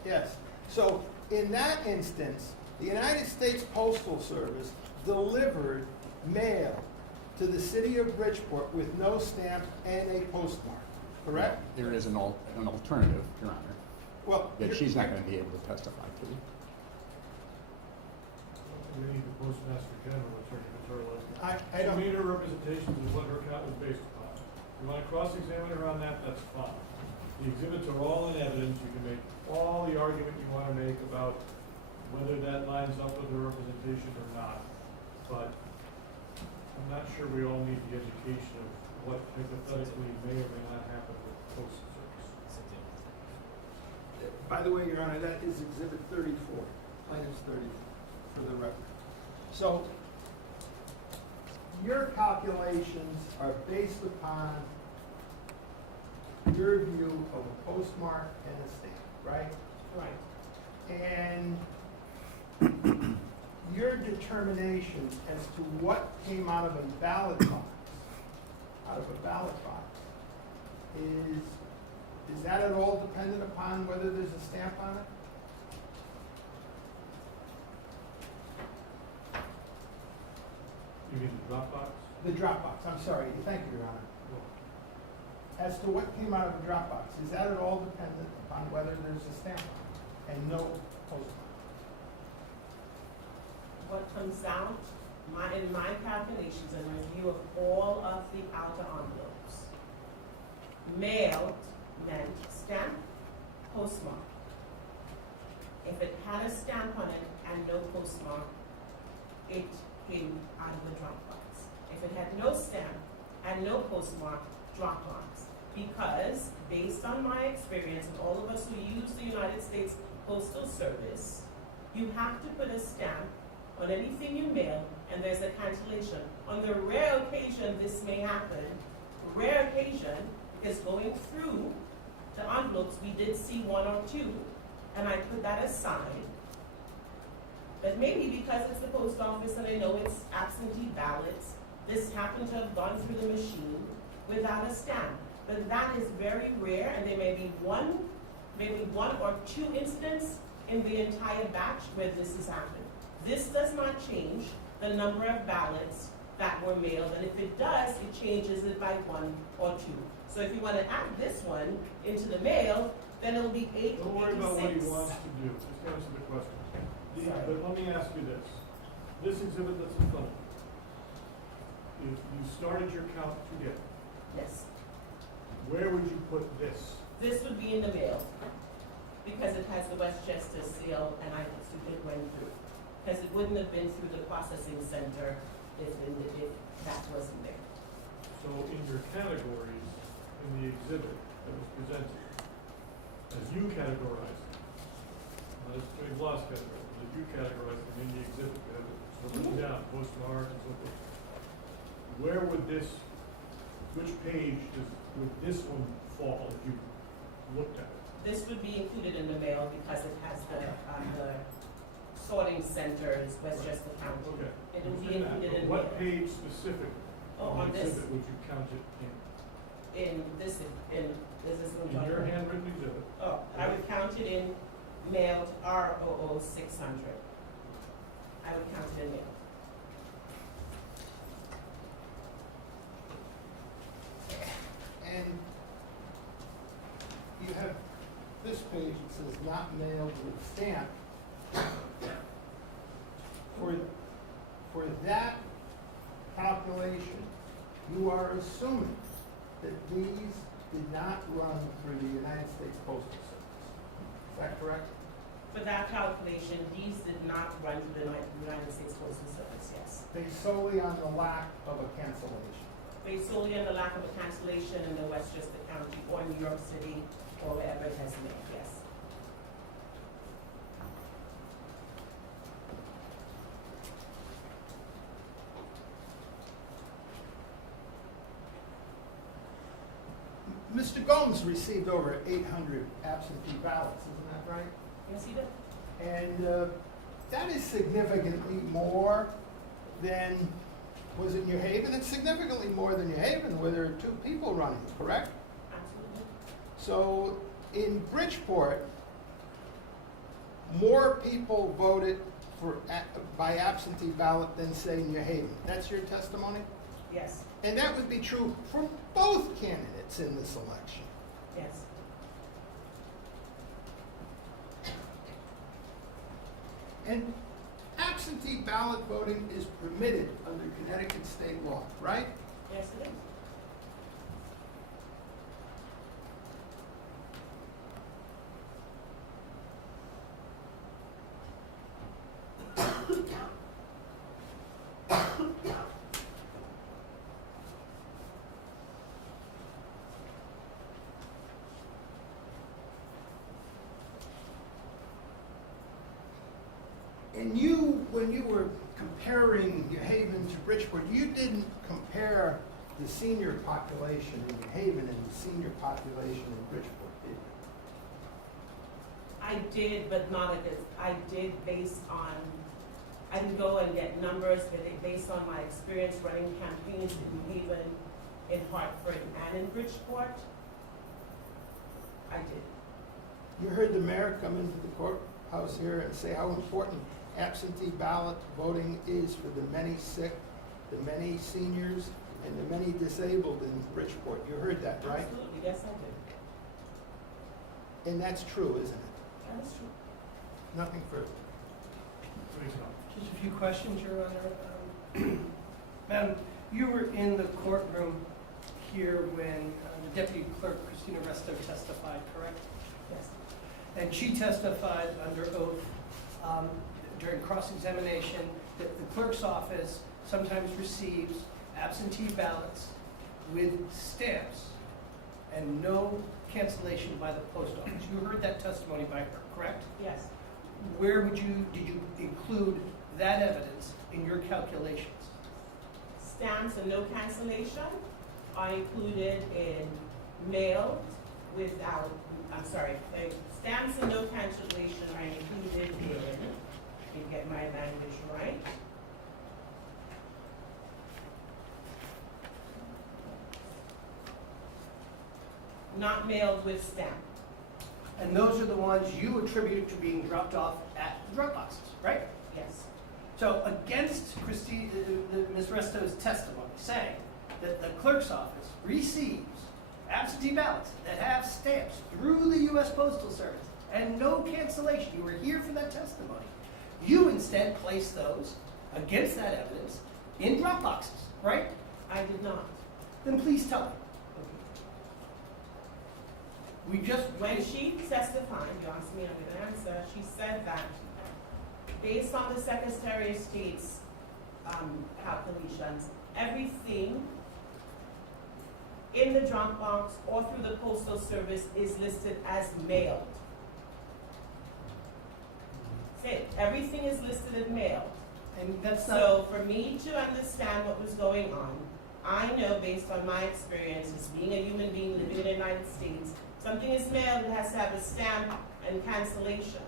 yes. So in that instance, the United States Postal Service delivered mail to the city of Bridgeport with no stamp and a postmark, correct? There is an alternative, Your Honor, Well, that she's not going to be able to testify to. We need the Postmaster General, Attorney Terrace. I She don't, made her representations of what her count was based upon. You want to cross-examine her on that, that's fine. The exhibits are all in evidence, you can make all the argument you want to make about whether that lines up with her representation or not. But I'm not sure we all need the education of what hypothetically may or may not happen with the Postal Service. by the way, Your Honor, that is exhibit 34, plaintiff's 34, for the record. So your calculations are based upon your view of a postmark and a stamp, right? right? And your determination as to what came out of a ballot box, is that at all dependent upon whether there's a stamp on it? You mean the Dropbox? The drop box, I'm sorry, thank you, Your Honor. As to what came out of the drop box, is that at all dependent upon whether there's a stamp on it and no postmark? What comes out, in my calculations and review of all of the outer envelopes, mailed meant stamp, postmark. If it had a stamp on it and no postmark, it came out of the drop box. If it had no stamp and no postmark, drop box. Because based on my experience and all of us who use the United States Postal Service, You have to put a stamp on anything you mail, and there's a cancellation. On the rare occasion this may happen, rare occasion, because going through the envelopes, we did see one or two, and I put that aside. But maybe because it's the post office and I know it's absentee ballots, this happened to have gone through the machine without a stamp. But that is very rare, and there may be maybe one or two incidents in the entire batch where this has happened. This does not change the number of ballots that were mailed, and if it does, it changes it by one or two. So if you want to add this one into the mail, then it'll be 886. Don't worry about what he wants to do, just answer the question. Sorry. But let me ask you this. This exhibit that's in front of you, if you started your count today, Yes. where would you put this? This would be in the mail, because it has the Westchester seal, and I assume it went through. Because it wouldn't have been through the processing center if that wasn't there. So in your categories, in the exhibit that was presented, as you categorize it, not as Attorney Bloss categorized, as you categorize them in the exhibit, you have it sort of written down, postmark and so forth. Where would this, which page would this one fall if you looked at it? This would be included in the mail because it has the sorting center is Westchester County. Okay. It would be Within that, included but in what mail. page specifically Oh, in on the this, exhibit would you count it in? is this one? In your handwritten exhibit? Oh, I would count it in mailed ROO 600. I would count it in mail. And you have this page, it says not mailed with stamp. For that calculation, you are assuming that these did not run through the United States Postal Service. Is that correct? For that calculation, these did not run through the United States Postal Service, yes. Based solely on the lack of a cancellation. Based solely on the lack of a cancellation in the Westchester County or New York City or wherever it has mailed, yes. Mr. Gomes received over 800 absentee ballots, isn't that right? Yes, he did. And that is significantly more than, was it New Haven? It's significantly more than New Haven, where there are two people running, correct? Absolutely. So in Bridgeport, more people voted by absentee ballot than, say, New Haven. That's your testimony? Yes, And that would be true for both candidates in this election. yes. And absentee ballot voting is permitted under Connecticut state law, right? Yes, it is. And you, when you were comparing New Haven to Bridgeport, you didn't compare the senior population in New Haven and the senior population in Bridgeport, did you? I did, but not at this. I did based on, I didn't go and get numbers, but based on my experience running campaigns in New Haven, in Hartford, and in Bridgeport. I did. You heard the mayor come into the courthouse here and say how important absentee ballot voting is for the many sick, the many seniors, and the many disabled in Bridgeport. You heard that, right? Absolutely, yes, I did. And that's true, isn't it? That is true. Nothing further. Please, no. Just a few questions, Your Honor. Madam, you were in the courtroom here when the Deputy Clerk, Christina Resto, testified, correct? Yes. And she testified under oath during cross-examination that the clerk's office sometimes receives absentee ballots with stamps and no cancellation by the post office. You heard that testimony by her, correct? Yes. did you include that evidence in your calculations? Stamps and no cancellation are included in mailed without, stamps and no cancellation are included in, let me get my language right. Not mailed with stamp. And those are the ones you attributed to being dropped off at the drop boxes, right? Yes. So against Ms. Resto's testimony saying that the clerk's office receives absentee ballots that have stamps through the U.S. Postal Service and no cancellation, you were here for that testimony. You instead placed those against that evidence in drop boxes, right? I did not. Then please tell me. When she testified, you asked me, I'm going to answer, she said that based on the Secretary of State's calculations, everything in the drop box or through the Postal Service is listed as mailed. Say, everything is listed as mailed. And that's not. So for me to understand what was going on, I know based on my experience as being a human being living in the United States, something is mailed, it has to have a stamp and cancellation.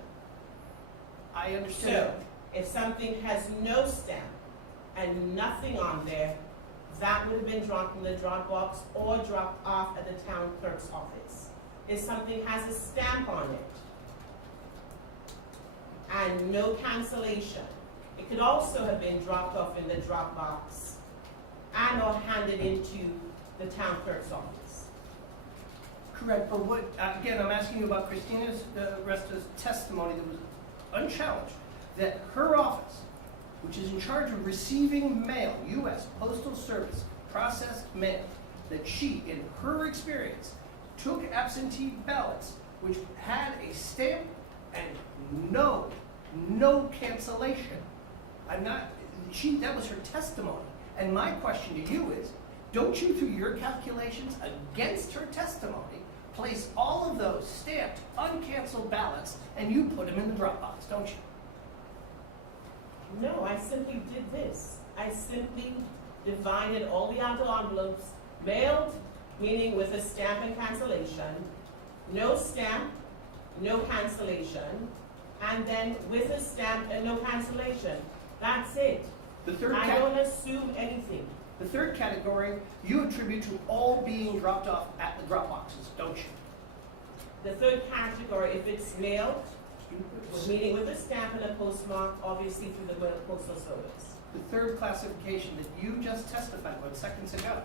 I understand. So, if something has no stamp and nothing on there, that would have been dropped in the drop box or dropped off at the town clerk's office. If something has a stamp on it and no cancellation, it could also have been dropped off in the drop box and or handed into the town clerk's office. Correct, but what, again, I'm asking you about Christina's Resto's testimony that was unchallenged, that her office, which is in charge of receiving mail, U.S. Postal Service, processed mail, that she, in her experience, took absentee ballots which had a stamp and no cancellation. That was her testimony. And my question to you is, don't you, through your calculations against her testimony, place all of those stamped, uncanceled ballots, and you put them in the drop box, don't you? No, I simply did this. I simply divided all the outer envelopes, mailed, meaning with a stamp and cancellation, no stamp, no cancellation, and then with a stamp and no cancellation. That's it. I don't assume anything. The third category, you attribute to all being dropped off at the drop boxes, don't you? The third category, if it's mailed, meaning with a stamp and a postmark, obviously through the Postal Service. The third classification that you just testified about seconds ago,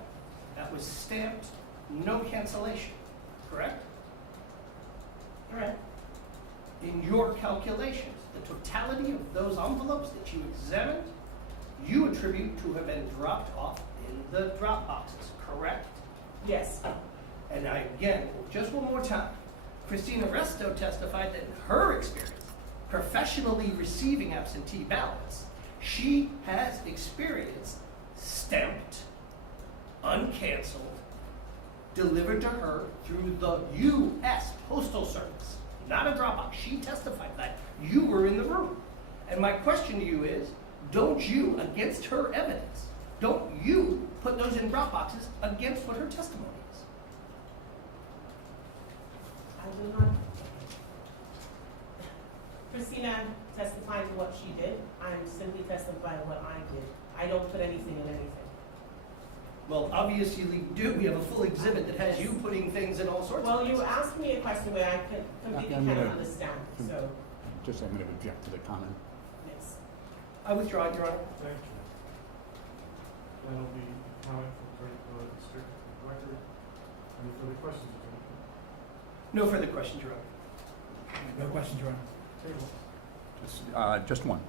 that was stamped, no cancellation, correct? Correct. In your calculations, the totality of those envelopes that you examined, you attribute to have been dropped off in the drop boxes, correct? Yes. And again, just one more time, Christina Resto testified that in her experience, professionally receiving absentee ballots, she has experienced stamped, uncanceled, delivered to her through the U.S. Postal Service, not a Dropbox. She testified that. You were in the room. And my question to you is, don't you, against her evidence, don't you put those in drop boxes against what her testimony is? I do not. Christina testified to what she did. I'm simply testifying what I did. I don't put anything in anything. Well, obviously we do. We have a full exhibit that has you putting things in all sorts of Well, you places. asked me a question where I completely I'm cannot gonna- understand, so, Just, I'm going to object to the comment. yes. I withdraw it, Your Honor. Thank you. That'll be comment from the strict record. Any further questions, Attorney? No further questions, Your Honor. No questions, Your Honor. Table. Just one.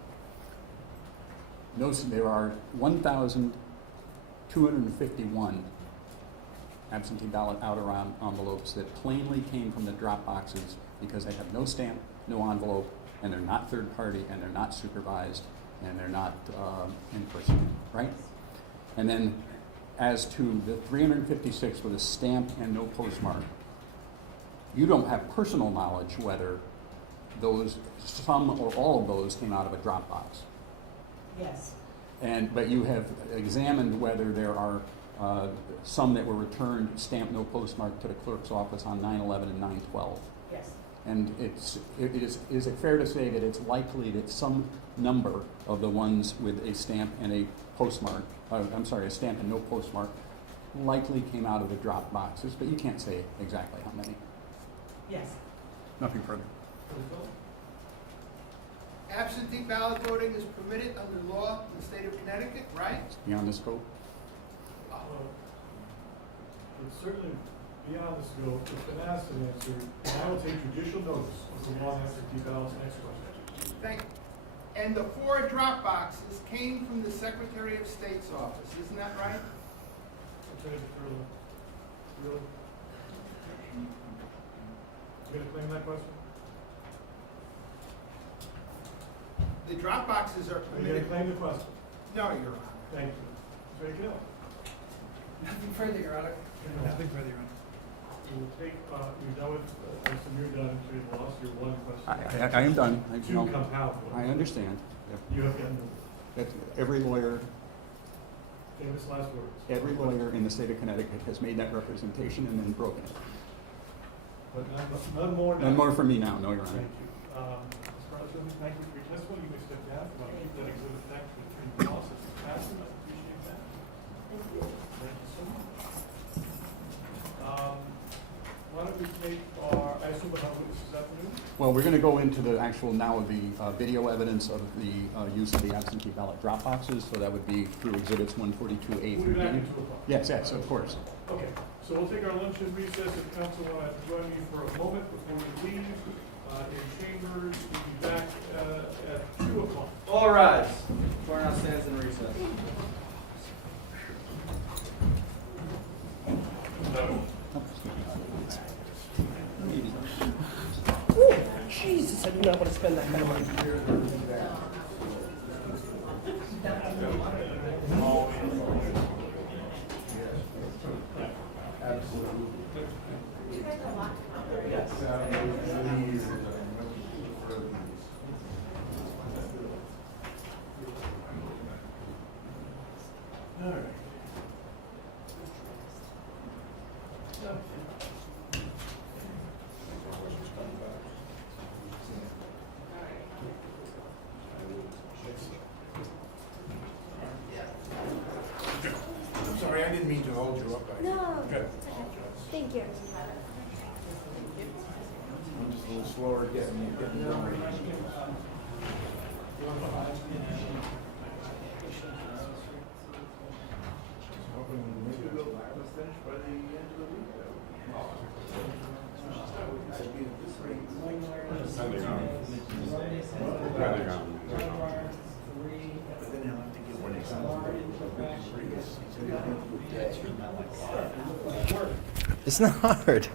Notice there are 1,251 absentee ballot outer envelopes that plainly came from the drop boxes because they have no stamp, no envelope, and they're not third party, and they're not supervised, and they're not in person, right? And then as to the 356 with a stamp and no postmark, you don't have personal knowledge whether those, some or all of those came out of a drop box. Yes, But you have examined whether there are some that were returned stamped no postmark to the clerk's office on 9/11 and 9/12. yes, And is it fair to say that it's likely that some number of the ones with a stamp and a postmark, a stamp and no postmark, likely came out of the drop boxes, but you can't say exactly how many. yes, Nothing further. Absentee ballot voting is permitted under law in the state of Connecticut, right? Beyond the scope? It's certainly beyond the scope. It's been asked and answered, and I will take judicial notice of the law and absentee ballots. Next question. Thank you. And the 4 drop boxes came from the Secretary of State's office, isn't that right? Attorney Curley. Really? You gonna claim that question? The drop boxes are Are you gonna permitted. claim the question? No, Your Honor. Thank you. Attorney Gill. Nothing further, Your Honor. Nothing further, Your Honor. We'll take, you're done with, I assume you're done, Attorney Loss, your one question. I am done. Two compound. I understand. You have gotten Every lawyer, famous last words. every lawyer in the state of Connecticut has made that representation and then broken it. But none more now. None more from me now, no, Your Honor. Thank you. Ms. Carlson, thank you for your testimony. You may step down. If you want to keep that exhibit back to Attorney Loss, if you pass it, I appreciate that. Thank you so much. Why don't we take our, I assume we'll have witnesses this afternoon? Well, we're going to go into the actual, now the video evidence of the use of the absentee ballot drop boxes, so that would be through exhibits 142A We'll be through back D. at 2 o'clock. Yes, of course. Okay, so we'll take our lunch and recess. If council want to join me for a moment before we leave in chambers, we'll be back at 2 o'clock. All rise. Court now stands in recess. Jesus, I do not want to spend that kind of money. All right. I'm sorry, I didn't mean to hold you up. No. Good. Thank you. I'm just a little slower getting going. Hoping maybe we'll finish by the end of the week. But then I'll have to give one example. It's not hard.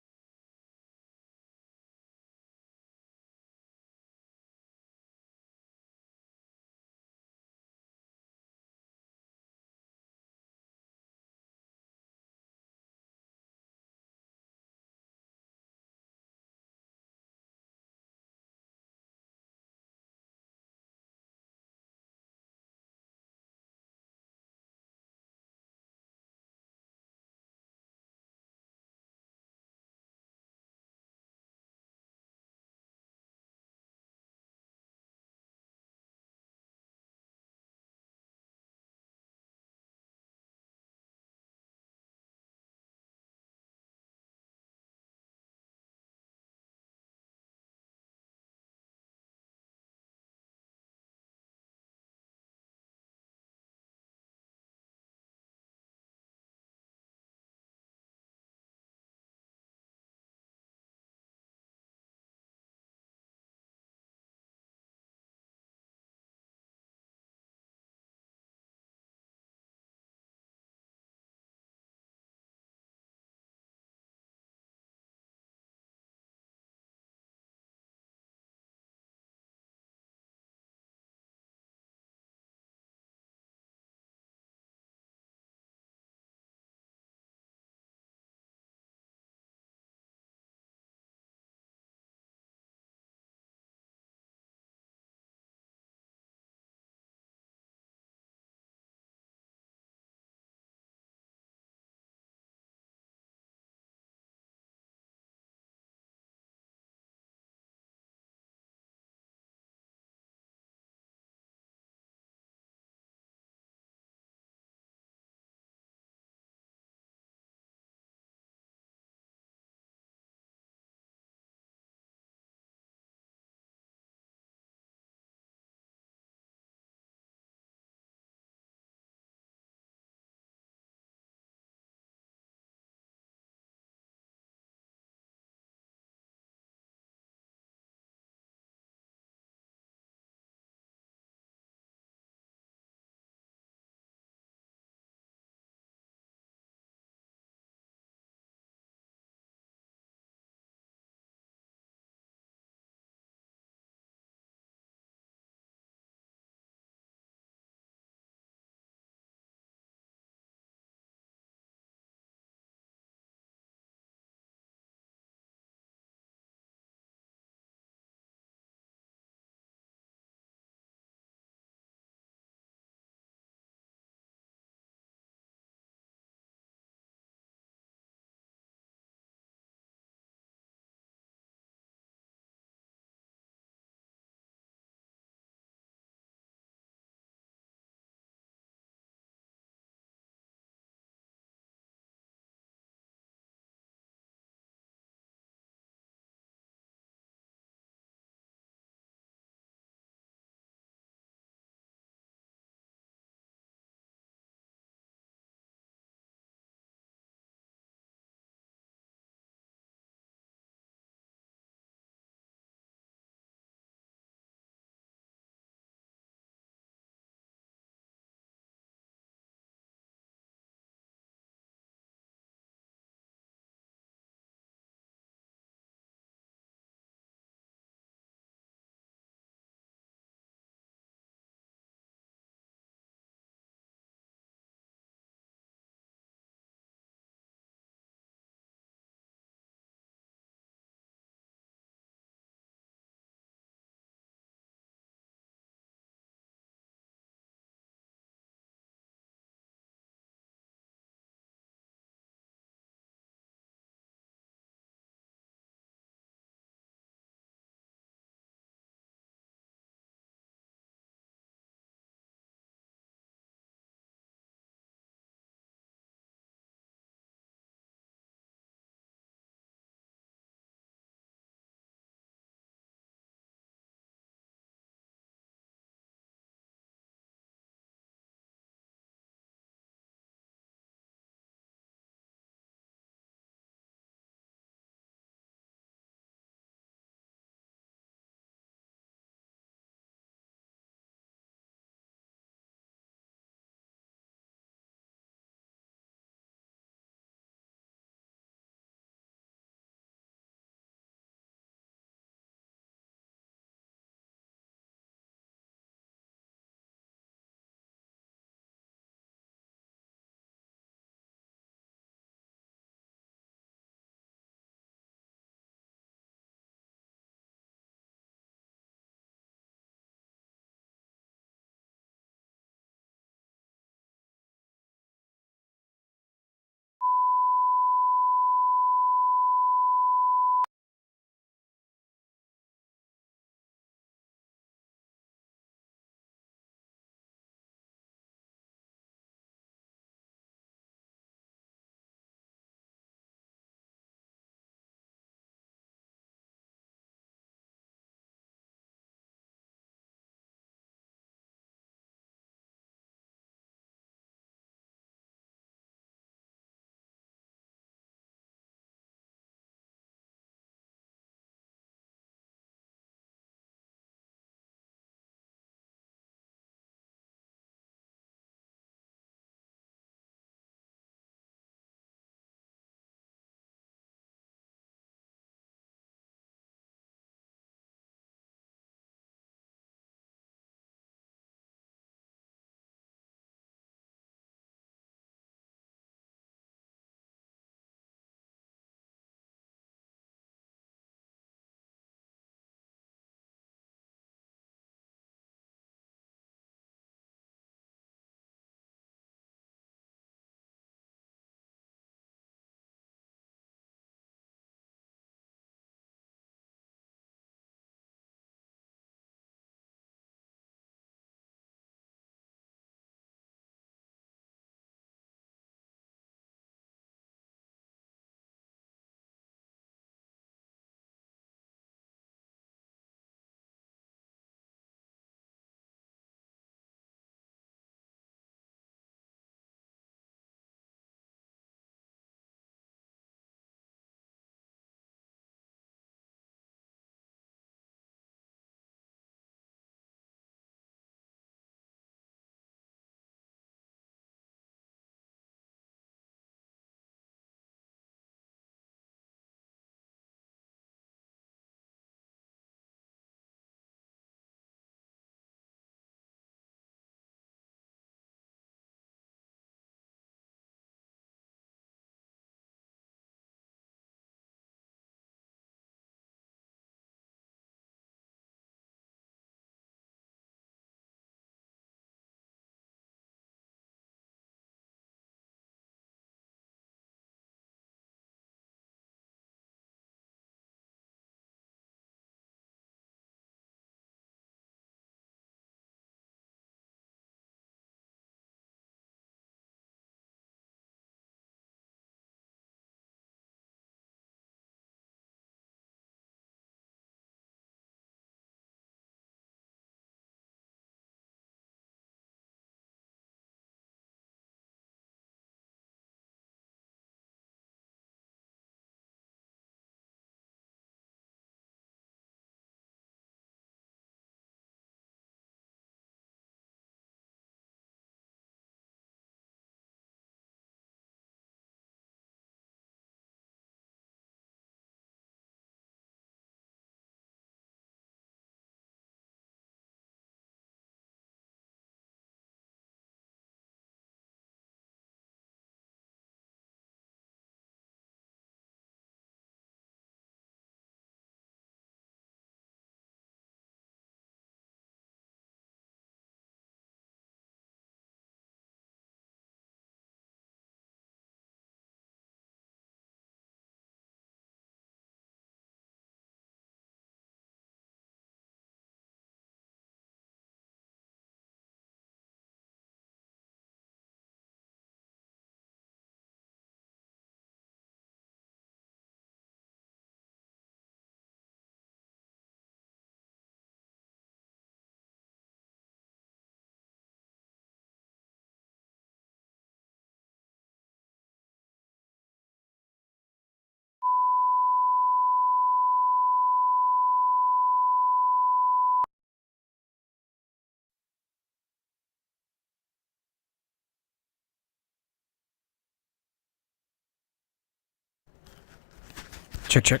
Check, check.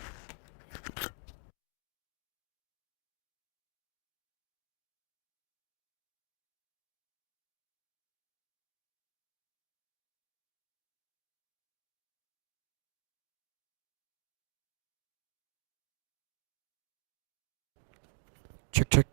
Check, check.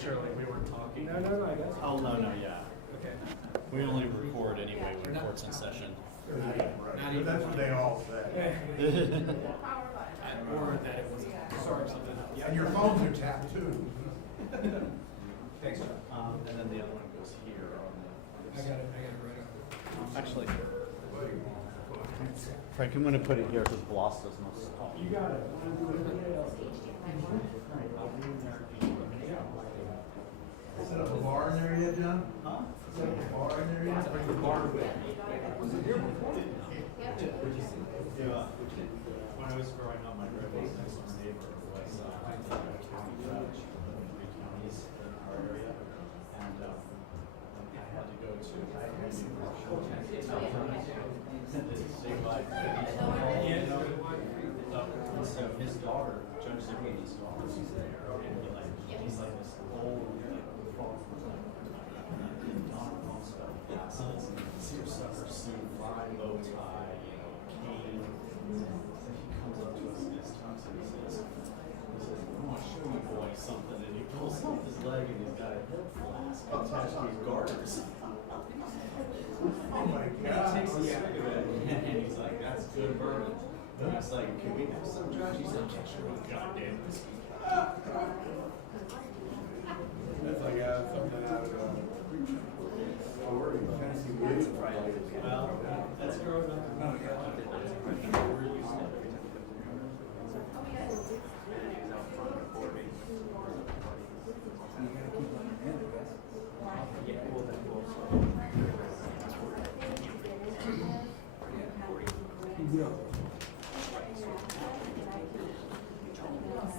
sure like we weren't talking. No, I guess. Oh, no, yeah. Okay. We only record anyway when court's in session. Not even That's what they all say. Or that it was, sorry, something else. And your phones are tapped too. Thanks, John. And then the other one goes here on the. I got it right up. Actually, Frank, I'm gonna put it here because Bloss doesn't know. You got it. Set up a bar in there yet, John? Huh? Set up a bar in there yet? Bring the bar with. Was it here before? When I was growing up, my grandma's next door neighbor was county judge in 3 counties in our area, and I had to go to. So his daughter, Judge Zimmerman's daughter, was there, and he's like this old, seersucker suit, fly bow tie, cane. He comes up to us and his talks and he says, I want to show you boys something, and he pulls off his leg and he's got a hip flask attached to his garters. Oh my He God. takes a swig of it and he's like, that's good bourbon. And I was like, can we have some, Judge? He's like, yeah, sure, goddamn whiskey. That's like something out of Tennessee Williams. Well, that's growing up. Oh, yeah. We're used to it. Yeah, well, then we'll also.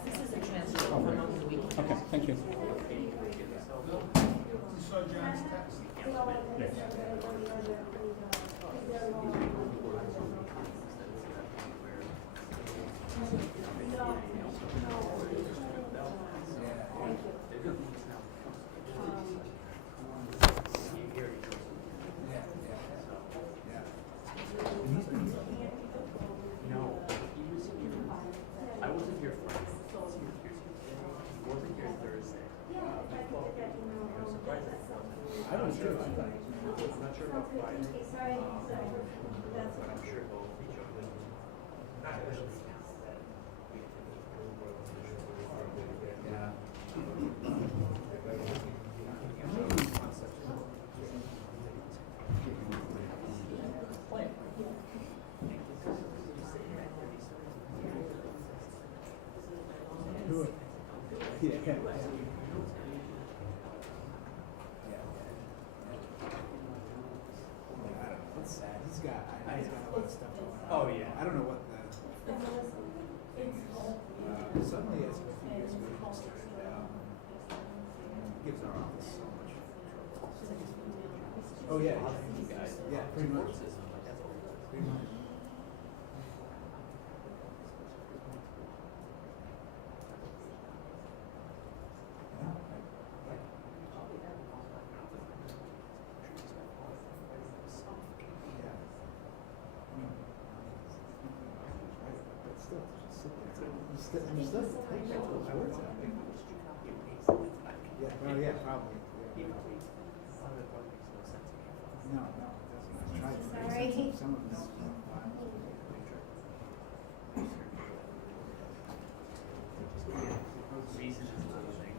This is a transfer from over the weekend. Okay, thank you. You saw John's text? Yes. No, he was here. I wasn't here Friday. He wasn't here Thursday. I was surprised that he wasn't. I was sure. I'm not sure about Friday. But I'm sure he'll reach out to him. Not officially. It's sad. He's got a lot of stuff going on. Oh, yeah. I don't know what the thing is. Suddenly, as a few years ago, he started, gives our office so much trouble. Oh, yeah. Yeah, pretty much. Pretty much. Yeah, well, yeah, probably. Yeah. No, it doesn't. I tried to make sense of some of this. Reason is another thing.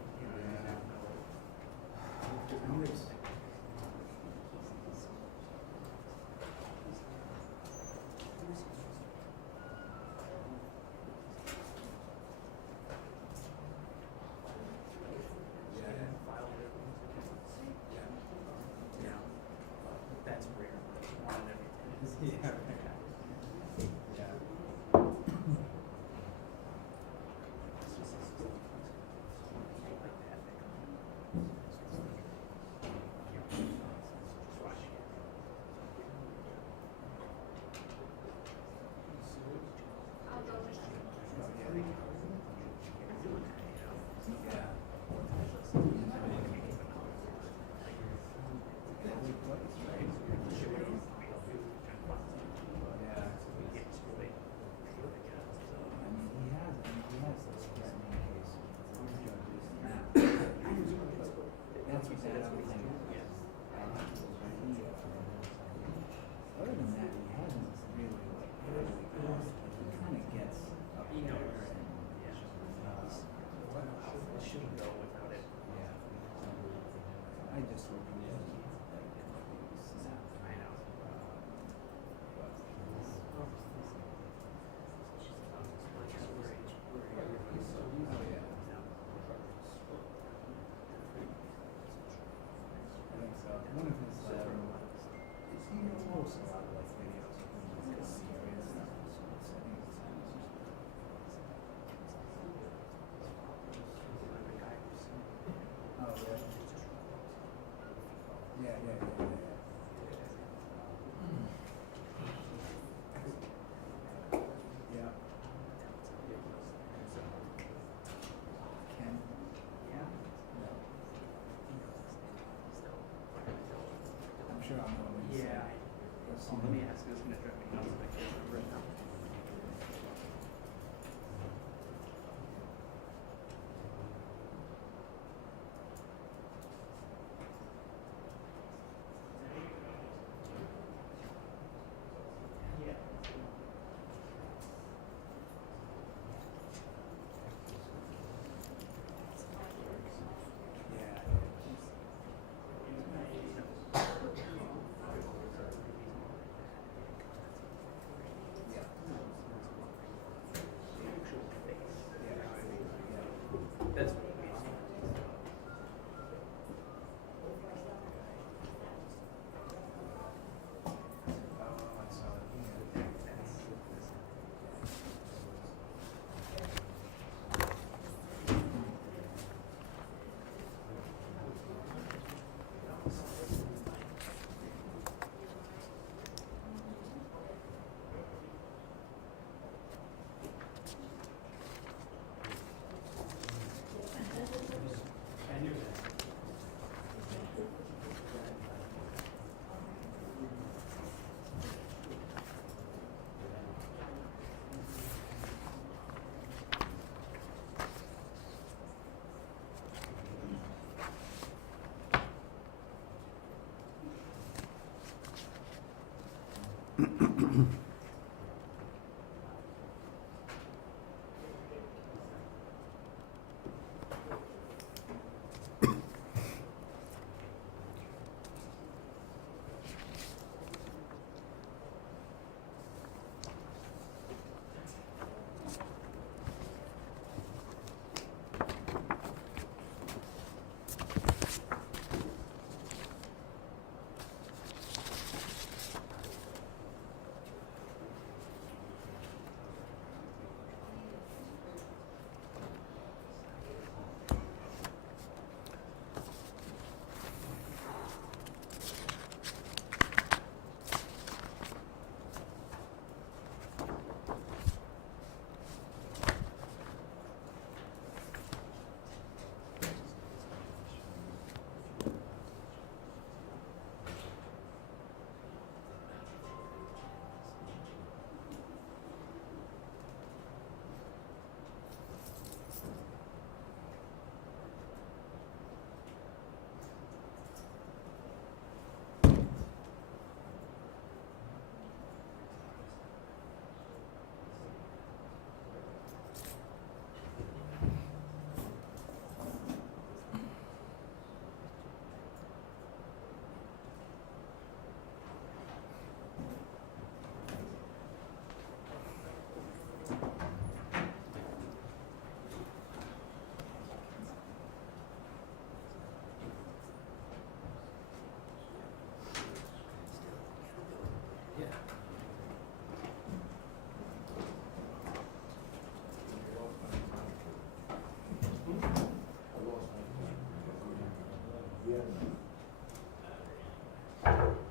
That's rare. Not everything. Yeah. sure I'm on the same. Yeah. Let me ask you, this is gonna drive me nuts if I can't remember it now. Yeah. That's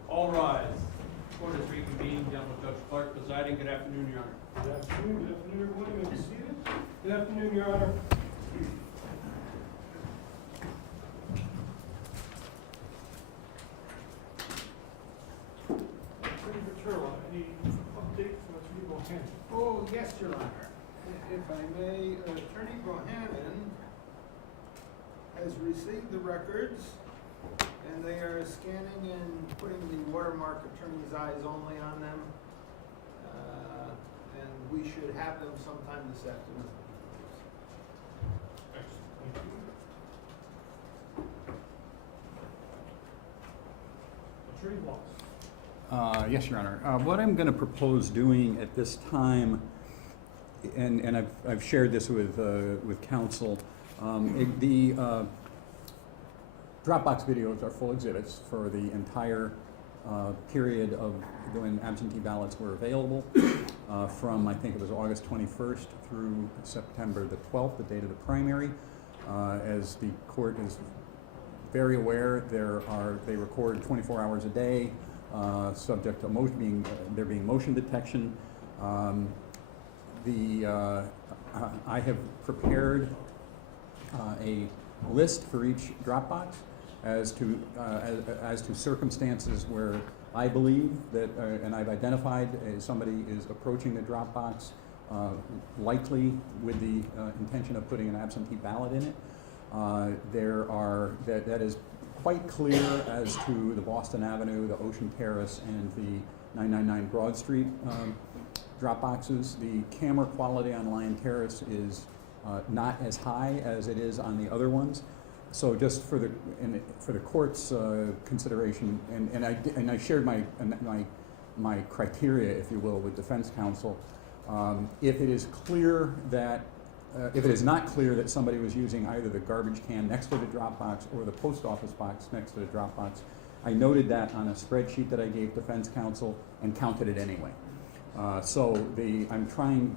All rise. Court is reconvened. Gentleman Judge Clerk presiding. Good afternoon, Your Honor. Good afternoon, everyone. You may be seated. Good afternoon, Your Honor. Attorney Ventura, any update from Attorney Bohannon? Oh, yes, Your Honor. If I may, Attorney Bohannon has received the records, and they are scanning and putting the watermark attorney's eyes only on them. And we should have them sometime this afternoon. Excellent. Thank you. Attorney Wallace. Yes, Your Honor. What I'm going to propose doing at this time, and I've shared this with counsel, the Dropbox videos are full exhibits for the entire period of when absentee ballots were available, from I think it was August 21st through September the 12th, the date of the primary. As the court is very aware, they record 24 hours a day, subject to there being motion detection. I have prepared a list for each Dropbox. as to circumstances where I believe that, and I've identified somebody is approaching the drop box, likely with the intention of putting an absentee ballot in it. That is quite clear as to the Boston Avenue, the Ocean Terrace, and the 999 Broad Street drop boxes. The camera quality on Lion Terrace is not as high as it is on the other ones. So just for the court's consideration, and I shared my criteria, if you will, with defense counsel. If it is clear that, if it is not clear that somebody was using either the garbage can next to the drop box or the post office box next to the drop box, I noted that on a spreadsheet that I gave defense counsel and counted it anyway. So I'm trying,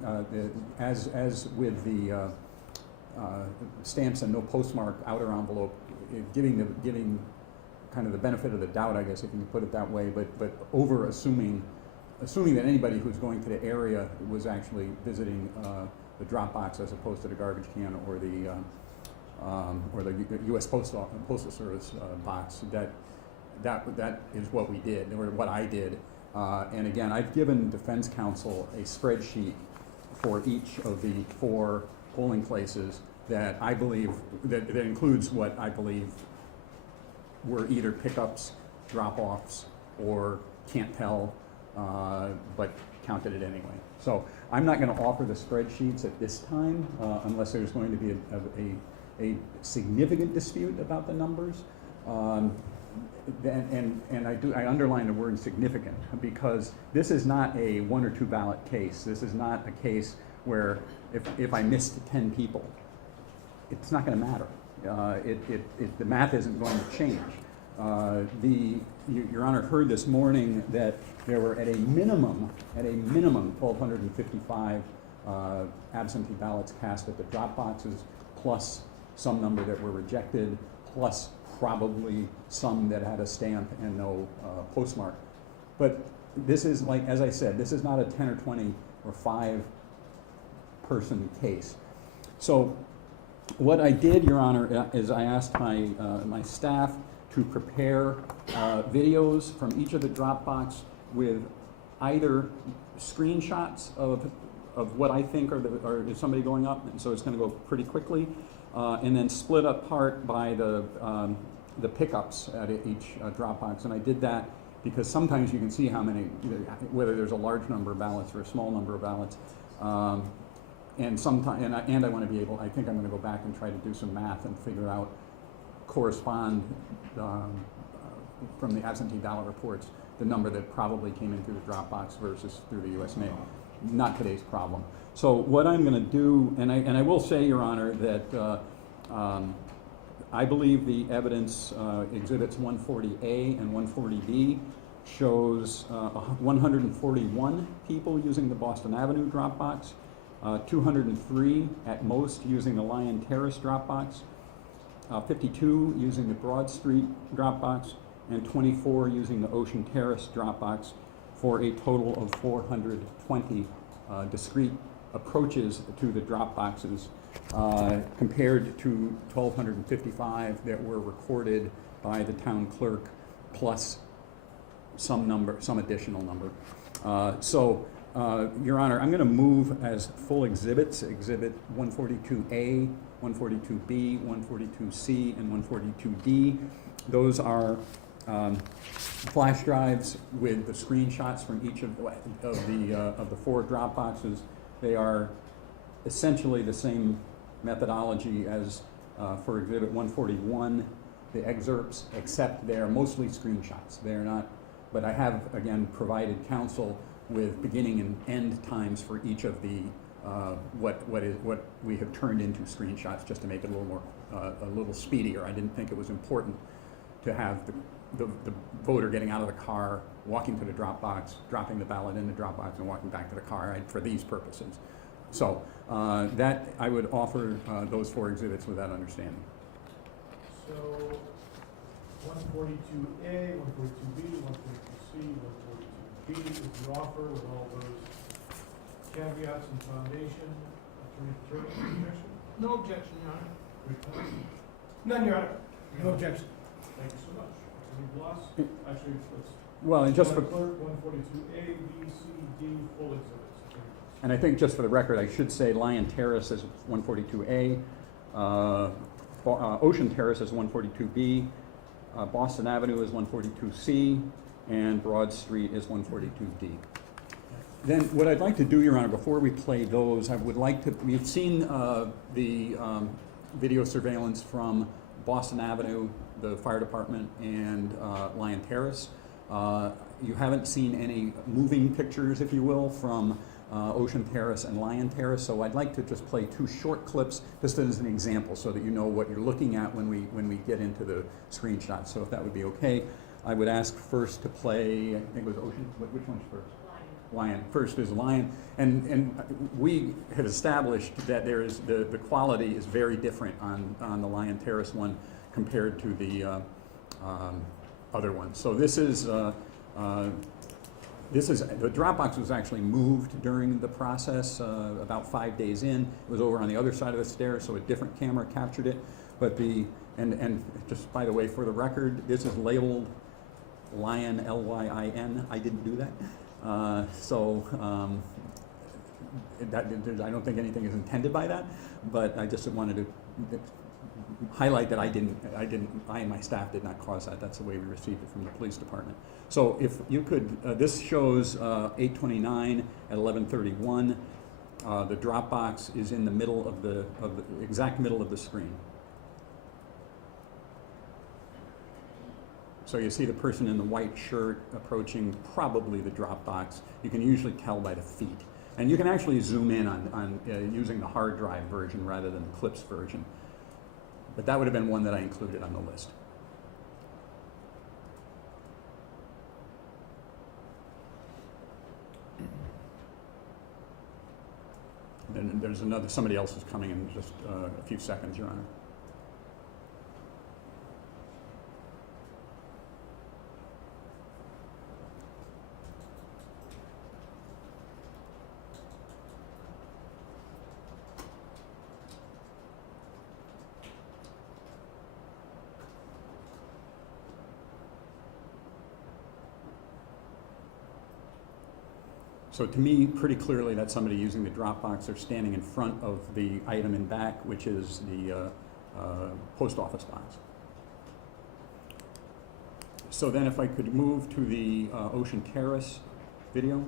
as with the stamps and no postmark outer envelope, giving kind of the benefit of the doubt, I guess, if you can put it that way, but over assuming that anybody who's going to the area was actually visiting the drop box as opposed to the garbage can or the U.S. Postal Service box. That is what we did, or what I did. And again, I've given defense counsel a spreadsheet for each of the 4 polling places that I believe, that includes what I believe were either pickups, drop-offs, or can't tell, but counted it anyway. So I'm not going to offer the spreadsheets at this time unless there's going to be a significant dispute about the numbers. I underline the word significant because this is not a 1 or 2 ballot case. This is not a case where if I missed 10 people, it's not going to matter. The math isn't going to change. Your Honor heard this morning that there were at a minimum 1,255 absentee ballots cast at the drop boxes, plus some number that were rejected, plus probably some that had a stamp and no postmark. But this is, like, as I said, this is not a 10 or 20 or 5 person case. So what I did, Your Honor, is I asked my staff to prepare videos from each of the drop box with either screenshots of what I think or is somebody going up, and so it's going to go pretty quickly, and then split apart by the pickups at each drop box. And I did that because sometimes you can see how many, whether there's a large number of ballots or a small number of ballots. And sometimes, and I want to be able, I think I'm going to go back and try to do some math and figure out, correspond from the absentee ballot reports, the number that probably came in through the drop box versus through the U.S. mail. Not today's problem. So what I'm going to do, and I will say, Your Honor, that I believe the evidence, exhibits 140A and 140B, shows 141 people using the Boston Avenue drop box, 203 at most using the Lion Terrace drop box, 52 using the Broad Street drop box, and 24 using the Ocean Terrace drop box, for a total of 420 discrete approaches to the drop boxes, compared to 1,255 that were recorded by the town clerk, plus some additional number. Your Honor, I'm going to move as full exhibits, Exhibit 142A, 142B, 142C, and 142D. Those are flash drives with the screenshots from each of the 4 drop boxes. They are essentially the same methodology as for Exhibit 141, the excerpts, except they are mostly screenshots. They are not, but I have, again, provided counsel with beginning and end times for each of the what we have turned into screenshots, just to make it a little speedier. I didn't think it was important to have the voter getting out of the car, walking to the drop box, dropping the ballot in the drop box, and walking back to the car for these purposes. So that I would offer those 4 exhibits with that understanding. So 142A, 142B, 142C, 142D is the offer with all those caveats and foundation. Attorney Terrace, objection? No objection, Your Honor. Good. None, Your Honor. No objection. Thank you so much. Attorney Bloss, actually, let's. Well, and just for, Clerk, 142A, B, C, D, full exhibits. Attorney Bloss. and I think just for the record, I should say Lion Terrace is 142A, Ocean Terrace is 142B, Boston Avenue is 142C, and Broad Street is 142D. Then what I'd like to do, Your Honor, before we play those, I would like to, we've seen the video surveillance from Boston Avenue, the fire department, and Lion Terrace. You haven't seen any moving pictures, if you will, from Ocean Terrace and Lion Terrace, so I'd like to just play two short clips just as an example so that you know what you're looking at when we get into the screenshots. So if that would be okay, I would ask first to play, I think it was Ocean, which one's first? Lion. First is Lion, and we have established that there is the quality is very different on the Lion Terrace one compared to the other one. So this is the Dropbox was actually moved during the process about 5 days in. It was over on the other side of the stairs, so a different camera captured it. But and just by the way, for the record, this is labeled Lion, L-Y-I-N. I didn't do that. I don't think anything is intended by that, but I just wanted to highlight that I and my staff did not cause that. That's the way we received it from the police department. So if you could, this shows 8:29 at 11:31. The Dropbox is in the middle of the exact middle of the screen. So you see the person in the white shirt approaching probably the Dropbox. You can usually tell by the feet. And you can actually zoom in on using the hard drive version rather than the clips version. But that would have been one that I included on the list. Then there's somebody else is coming in just a few seconds, Your Honor. So to me, pretty clearly, that's somebody using the Dropbox. They're standing in front of the item in back, which is the post office box. So then if I could move to the Ocean Terrace video.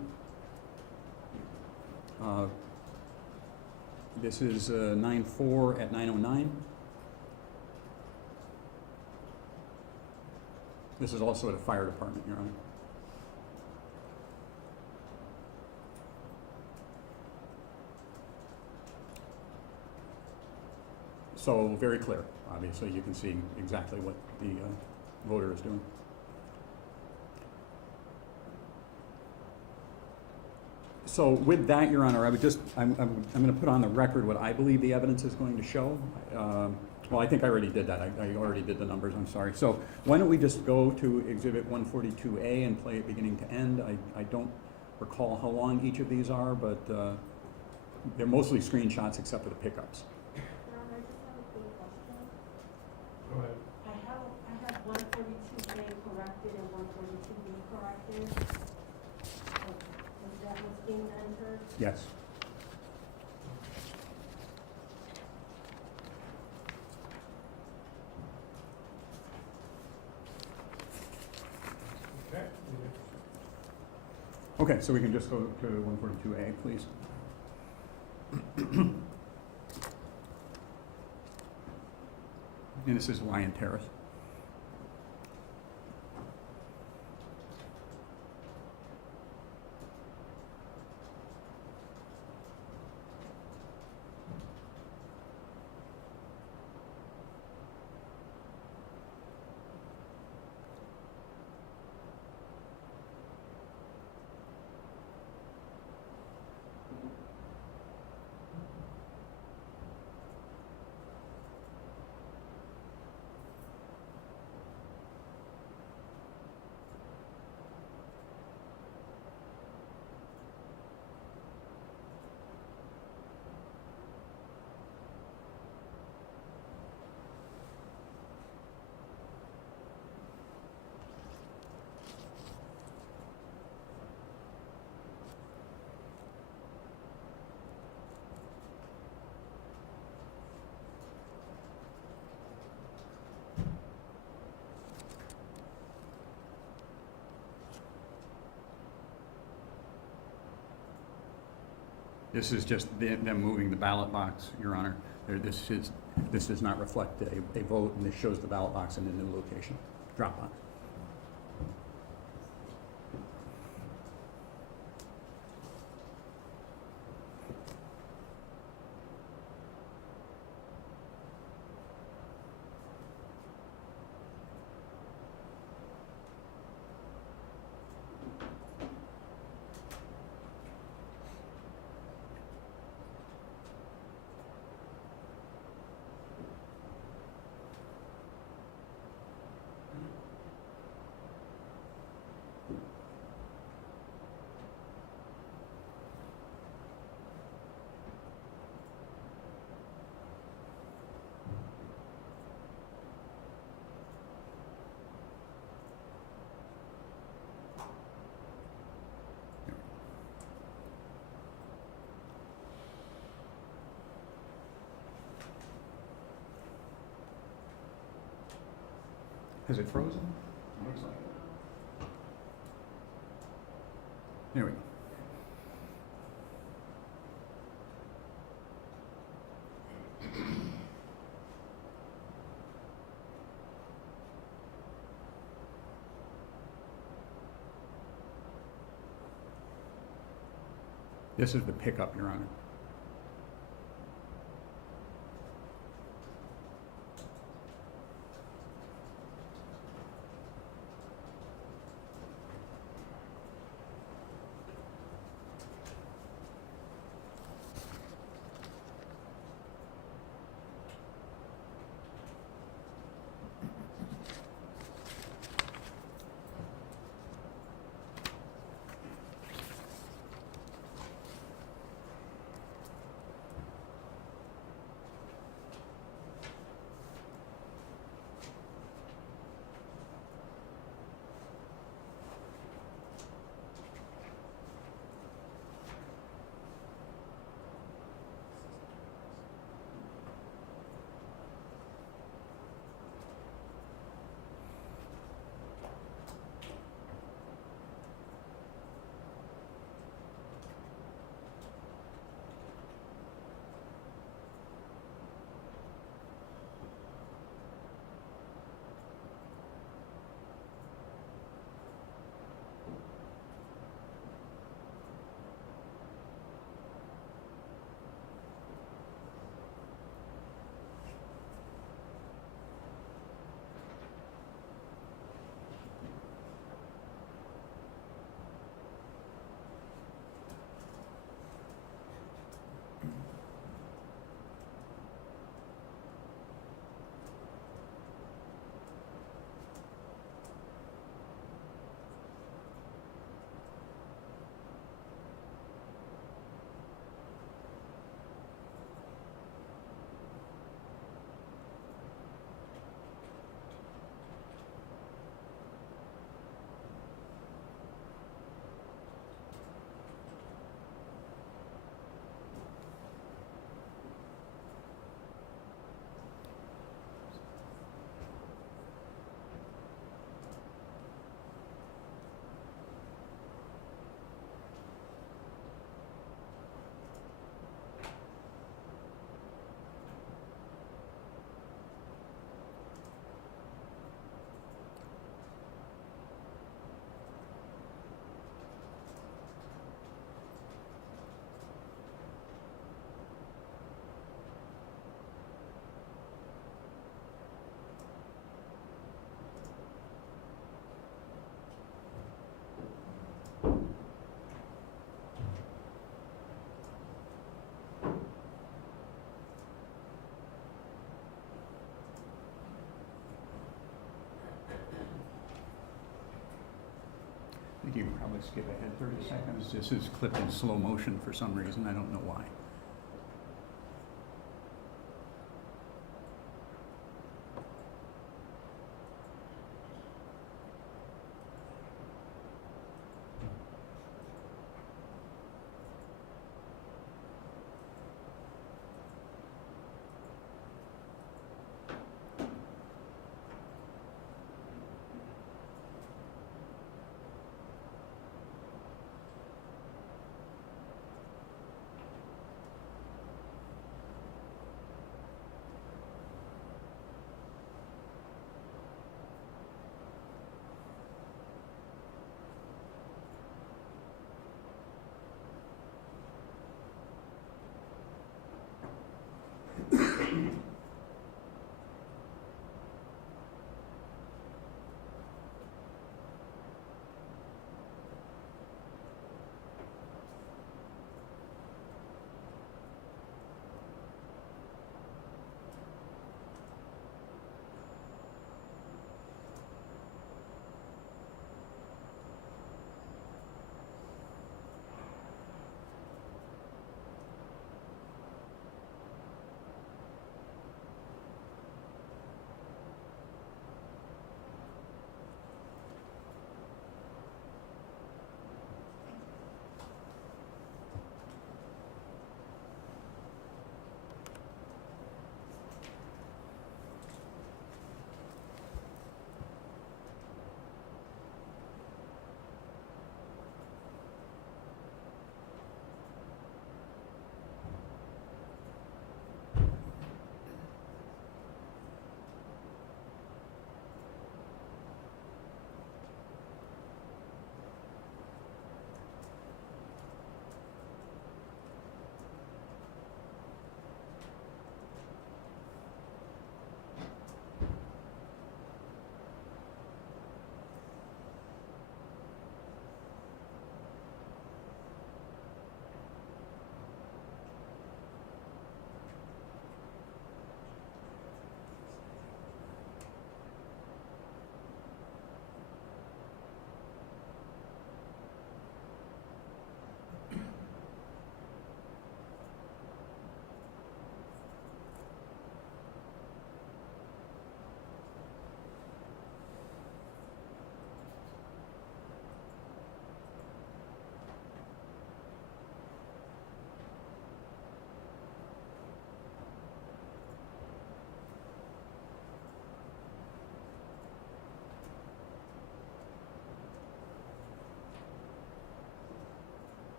This is 9/4 at 9:09. This is also at a fire department, Your Honor. So very clear, obviously. You can see exactly what the voter is doing. So with that, Your Honor, I'm going to put on the record what I believe the evidence is going to show. Well, I think I already did that. I already did the numbers, I'm sorry. So why don't we just go to Exhibit 142A and play it beginning to end. I don't recall how long each of these are, but they're mostly screenshots except for the pickups. Go ahead. I have 142A corrected and 142B corrected. Is that what's being entered? Yes. Okay. Okay, so we can just go to 142A, please. And this is Lion Terrace. This is just them moving the ballot box, Your Honor. This does not reflect a vote, and this shows the ballot box in the new location, drop box. Has it frozen? Looks like it. There we go. This is the pickup, Your Honor. I think you can probably skip ahead 30 seconds. This is clipped in slow motion for some reason. I don't know why.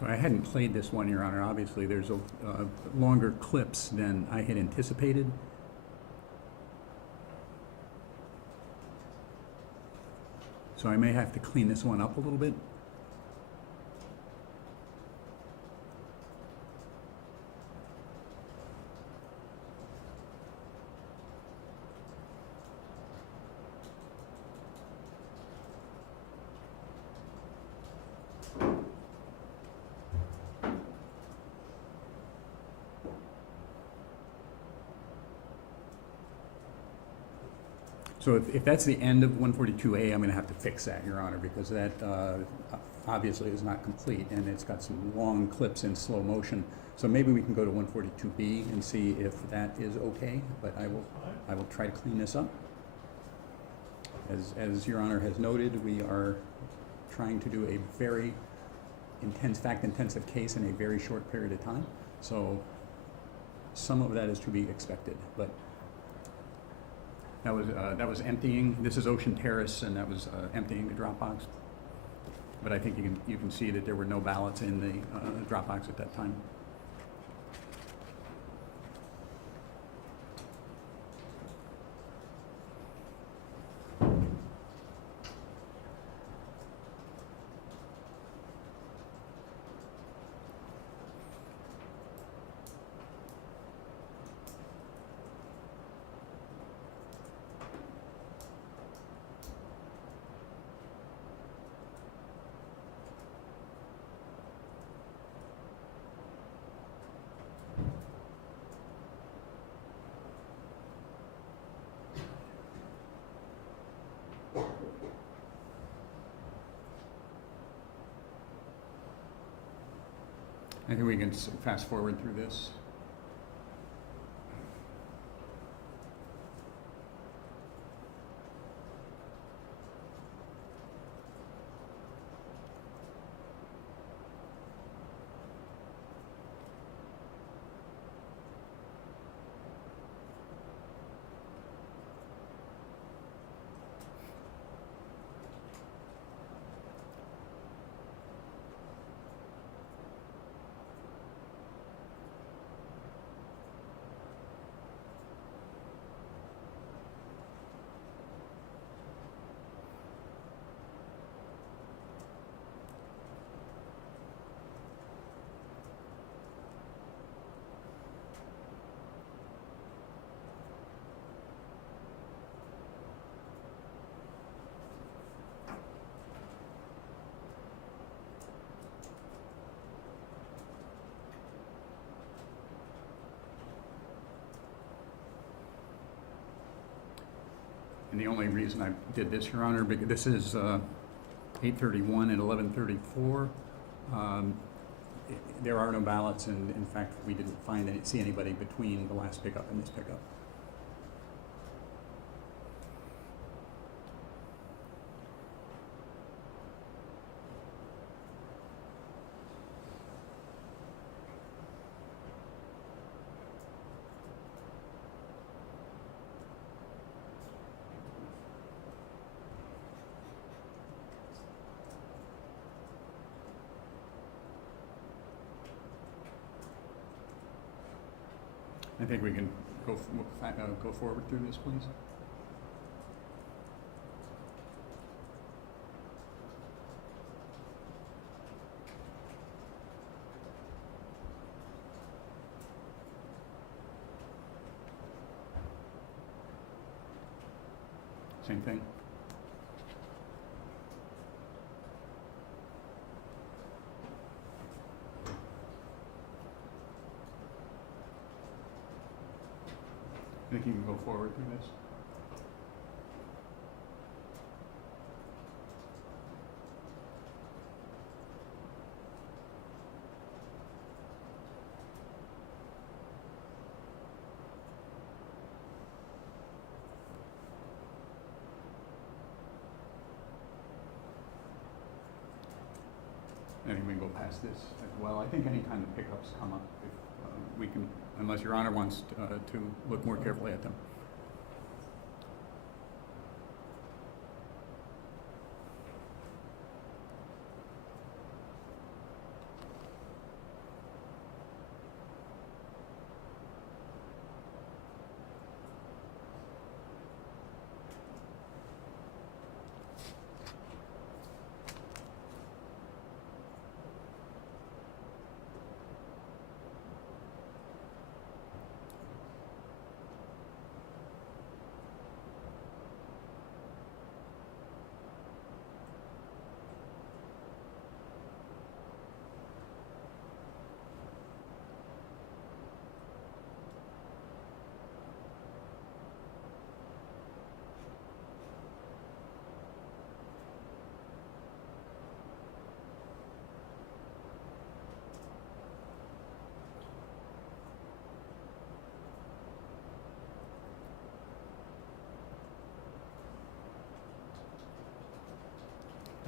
So I hadn't played this one, Your Honor. Obviously, there's longer clips than I had anticipated. So I may have to clean this one up a little bit. So if that's the end of 142A, I'm going to have to fix that, Your Honor, because that obviously is not complete, and it's got some long clips in slow motion. So maybe we can go to 142B and see if that is okay, but I will try to clean this up. As Your Honor has noted, we are trying to do a very intense, fact-intensive case in a very short period of time. So some of that is to be expected, but that was emptying. This is Ocean Terrace, and that was emptying the drop box. But I think you can see that there were no ballots in the drop box at that time. I think we can fast forward through this. And the only reason I did this, Your Honor, because this is 8:31 and 11:34. There are no ballots, and in fact, we didn't see anybody between the last pickup and this pickup. I think we can go forward through this, please. Same thing. I think you can go forward through this. I think we can go past this as well. I think anytime the pickups come up, if we can, unless Your Honor wants to look more carefully at them.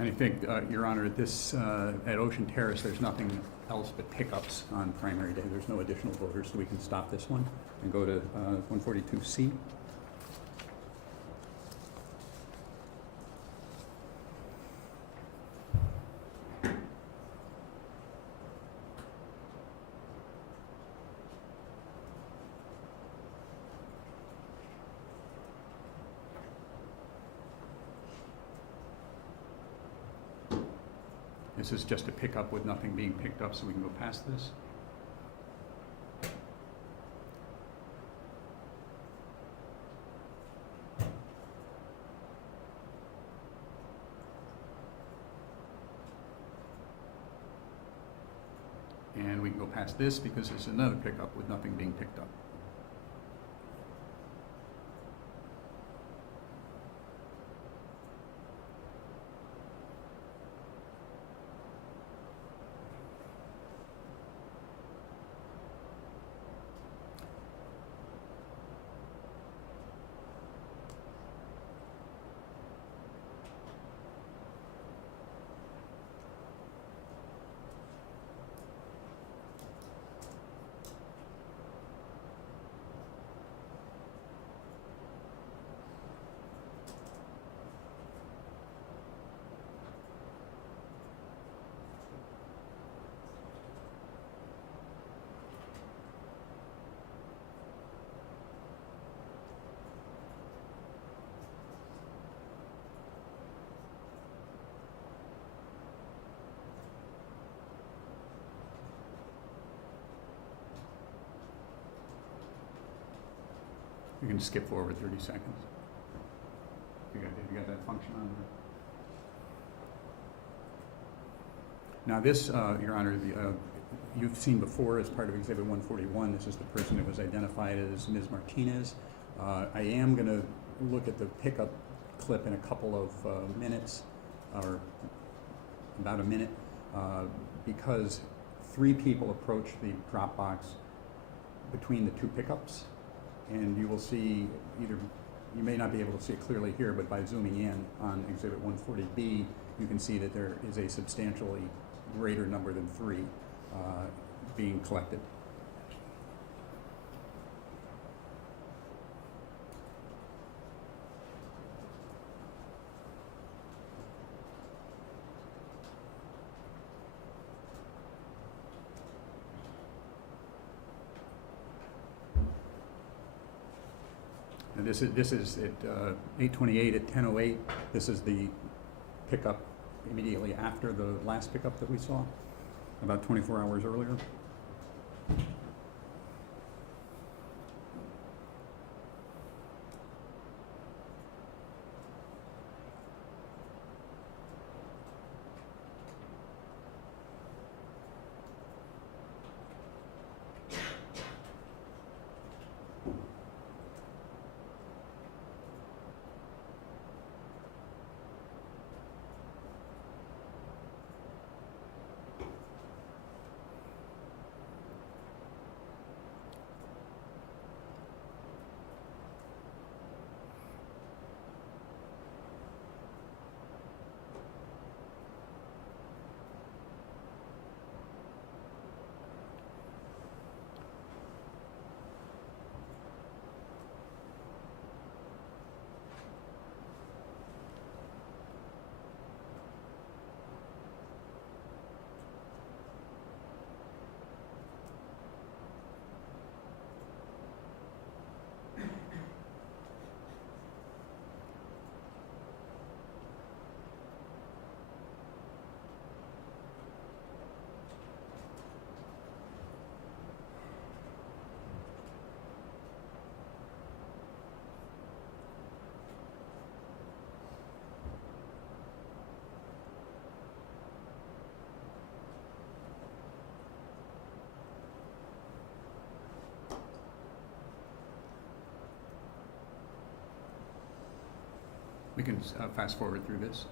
And I think, Your Honor, this, at Ocean Terrace, there's nothing else but pickups on primary day. There's no additional voters, so we can stop this one and go to 142C. This is just a pickup with nothing being picked up, so we can go past this. And we can go past this because there's another pickup with nothing being picked up. You can skip forward 30 seconds. You got that function on there. Now this, Your Honor, you've seen before as part of Exhibit 141, this is the person that was identified as Ms. Martinez. I am going to look at the pickup clip in a couple of minutes, or about a minute, because 3 people approached the drop box between the 2 pickups. And you will see either, you may not be able to see it clearly here, but by zooming in on Exhibit 140B, you can see that there is a substantially greater number than 3 being collected. And this is at 8:28 at 10:08. This is the pickup immediately after the last pickup that we saw, about 24 hours earlier. We can fast forward through this.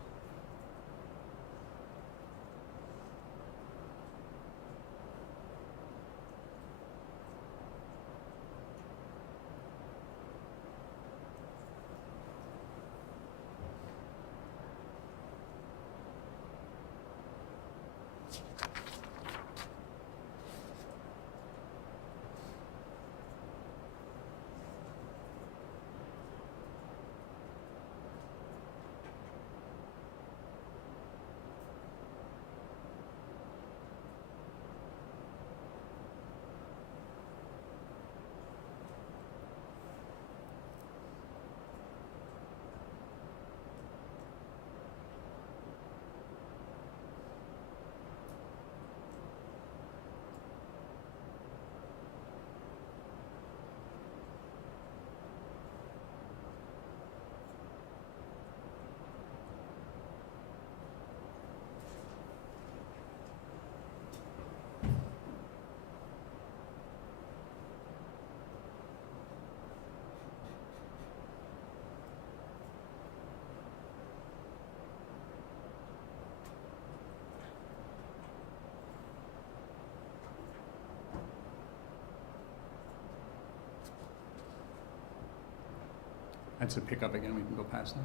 That's a pickup again, we can go past that.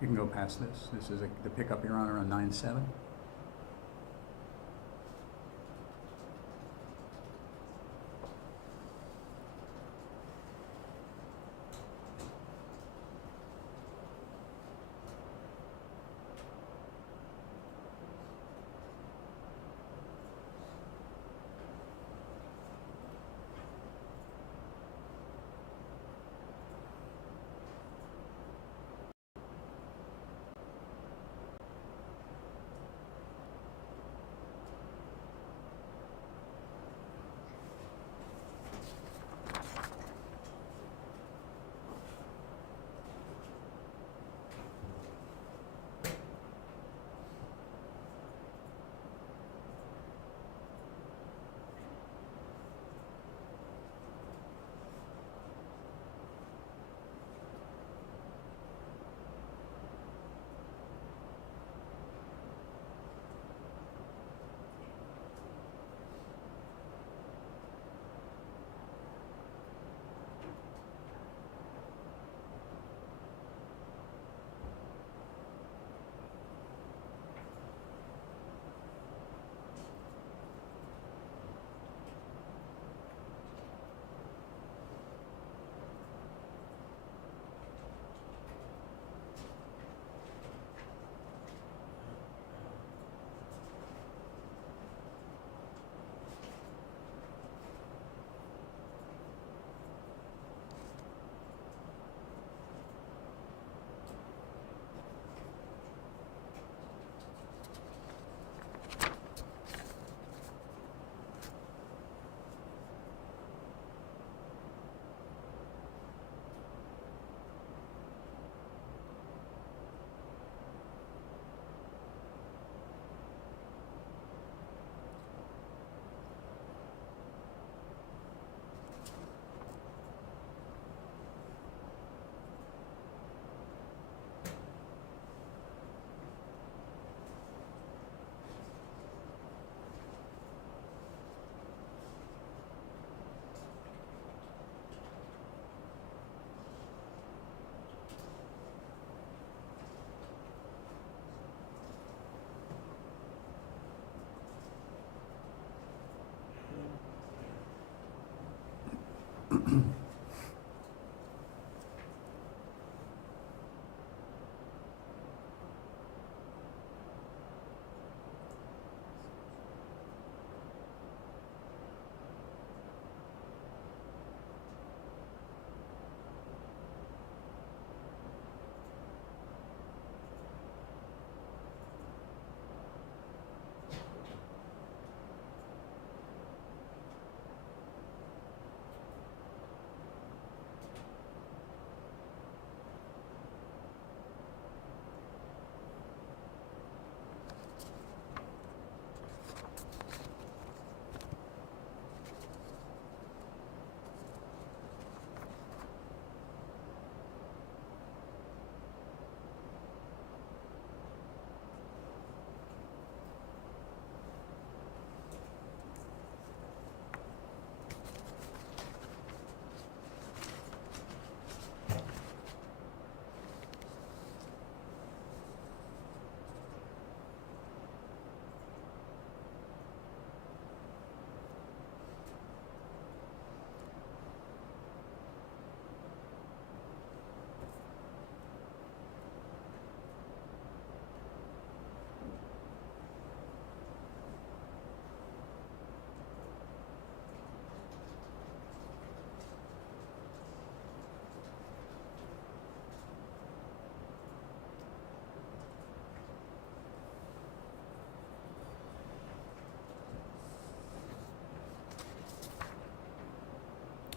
You can go past this. This is the pickup, Your Honor, on 9-7.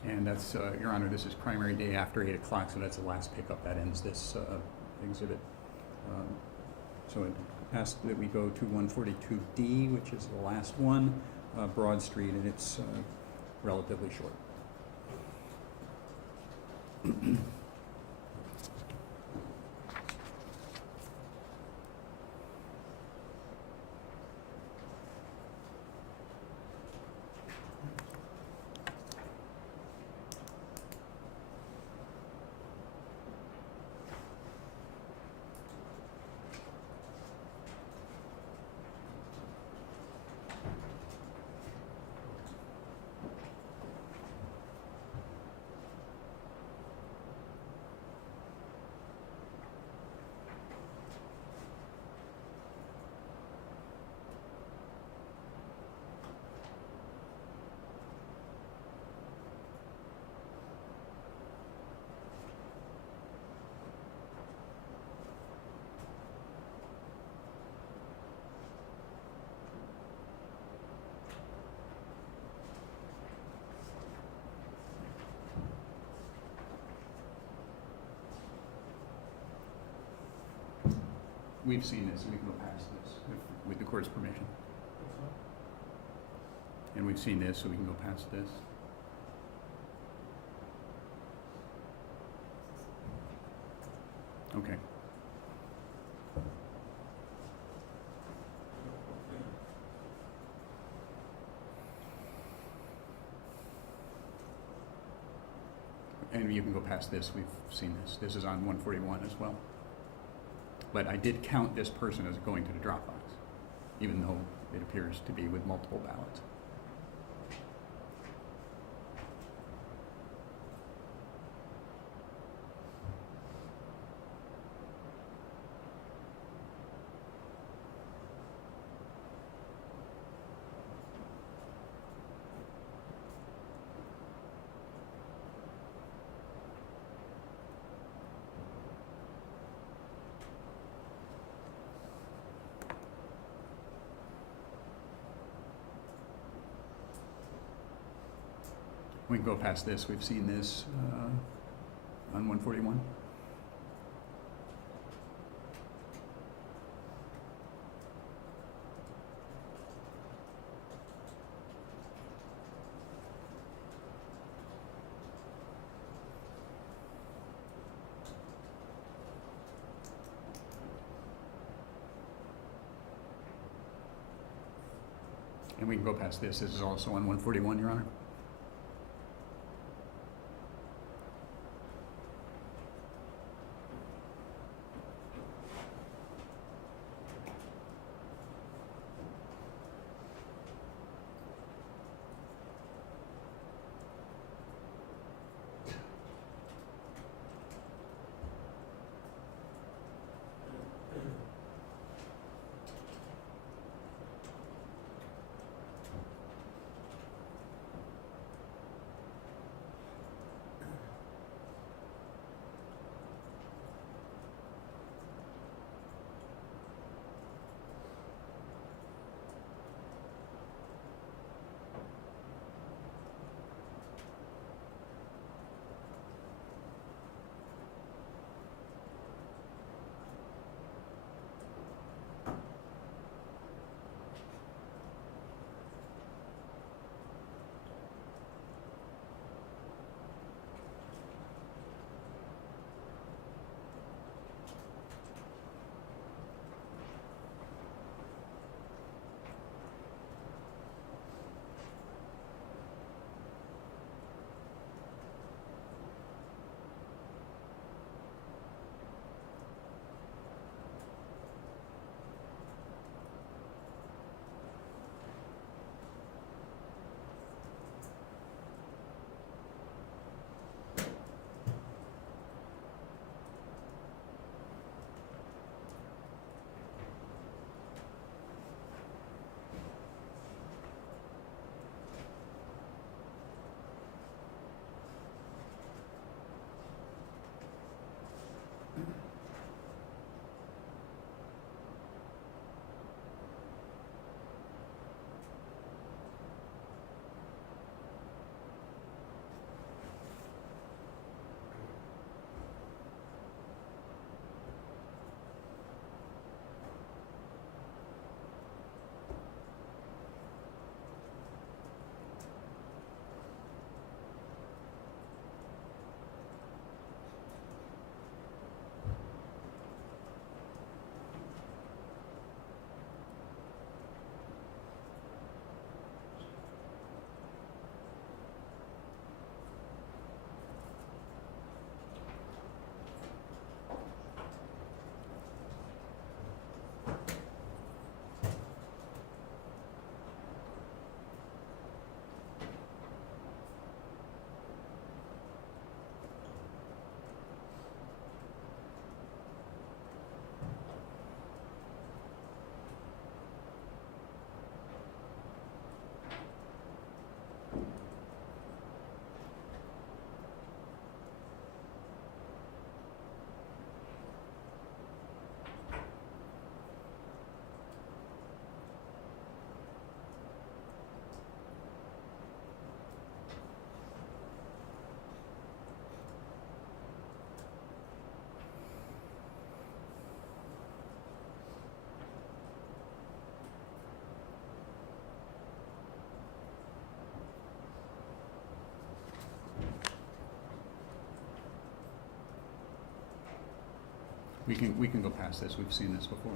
And that's, Your Honor, this is primary day after 8 o'clock, so that's the last pickup. That ends this exhibit. So it asks that we go to 142D, which is the last one, Broad Street, and it's relatively short. We've seen this, we can go past this with the court's permission. And we've seen this, so we can go past this. Okay. And you can go past this, we've seen this. This is on 141 as well. But I did count this person as going to the drop box, even though it appears to be with multiple ballots. We can go past this. We've seen this on 141. And we can go past this. This is also on 141, Your Honor. We can go past this. We've seen this before.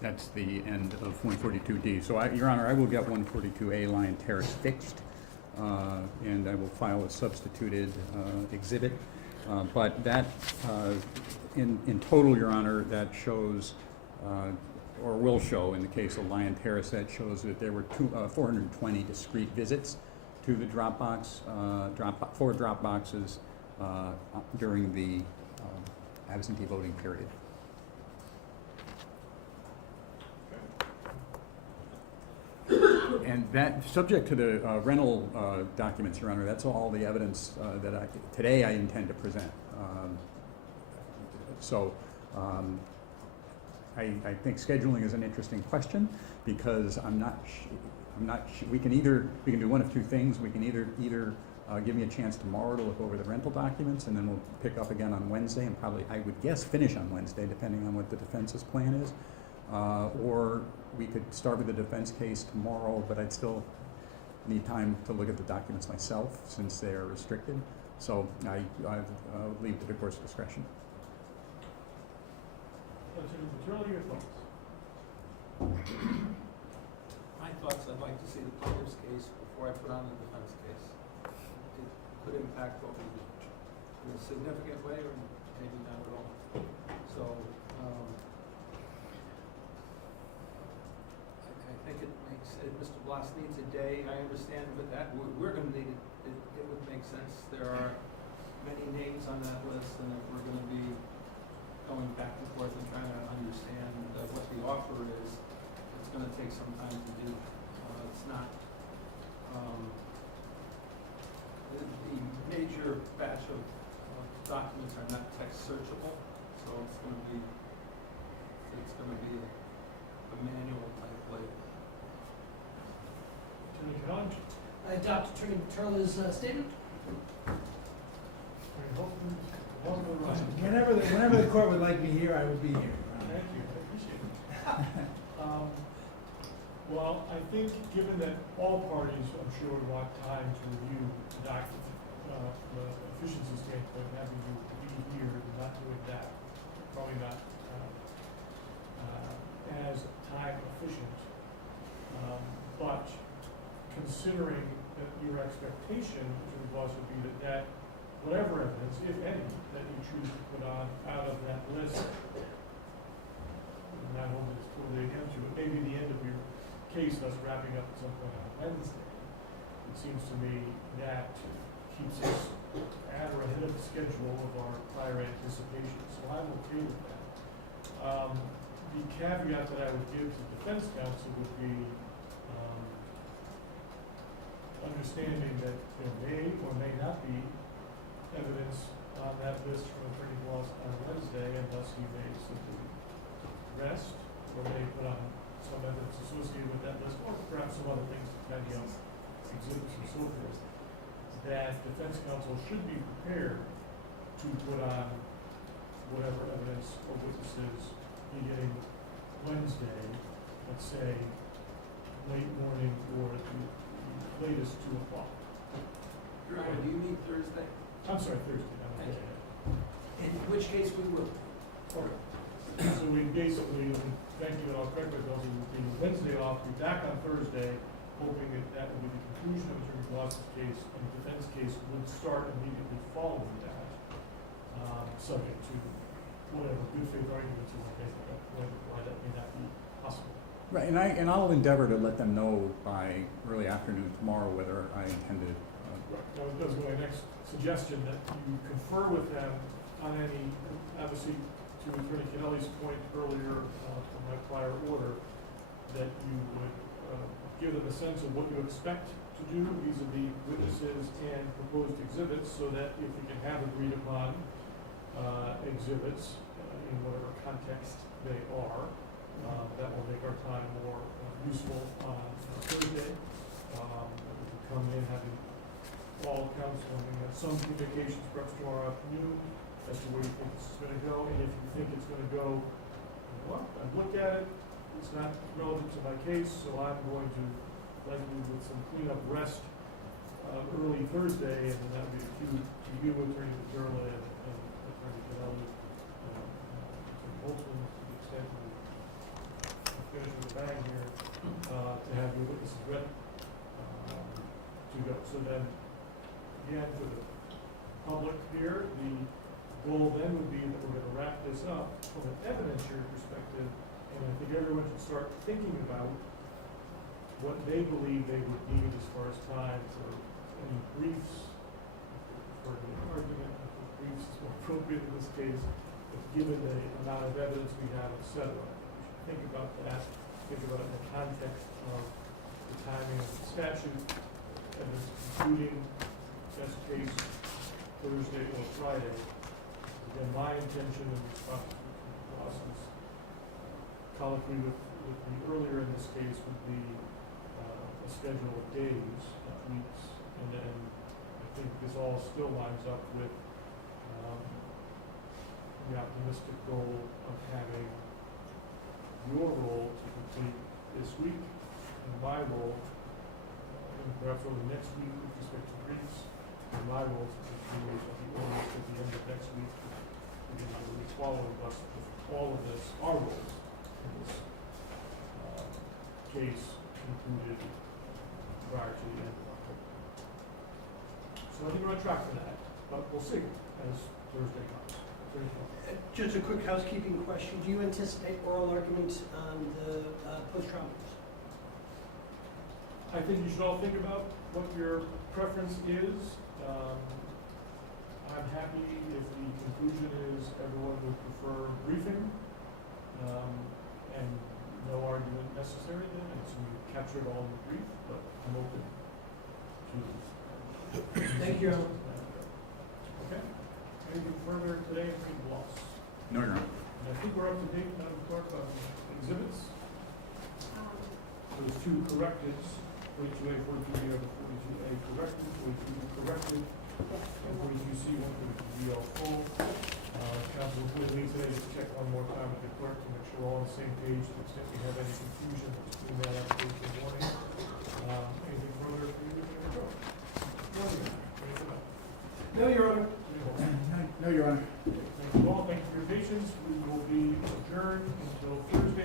That's the end of 142D. So, Your Honor, I will get 142A line Terrace fixed, and I will file a substituted exhibit. But that, in total, Your Honor, that shows, or will show in the case of Lion Terrace, that shows that there were 420 discrete visits to the Dropbox, four Dropboxes during the absentee voting period. And that, subject to the rental documents, Your Honor, that's all the evidence that today I intend to present. I think scheduling is an interesting question because we can do one of two things. We can either give me a chance tomorrow to look over the rental documents, and then we'll pick up again on Wednesday, and probably, I would guess, finish on Wednesday, depending on what the defense's plan is. Or we could start with the defense case tomorrow, but I'd still need time to look at the documents myself since they are restricted. So I leave to the court's discretion. Turley, your thoughts? My thoughts, I'd like to see the plaintiff's case before I put on the defense case. It could impact what we do in a significant way or maybe not at all. So, I think it makes, Mr. Blas needs a day, I understand, but that, we're gonna need it, it would make sense. There are many names on that list, and if we're gonna be going back and forth and trying to understand what the offer is, it's gonna take some time to do. It's not, the major batch of documents are not text searchable, so it's gonna be a manual type label. Attorney Collins? I adopt Attorney Turley's statement. Attorney Hoffman? Whenever the court would like me here, I would be here. Thank you, I appreciate it. Well, I think, given that all parties, I'm sure, would want time to review the document, from an efficiency standpoint, having you be here and not doing that, probably not as time efficient. But considering that your expectation, Attorney Boss, would be that whatever evidence, if any, that you choose to put on out of that list, and not holding this totally against you, but maybe the end of your case, thus wrapping up at some point on Wednesday, it seems to me that keeps us at or ahead of the schedule of our prior anticipation. So I'm okay with that. The caveat that I would give to the defense counsel would be understanding that there may or may not be evidence on that list from Attorney Bloss on Wednesday, and thus he may simply rest, or may put on some evidence associated with that list, or perhaps some other things, depending on exhibits and so forth, that defense counsel should be prepared to put on whatever evidence or witnesses beginning Wednesday, let's say, late morning or at the latest 2 o'clock. Your Honor, do you mean Thursday? I'm sorry, Thursday. Thank you. In which case we will. Okay. So we basically, thank you, and I'll correct myself, we will be Wednesday off, be back on Thursday, hoping that that will be the conclusion of Attorney Bloss's case, and the defense case would start immediately following that, subject to whatever good faith arguments you want to make about why that may not be possible. Right, and I'll endeavor to let them know by early afternoon tomorrow whether I intended. That was my next suggestion, that you confer with them on any, obviously, to Attorney Kennelly's point earlier from my prior order, that you would give them a sense of what you expect to do vis-a-vis witnesses and proposed exhibits, so that if you can have agreed upon exhibits in whatever context they are, that will make our time more useful on Thursday. We can come in having all counsel, and we have some communications perhaps tomorrow afternoon as to where you think this is going to go, and if you think it's going to go, well, I've looked at it, it's not relevant to my case, so I'm going to likely with some cleanup rest early Thursday, and then that would be a cue to you, Attorney Majerla, and Attorney Kennelly, Attorney Holtzman, to the extent we finish with a bang here, to have your witnesses ready to go. So then, again, for the public here, the goal then would be that we're going to wrap this up from an evidentiary perspective, and I think everyone should start thinking about what they believe they would need as far as time for any briefs, for any argument. I think briefs is more appropriate in this case, but given the amount of evidence we have, et cetera. We should think about that, think about it in the context of the timing of the statute, and including best case Thursday or Friday. Again, my intention in response to the process colloquy with me earlier in this case would be a schedule of days, not weeks, and then I think this all still lines up with the optimistic goal of having your role to complete this week, and my role, and perhaps over the next week with respect to briefs, and my role to continue at the earliest at the end of next week to be able to follow us with all of this, our roles in this case concluded prior to the end of October. So I think we're on track for that, but we'll see as Thursday comes. Just a quick housekeeping question. Do you anticipate oral arguments on the post-trial moves? I think you should all think about what your preference is. I'm happy if the conclusion is everyone would prefer briefing and no argument necessary then, and so we capture it all in the brief, but I'm open to Thank you. Okay. Anything further today in the loss? No, Your Honor. And I think we're up to date, Madam Clerk, on exhibits. Those two correcteds, 42A, 42B are the 42A corrected, 42 corrected, and 42C, 132B all full. Council will leave today, just check one more time with the clerk to make sure we're all on the same page, to the extent we have any confusion between that application and warning. Anything further for you, Mr. Joe? No, Your Honor. No, Your Honor. Thank you all, thank you for your patience. We will be adjourned until Thursday.